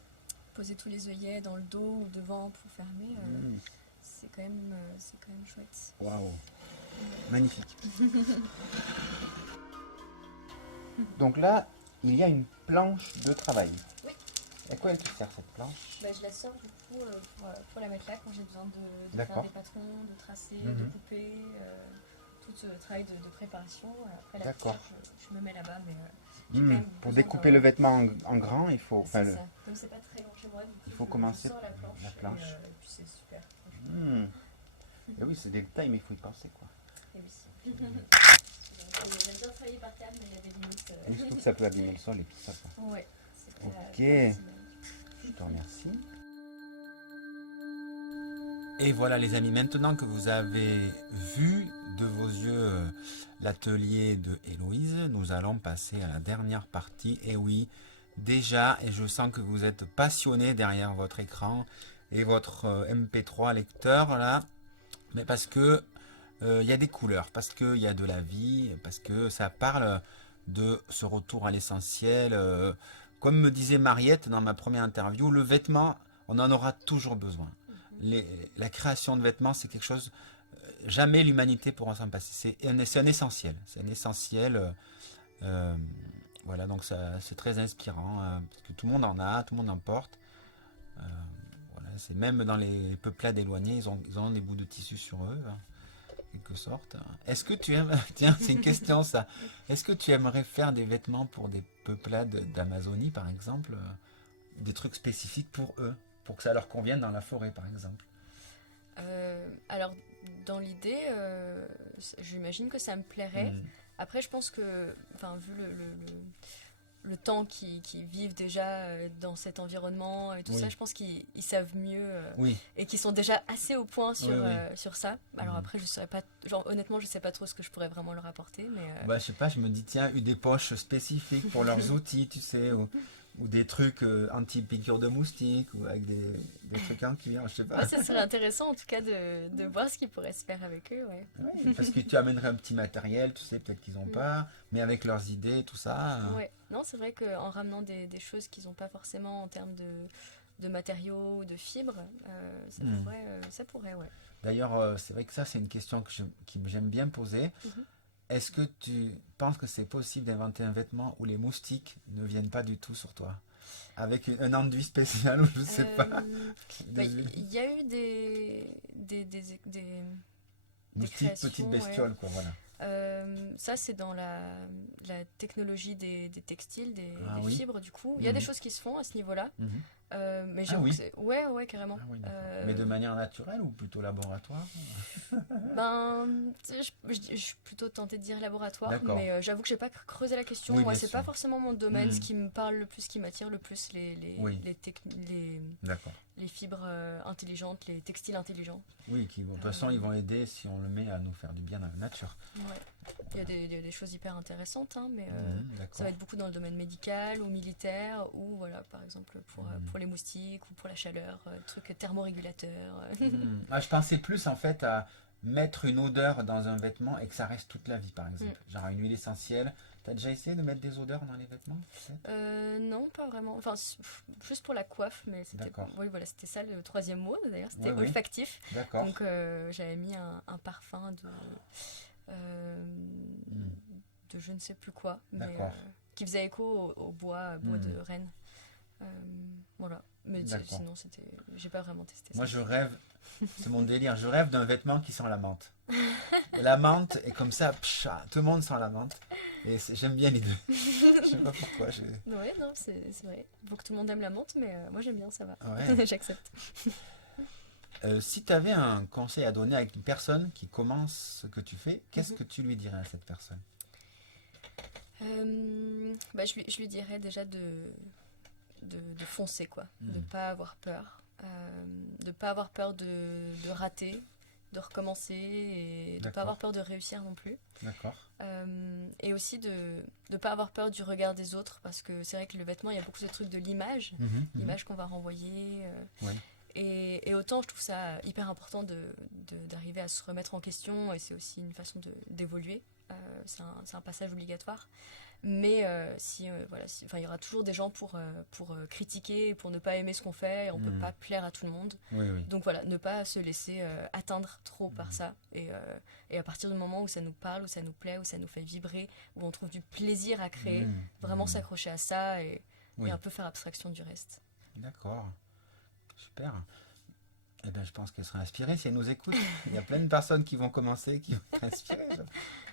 poser tous les œillets dans le dos ou devant pour fermer, Hmm. c'est quand même chouette. Waouh. Magnifique. Donc là, il y a une planche de travail. Oui. À quoi elle te sert cette planche? Bah, je la sors du coup pour la mettre là quand j'ai besoin de faire D'accord. des patrons, de tracer, Mhm. de couper, tout ce travail de préparation. Après la D'accord. couture, je me mets là-bas, mais j'ai quand Hmm. même Pour besoin découper d'un- le vêtement en grand, il faut. C'est Enfin, ça. Comme c'est pas très grand chez moi, du coup, il faut je commencer sors la par planche. la planche. Et puis c'est super. franchement. Hmm. Et oui, c'est des détails, mais il faut y penser quoi. Et oui. J'aime bien travailler par terre, mais il y a des limites. Et surtout que ça peut abîmer le sol et tout ça. Quoi. Ouais, c'est pas Ok. facile. Je te remercie. Et voilà les amis, maintenant que vous avez vu de vos yeux l'atelier de Héloïse, nous allons passer à la dernière partie. Et oui, déjà, et je sens que vous êtes passionnés derrière votre écran et votre MP3 lecteur là, mais parce que il y a des couleurs, parce qu'il y a de la vie, parce que ça parle de ce retour à l'essentiel. Comme me disait Mariette dans ma première interview, le vêtement, on en aura toujours besoin. La création de vêtements, c'est quelque chose, jamais l'humanité pourra s'en passer. C'est un essentiel. C'est un essentiel. Voilà, donc c'est très inspirant, parce que tout le monde en a, tout le monde en porte. Voilà, c'est même dans les peuplades éloignées, ils ont des bouts de tissu sur eux, en quelque sorte. Est-ce que tu aimes, tiens, c'est une question ça, est-ce que tu aimerais faire des vêtements pour des peuplades d'Amazonie, par exemple, des trucs spécifiques pour eux, pour que ça leur convienne dans la forêt, par exemple? Alors, dans l'idée, j'imagine que ça me plairait. Après, je pense que, enfin, vu le temps qu'ils vivent déjà dans cet environnement et tout Oui. ça, je pense qu'ils savent mieux Oui. et qu'ils sont déjà assez au point sur, Oui, oui. sur ça. Alors après, je saurais pas, genre, honnêtement, je sais pas trop ce que je pourrais vraiment leur apporter, mais Bah, je sais pas, je me dis, tiens, des poches spécifiques pour leurs outils, tu sais, ou Ou des trucs anti-piqûres de moustiques, ou avec des trucs en cuir, je sais pas. Ouais, ça serait intéressant en tout cas de voir ce qui pourrait se faire avec eux. Ouais. Ouais, parce que tu amènerais un petit matériel, tu sais, peut-être qu'ils n'ont pas, mais avec leurs idées, tout ça. Ouais. Non, c'est vrai qu'en ramenant des choses qu'ils n'ont pas forcément en termes de matériaux ou de fibres, ça pourrait, ouais. D'ailleurs, c'est vrai que ça, c'est une question que j'aime bien poser. Mhm. Est-ce que tu penses que c'est possible d'inventer un vêtement où les moustiques ne viennent pas du tout sur toi? Avec un enduit spécial ou je sais pas. Il y a eu des Moustiques, créations, petites bestioles, quoi, voilà. Ça, c'est dans la technologie des textiles, des oui. fibres, du coup. Il y a des choses qui se font à ce niveau-là. Mhm. Mais j'avoue oui. que c'est... Ouais, carrément. Ah oui, d'accord. Mais de manière naturelle ou plutôt laboratoire? Je suis plutôt tentée de dire laboratoire, D'accord. mais j'avoue que j'ai pas creusé la question. Oui, Moi, bien c'est sûr. pas forcément mon domaine. Mhm. Ce qui me parle le plus, ce qui m'attire le plus, Oui. D'accord. les fibres intelligentes, les textiles intelligents. Oui, de toute façon, ils vont aider si on le met à nous faire du bien dans la nature. Ouais. Il y a des choses hyper intéressantes, hein, mais ça D'accord. va être beaucoup dans le domaine médical ou militaire, ou voilà, par exemple pour les moustiques ou pour la chaleur, trucs thermorégulateurs. Ah, je pensais plus en fait à mettre une odeur dans un vêtement et que ça reste toute la vie, par exemple. Genre une huile essentielle. T'as déjà essayé de mettre des odeurs dans les vêtements, peut-être? Non, pas vraiment. Enfin, juste pour la coiffe, mais c'était. D'accord. Oui, voilà, c'était ça le troisième mot d'ailleurs, c'était Ouais, oui. olfactif. D'accord. Donc j'avais mis un parfum de je ne sais plus quoi, mais D'accord. qui faisait écho au bois de Rennes. Voilà. Mais D'accord. sinon, j'ai pas vraiment testé Moi, ça. je rêve, c'est mon délire, je rêve d'un vêtement qui sent la menthe. La menthe, et comme ça, tout le monde sent la menthe. Et j'aime bien l'idée. Je sais pas pourquoi. Ouais, non, c'est vrai. Faut que tout le monde aime la menthe, mais moi j'aime bien, ça va. Ouais. J'accepte. Si tu avais un conseil à donner à une personne qui commence ce que tu fais, qu'est-ce que tu lui dirais à cette personne? Je lui dirais déjà de foncer, quoi. De pas avoir peur. De pas avoir peur de rater, de recommencer et de D'accord. pas avoir peur de réussir non plus. D'accord. Et aussi de pas avoir peur du regard des autres, parce que c'est vrai que le vêtement, il y a beaucoup de trucs de l'image, l'image qu'on va renvoyer. Ouais. Et autant je trouve ça hyper important d'arriver à se remettre en question, et c'est aussi une façon d'évoluer. C'est un passage obligatoire. Mais il y aura toujours des gens pour critiquer, pour ne pas aimer ce qu'on fait, et on peut pas plaire à tout le monde. Oui, oui. Donc voilà, ne pas se laisser atteindre trop par ça. Et à partir du moment où ça nous parle, où ça nous plaît, où ça nous fait vibrer, où on trouve du plaisir à créer, vraiment s'accrocher à ça et un peu faire abstraction du reste. D'accord. Super. Eh bien, je pense qu'elle sera inspirée si elle nous écoute. Il y a plein de personnes qui vont commencer, qui vont être inspirées.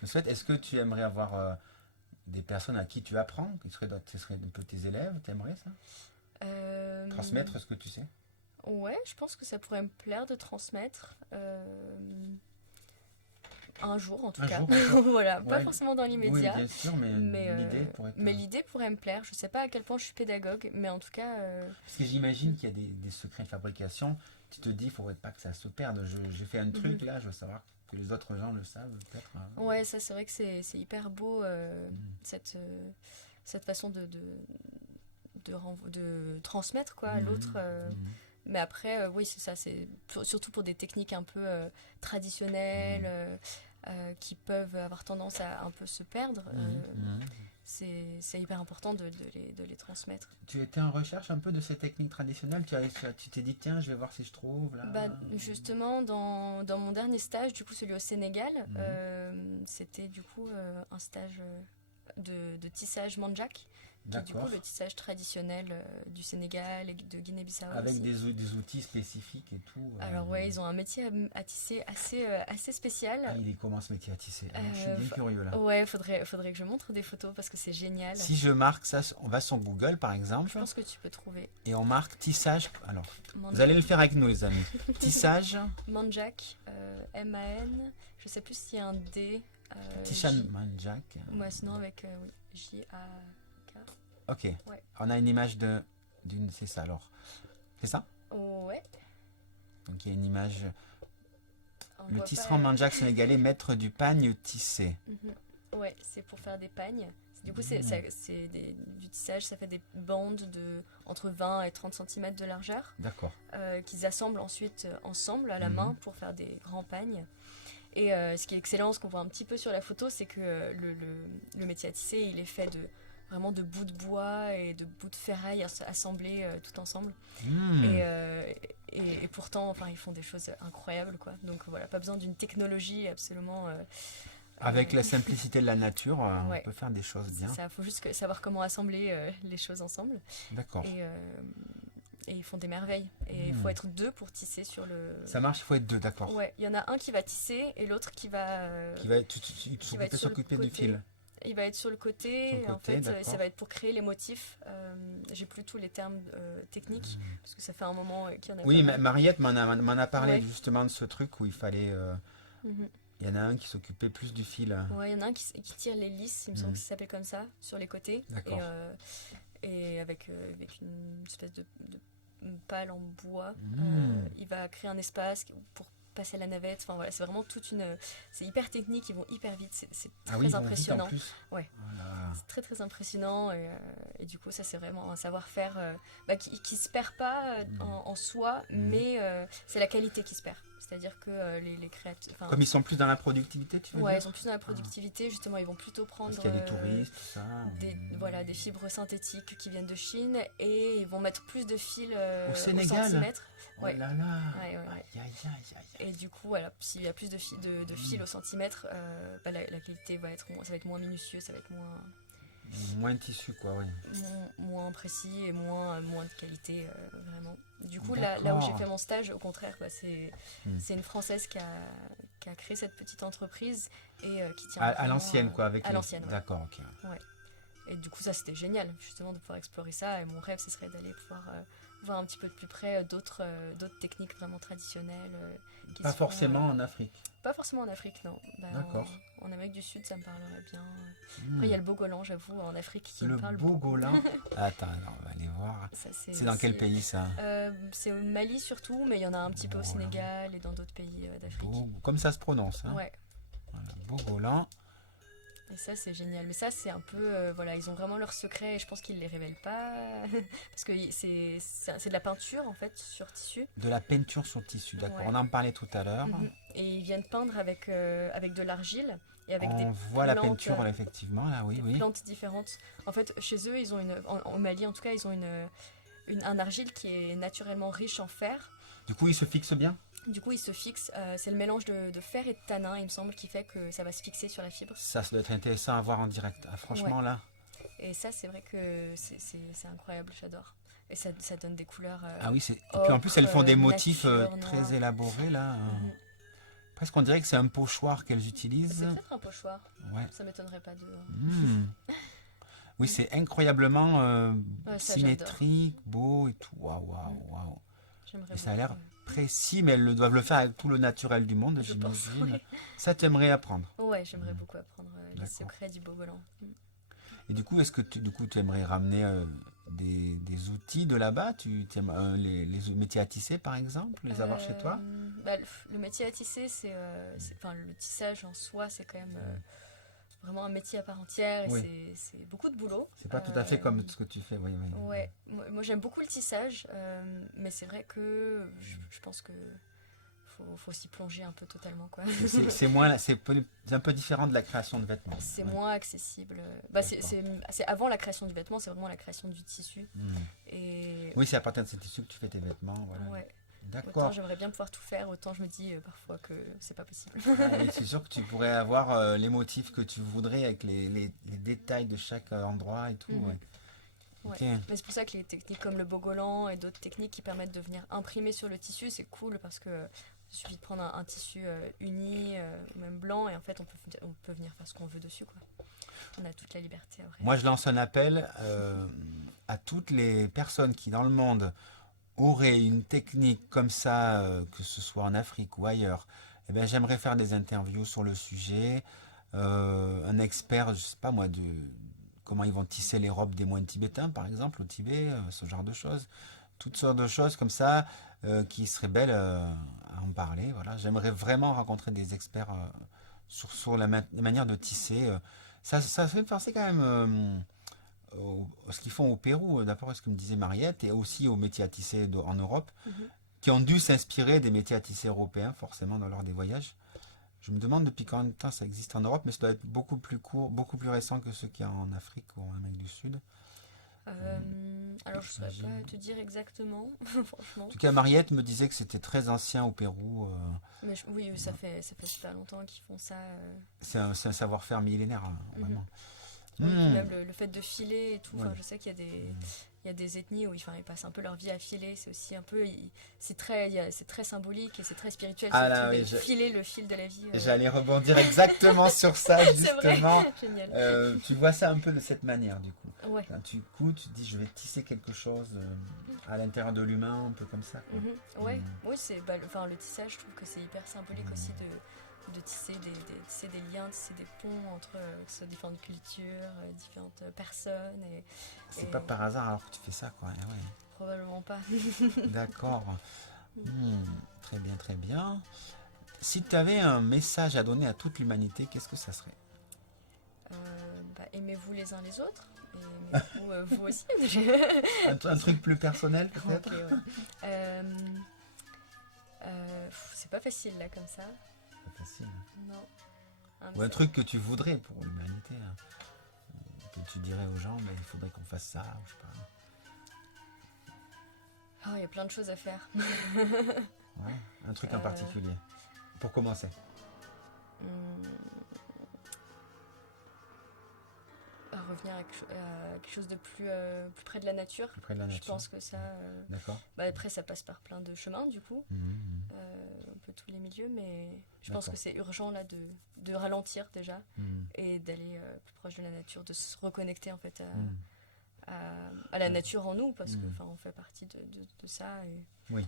Je souhaite. Est-ce que tu aimerais avoir des personnes à qui tu apprends? Ce serait un peu tes élèves? T'aimerais ça? Transmettre ce que tu sais? Ouais, je pense que ça pourrait me plaire de transmettre. Un jour, en tout cas. Voilà, pas forcément dans l'immédiat. Oui, bien sûr, mais l'idée pourrait me plaire. Je sais pas à quel point je suis pédagogue, mais en tout cas... Parce que j'imagine qu'il y a des secrets de fabrication. Tu te dis, il ne faudrait pas que ça se perde. J'ai fait un truc, là, je veux savoir que les autres gens le savent, peut-être. Ouais, ça, c'est vrai que c'est hyper beau, cette façon de transmettre, quoi, à l'autre. Mais après, oui, c'est ça, c'est surtout pour des techniques un peu traditionnelles, qui peuvent avoir tendance à un peu se perdre. C'est hyper important de les transmettre. Tu étais en recherche un peu de ces techniques traditionnelles? Tu t'es dit, tiens, je vais voir si je trouve là. Justement, dans mon dernier stage, du coup celui au Sénégal, c'était du coup un stage de tissage mandjak, qui est du coup le tissage traditionnel du Sénégal et de Guinée-Bissau. Avec aussi. des outils spécifiques et tout. Alors ouais, ils ont un métier à tisser assez spécial. Ah, il est comment ce métier à tisser? Je suis bien curieux là. Ouais, faudrait que je montre des photos parce que c'est génial. Si je marque ça, on va sur Google par exemple. Je pense que tu peux trouver. Et on marque tissage. Alors, vous allez le faire avec nous les amis. Tissage. Mandjak, M-A-N. Je sais plus s'il y a un D. Tissage mandjak. Ouais, sinon avec J-A-K. Ok. Ouais. On a une image d'une. C'est ça alors. C'est ça? Ouais. Donc il y a une image. Le tisserand mandjak sénégalais, maître du pagne tissé. Ouais, c'est pour faire des pagnes. Du coup, du tissage, ça fait des bandes de entre 20 et 30 cm de largeur D'accord. qu'ils assemblent ensuite ensemble à la main pour faire des grands pagnes. Et ce qui est excellent, ce qu'on voit un petit peu sur la photo, c'est que le métier à tisser, il est fait vraiment de bouts de bois et de bouts de ferraille assemblés tout ensemble. Et pourtant, enfin, ils font des choses incroyables, quoi. Donc voilà, pas besoin d'une technologie absolument... Avec la simplicité de la nature, ouais. on peut faire des choses bien. Il faut juste savoir comment assembler les choses ensemble. D'accord. Et ils font des merveilles. Et il faut être 2 pour tisser sur le... Ça marche, il faut être 2, d'accord. Ouais, il y en a un qui va tisser et l'autre qui va s'occuper du fil. Il va être sur le côté, et en fait, ça va être pour créer les motifs. J'ai plus tous les termes techniques, parce que ça fait un moment qu'il y en a. Oui, Mariette m'en a parlé justement de ce truc où il fallait... Il y en a un qui s'occupait plus du fil. Ouais, il y en a un qui tire les lisses, il me semble que ça s'appelle comme ça, sur les côtés. D'accord. Et avec une espèce de pale en bois, il va créer un espace pour passer la navette. Enfin voilà, c'est vraiment c'est hyper technique, ils vont hyper vite, c'est très impressionnant. Vite en plus. Ouais. Voilà. C'est très très impressionnant et du coup ça c'est vraiment un savoir-faire qui se perd pas en soi, mais c'est la qualité qui se perd. C'est-à-dire que les créateurs... Comme ils sont plus dans la productivité, tu veux dire ? Ouais, ils sont plus dans la productivité, justement, ils vont plutôt prendre... Parce qu'il y a des touristes, tout ça. Des fibres synthétiques qui viennent de Chine et ils vont mettre plus de fils au Sénégal. Au centimètre. Ouais. Oh là là. Ouais. Et du coup, voilà, s'il y a plus de fils au centimètre, la qualité va être moins minutieux, ça va être moins de tissu, quoi, oui. Moins précis et moins de qualité, vraiment. Du coup, là où j'ai fait mon stage, au contraire, c'est une Française qui a créé cette petite entreprise et qui tient à l'ancienne, quoi, avec à l'ancienne. Ouais. D'accord, ok. Ouais. Et du coup, ça, c'était génial, justement, de pouvoir explorer ça. Et mon rêve, ce serait d'aller pouvoir voir un petit peu de plus près d'autres techniques vraiment traditionnelles. Pas forcément en Afrique. Pas forcément en Afrique, non. D'accord. En Amérique du Sud, ça me parlerait bien. Après, il y a le Bogolan, j'avoue, en Afrique, qui me parle Le Bogolan. Attends, on va aller voir. C'est dans quel pays, ça ? C'est au Mali, surtout, mais il y en a un petit peu au Sénégal et dans d'autres pays d'Afrique. Comme ça se prononce, hein ? Ouais. Voilà, Bogolan. Et ça, c'est génial. Mais ça, c'est un peu... ils ont vraiment leurs secrets et je pense qu'ils ne les révèlent pas. Parce que c'est de la peinture, en fait, sur tissu. De la peinture sur tissu, d'accord. Ouais. On en parlait tout à l'heure. Et ils viennent peindre avec de l'argile et avec On voit la peinture, effectivement, là, oui. Plantes différentes. En fait, chez eux, ils ont au Mali, en tout cas, ils ont un argile qui est naturellement riche en fer. Du coup, il se fixe bien ? Du coup, il se fixe. C'est le mélange de fer et de tanin, il me semble, qui fait que ça va se fixer sur la fibre. Ça doit être intéressant à voir en direct. Ah, franchement, là. Et ça, c'est vrai que c'est incroyable, j'adore. Et ça donne des couleurs. Ah oui, et puis en plus, elles font des motifs très élaborés, là. Presque, on dirait que c'est un pochoir qu'elles utilisent. C'est peut-être un pochoir. Ouais. Ça m'étonnerait pas de... Oui, c'est incroyablement symétrique, j'adore. beau et tout. Waouh. J'aimerais ça a l'air précis, mais elles doivent le faire avec tout le naturel du monde, j'imagine. Oui. Ça, t'aimerais apprendre ? Ouais, j'aimerais beaucoup apprendre les secrets du Bogolan. Et du coup, est-ce que tu aimerais ramener des outils de là-bas ? Tu aimes les métiers à tisser, par exemple, les avoir chez toi ? Le métier à tisser, le tissage en soi, c'est quand même vraiment un métier à part entière. Et c'est beaucoup de boulot. C'est pas tout à fait comme ce que tu fais, oui. Ouais, moi j'aime beaucoup le tissage, mais c'est vrai que je pense que faut s'y plonger un peu totalement, quoi. C'est un peu différent de la création de vêtements. C'est moins accessible. C'est avant la création du vêtement, c'est vraiment la création du tissu. Et... Oui, c'est à partir de ces tissus que tu fais tes vêtements, voilà. Ouais. D'accord. Autant j'aimerais bien pouvoir tout faire, autant je me dis parfois que c'est pas possible. C'est sûr que tu pourrais avoir les motifs que tu voudrais avec les détails de chaque endroit et tout. Ouais. Okay. Mais c'est pour ça que les techniques comme le Bogolan et d'autres techniques qui permettent de venir imprimer sur le tissu, c'est cool parce que il suffit de prendre un tissu uni, même blanc, et en fait on peut venir faire ce qu'on veut dessus, quoi. On a toute la liberté après. Moi je lance un appel à toutes les personnes qui dans le monde auraient une technique comme ça, que ce soit en Afrique ou ailleurs. Eh bien, j'aimerais faire des interviews sur le sujet. Un expert, je sais pas moi, de comment ils vont tisser les robes des moines tibétains, par exemple, au Tibet, ce genre de choses. Toutes sortes de choses comme ça qui seraient belles à en parler. Voilà. J'aimerais vraiment rencontrer des experts sur la manière de tisser. Ça fait penser quand même ce qu'ils font au Pérou, d'après ce que me disait Mariette, et aussi aux métiers à tisser en Europe, qui ont dû s'inspirer des métiers à tisser européens, forcément, dans lors des voyages. Je me demande depuis combien de temps ça existe en Europe, mais ça doit être beaucoup plus court, beaucoup plus récent que ceux qu'il y a en Afrique ou en Amérique du Sud. Alors je ne saurais pas te dire exactement, franchement. En tout cas, Mariette me disait que c'était très ancien au Pérou. Mais oui, ça fait super longtemps qu'ils font ça. C'est un savoir-faire millénaire, hein, vraiment. Oui, puis même le fait de filer et tout, je sais qu'il y a il y a des ethnies où ils passent un peu leur vie à filer, c'est aussi un peu, c'est très symbolique et c'est très spirituel, filer le fil de la vie. J'allais rebondir exactement sur ça, justement. C'est vrai, génial. Tu vois ça un peu de cette manière, du coup. Ouais. Quand tu couds, tu te dis, je vais tisser quelque chose à l'intérieur de l'humain, un peu comme ça, quoi. Ouais, oui, c'est le tissage, je trouve que c'est hyper symbolique aussi de tisser des liens, tisser des ponts entre différentes cultures, différentes personnes. C'est pas par hasard alors que tu fais ça, quoi. Ouais. Probablement pas. D'accord. Très bien, très bien. Si tu avais un message à donner à toute l'humanité, qu'est-ce que ça serait? Aimez-vous les uns les autres, et aimez-vous vous aussi. Un truc plus personnel, peut-être? C'est pas facile, là, comme ça. Pas facile. Non. Ou un truc que tu voudrais pour l'humanité, hein. Que tu dirais aux gens, mais il faudrait qu'on fasse ça, je sais pas. Il y a plein de choses à faire. Ouais, un truc en particulier. Pour commencer. Revenir à quelque chose de plus près de la nature. Plus près de la nature. Je pense que ça... D'accord. Après, ça passe par plein de chemins, du coup. Un peu tous les milieux, mais je pense que c'est urgent, là, de ralentir, déjà, et d'aller plus proche de la nature, de se reconnecter, en fait, à la nature en nous, parce que on fait partie de ça. Et... Oui.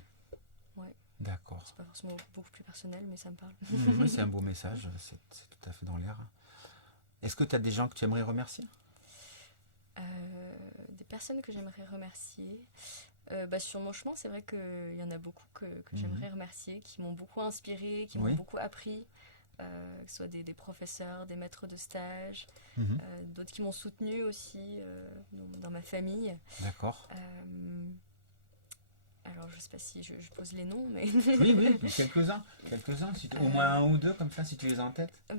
Ouais. D'accord. C'est pas forcément beaucoup plus personnel, mais ça me parle. Oui, c'est un beau message, c'est tout à fait dans l'air. Est-ce que tu as des gens que tu aimerais remercier? Des personnes que j'aimerais remercier. Sur mon chemin, c'est vrai qu'il y en a beaucoup que j'aimerais remercier, qui m'ont beaucoup inspiré, qui m'ont beaucoup appris, que ce soit des professeurs, des maîtres de stage, d'autres qui m'ont soutenu aussi dans ma famille. D'accord. Alors, je sais pas si je pose les noms, mais... Oui, quelques-uns, au moins un ou deux, comme ça, si tu les as en tête. Il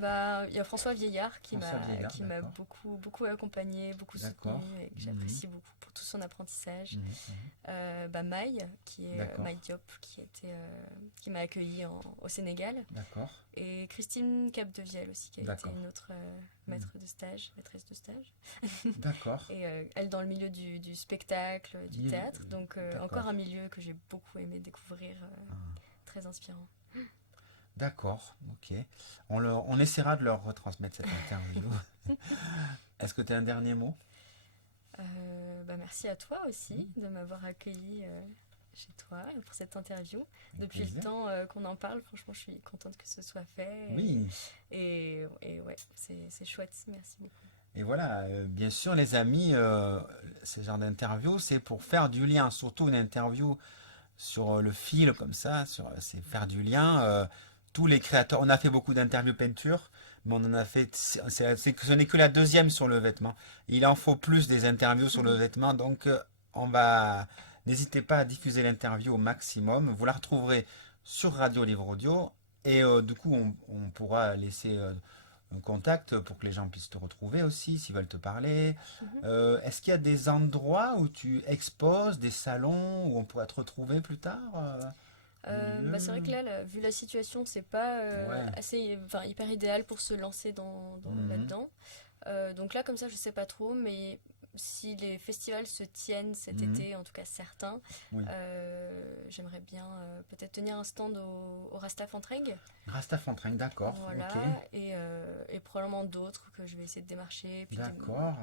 y a François Vieillard qui m'a beaucoup accompagné, beaucoup soutenu, et que j'apprécie beaucoup pour tout son apprentissage. Maï, qui est Maï Diop, qui m'a accueilli au Sénégal. D'accord. Et Christine Capdevielle aussi, qui a été une autre maîtresse de stage. D'accord. Et elle dans le milieu du spectacle, du théâtre, donc encore un milieu que j'ai beaucoup aimé découvrir, très inspirant. D'accord, ok. On essaiera de leur retransmettre cette interview. Est-ce que tu as un dernier mot? Merci à toi aussi de m'avoir accueilli chez toi pour cette interview. Depuis le temps qu'on en parle, franchement, je suis contente que ce soit fait. Oui. Et ouais, c'est chouette. Merci beaucoup. Et voilà, bien sûr, les amis, ce genre d'interview, c'est pour faire du lien, surtout une interview sur le fil comme ça, c'est faire du lien. Tous les créateurs, on a fait beaucoup d'interviews peinture, mais on en a fait, ce n'est que la deuxième sur le vêtement. Il en faut plus des interviews sur le vêtement, donc n'hésitez pas à diffuser l'interview au maximum. Vous la retrouverez sur Radio Livre Audio, et du coup, on pourra laisser un contact pour que les gens puissent te retrouver aussi, s'ils veulent te parler. Est-ce qu'il y a des endroits où tu exposes, des salons où on pourrait te retrouver plus tard? C'est vrai que là, vu la situation, c'est pas hyper idéal pour se lancer là-dedans. Donc là, comme ça, je sais pas trop, mais si les festivals se tiennent cet été, en tout cas certains, j'aimerais bien peut-être tenir un stand au Rasta Fontreng. Rasta Fontreng, d'accord. Voilà, okay. et probablement d'autres que je vais essayer de démarcher. D'accord. Voilà.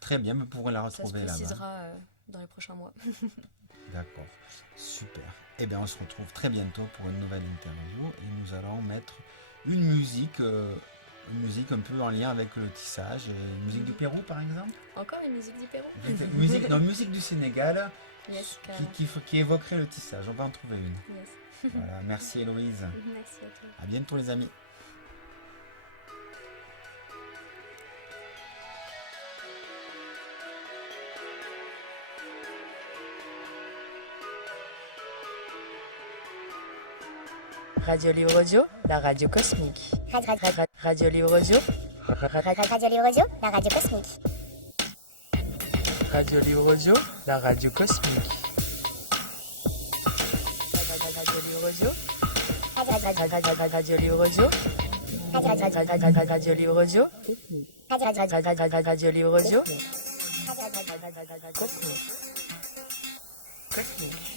Très bien, vous pourrez la retrouver là-bas. Ça se précisera dans les prochains mois. D'accord, super. Eh bien, on se retrouve très bientôt pour une nouvelle interview et nous allons mettre une musique un peu en lien avec le tissage, une musique du Pérou par exemple. Encore une musique du Pérou? musique du Sénégal, yes, qui évoquerait le tissage. On va en trouver une. Yes. Voilà, merci Héloïse. Merci à toi. À bientôt les amis. Radio Livre Audio, la radio cosmique. Radio Livre Audio. Radio Livre Audio, la radio cosmique. Radio Livre Audio, la radio cosmique. Radio Livre Audio. Radio Livre Audio. Radio Livre Audio. Radio Livre Audio. Cosmique. Cosmique.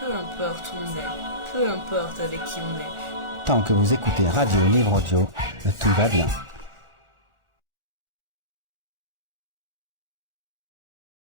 Peu importe où on est, peu importe avec qui on est. Tant que vous écoutez Radio Livre Audio, tout va bien.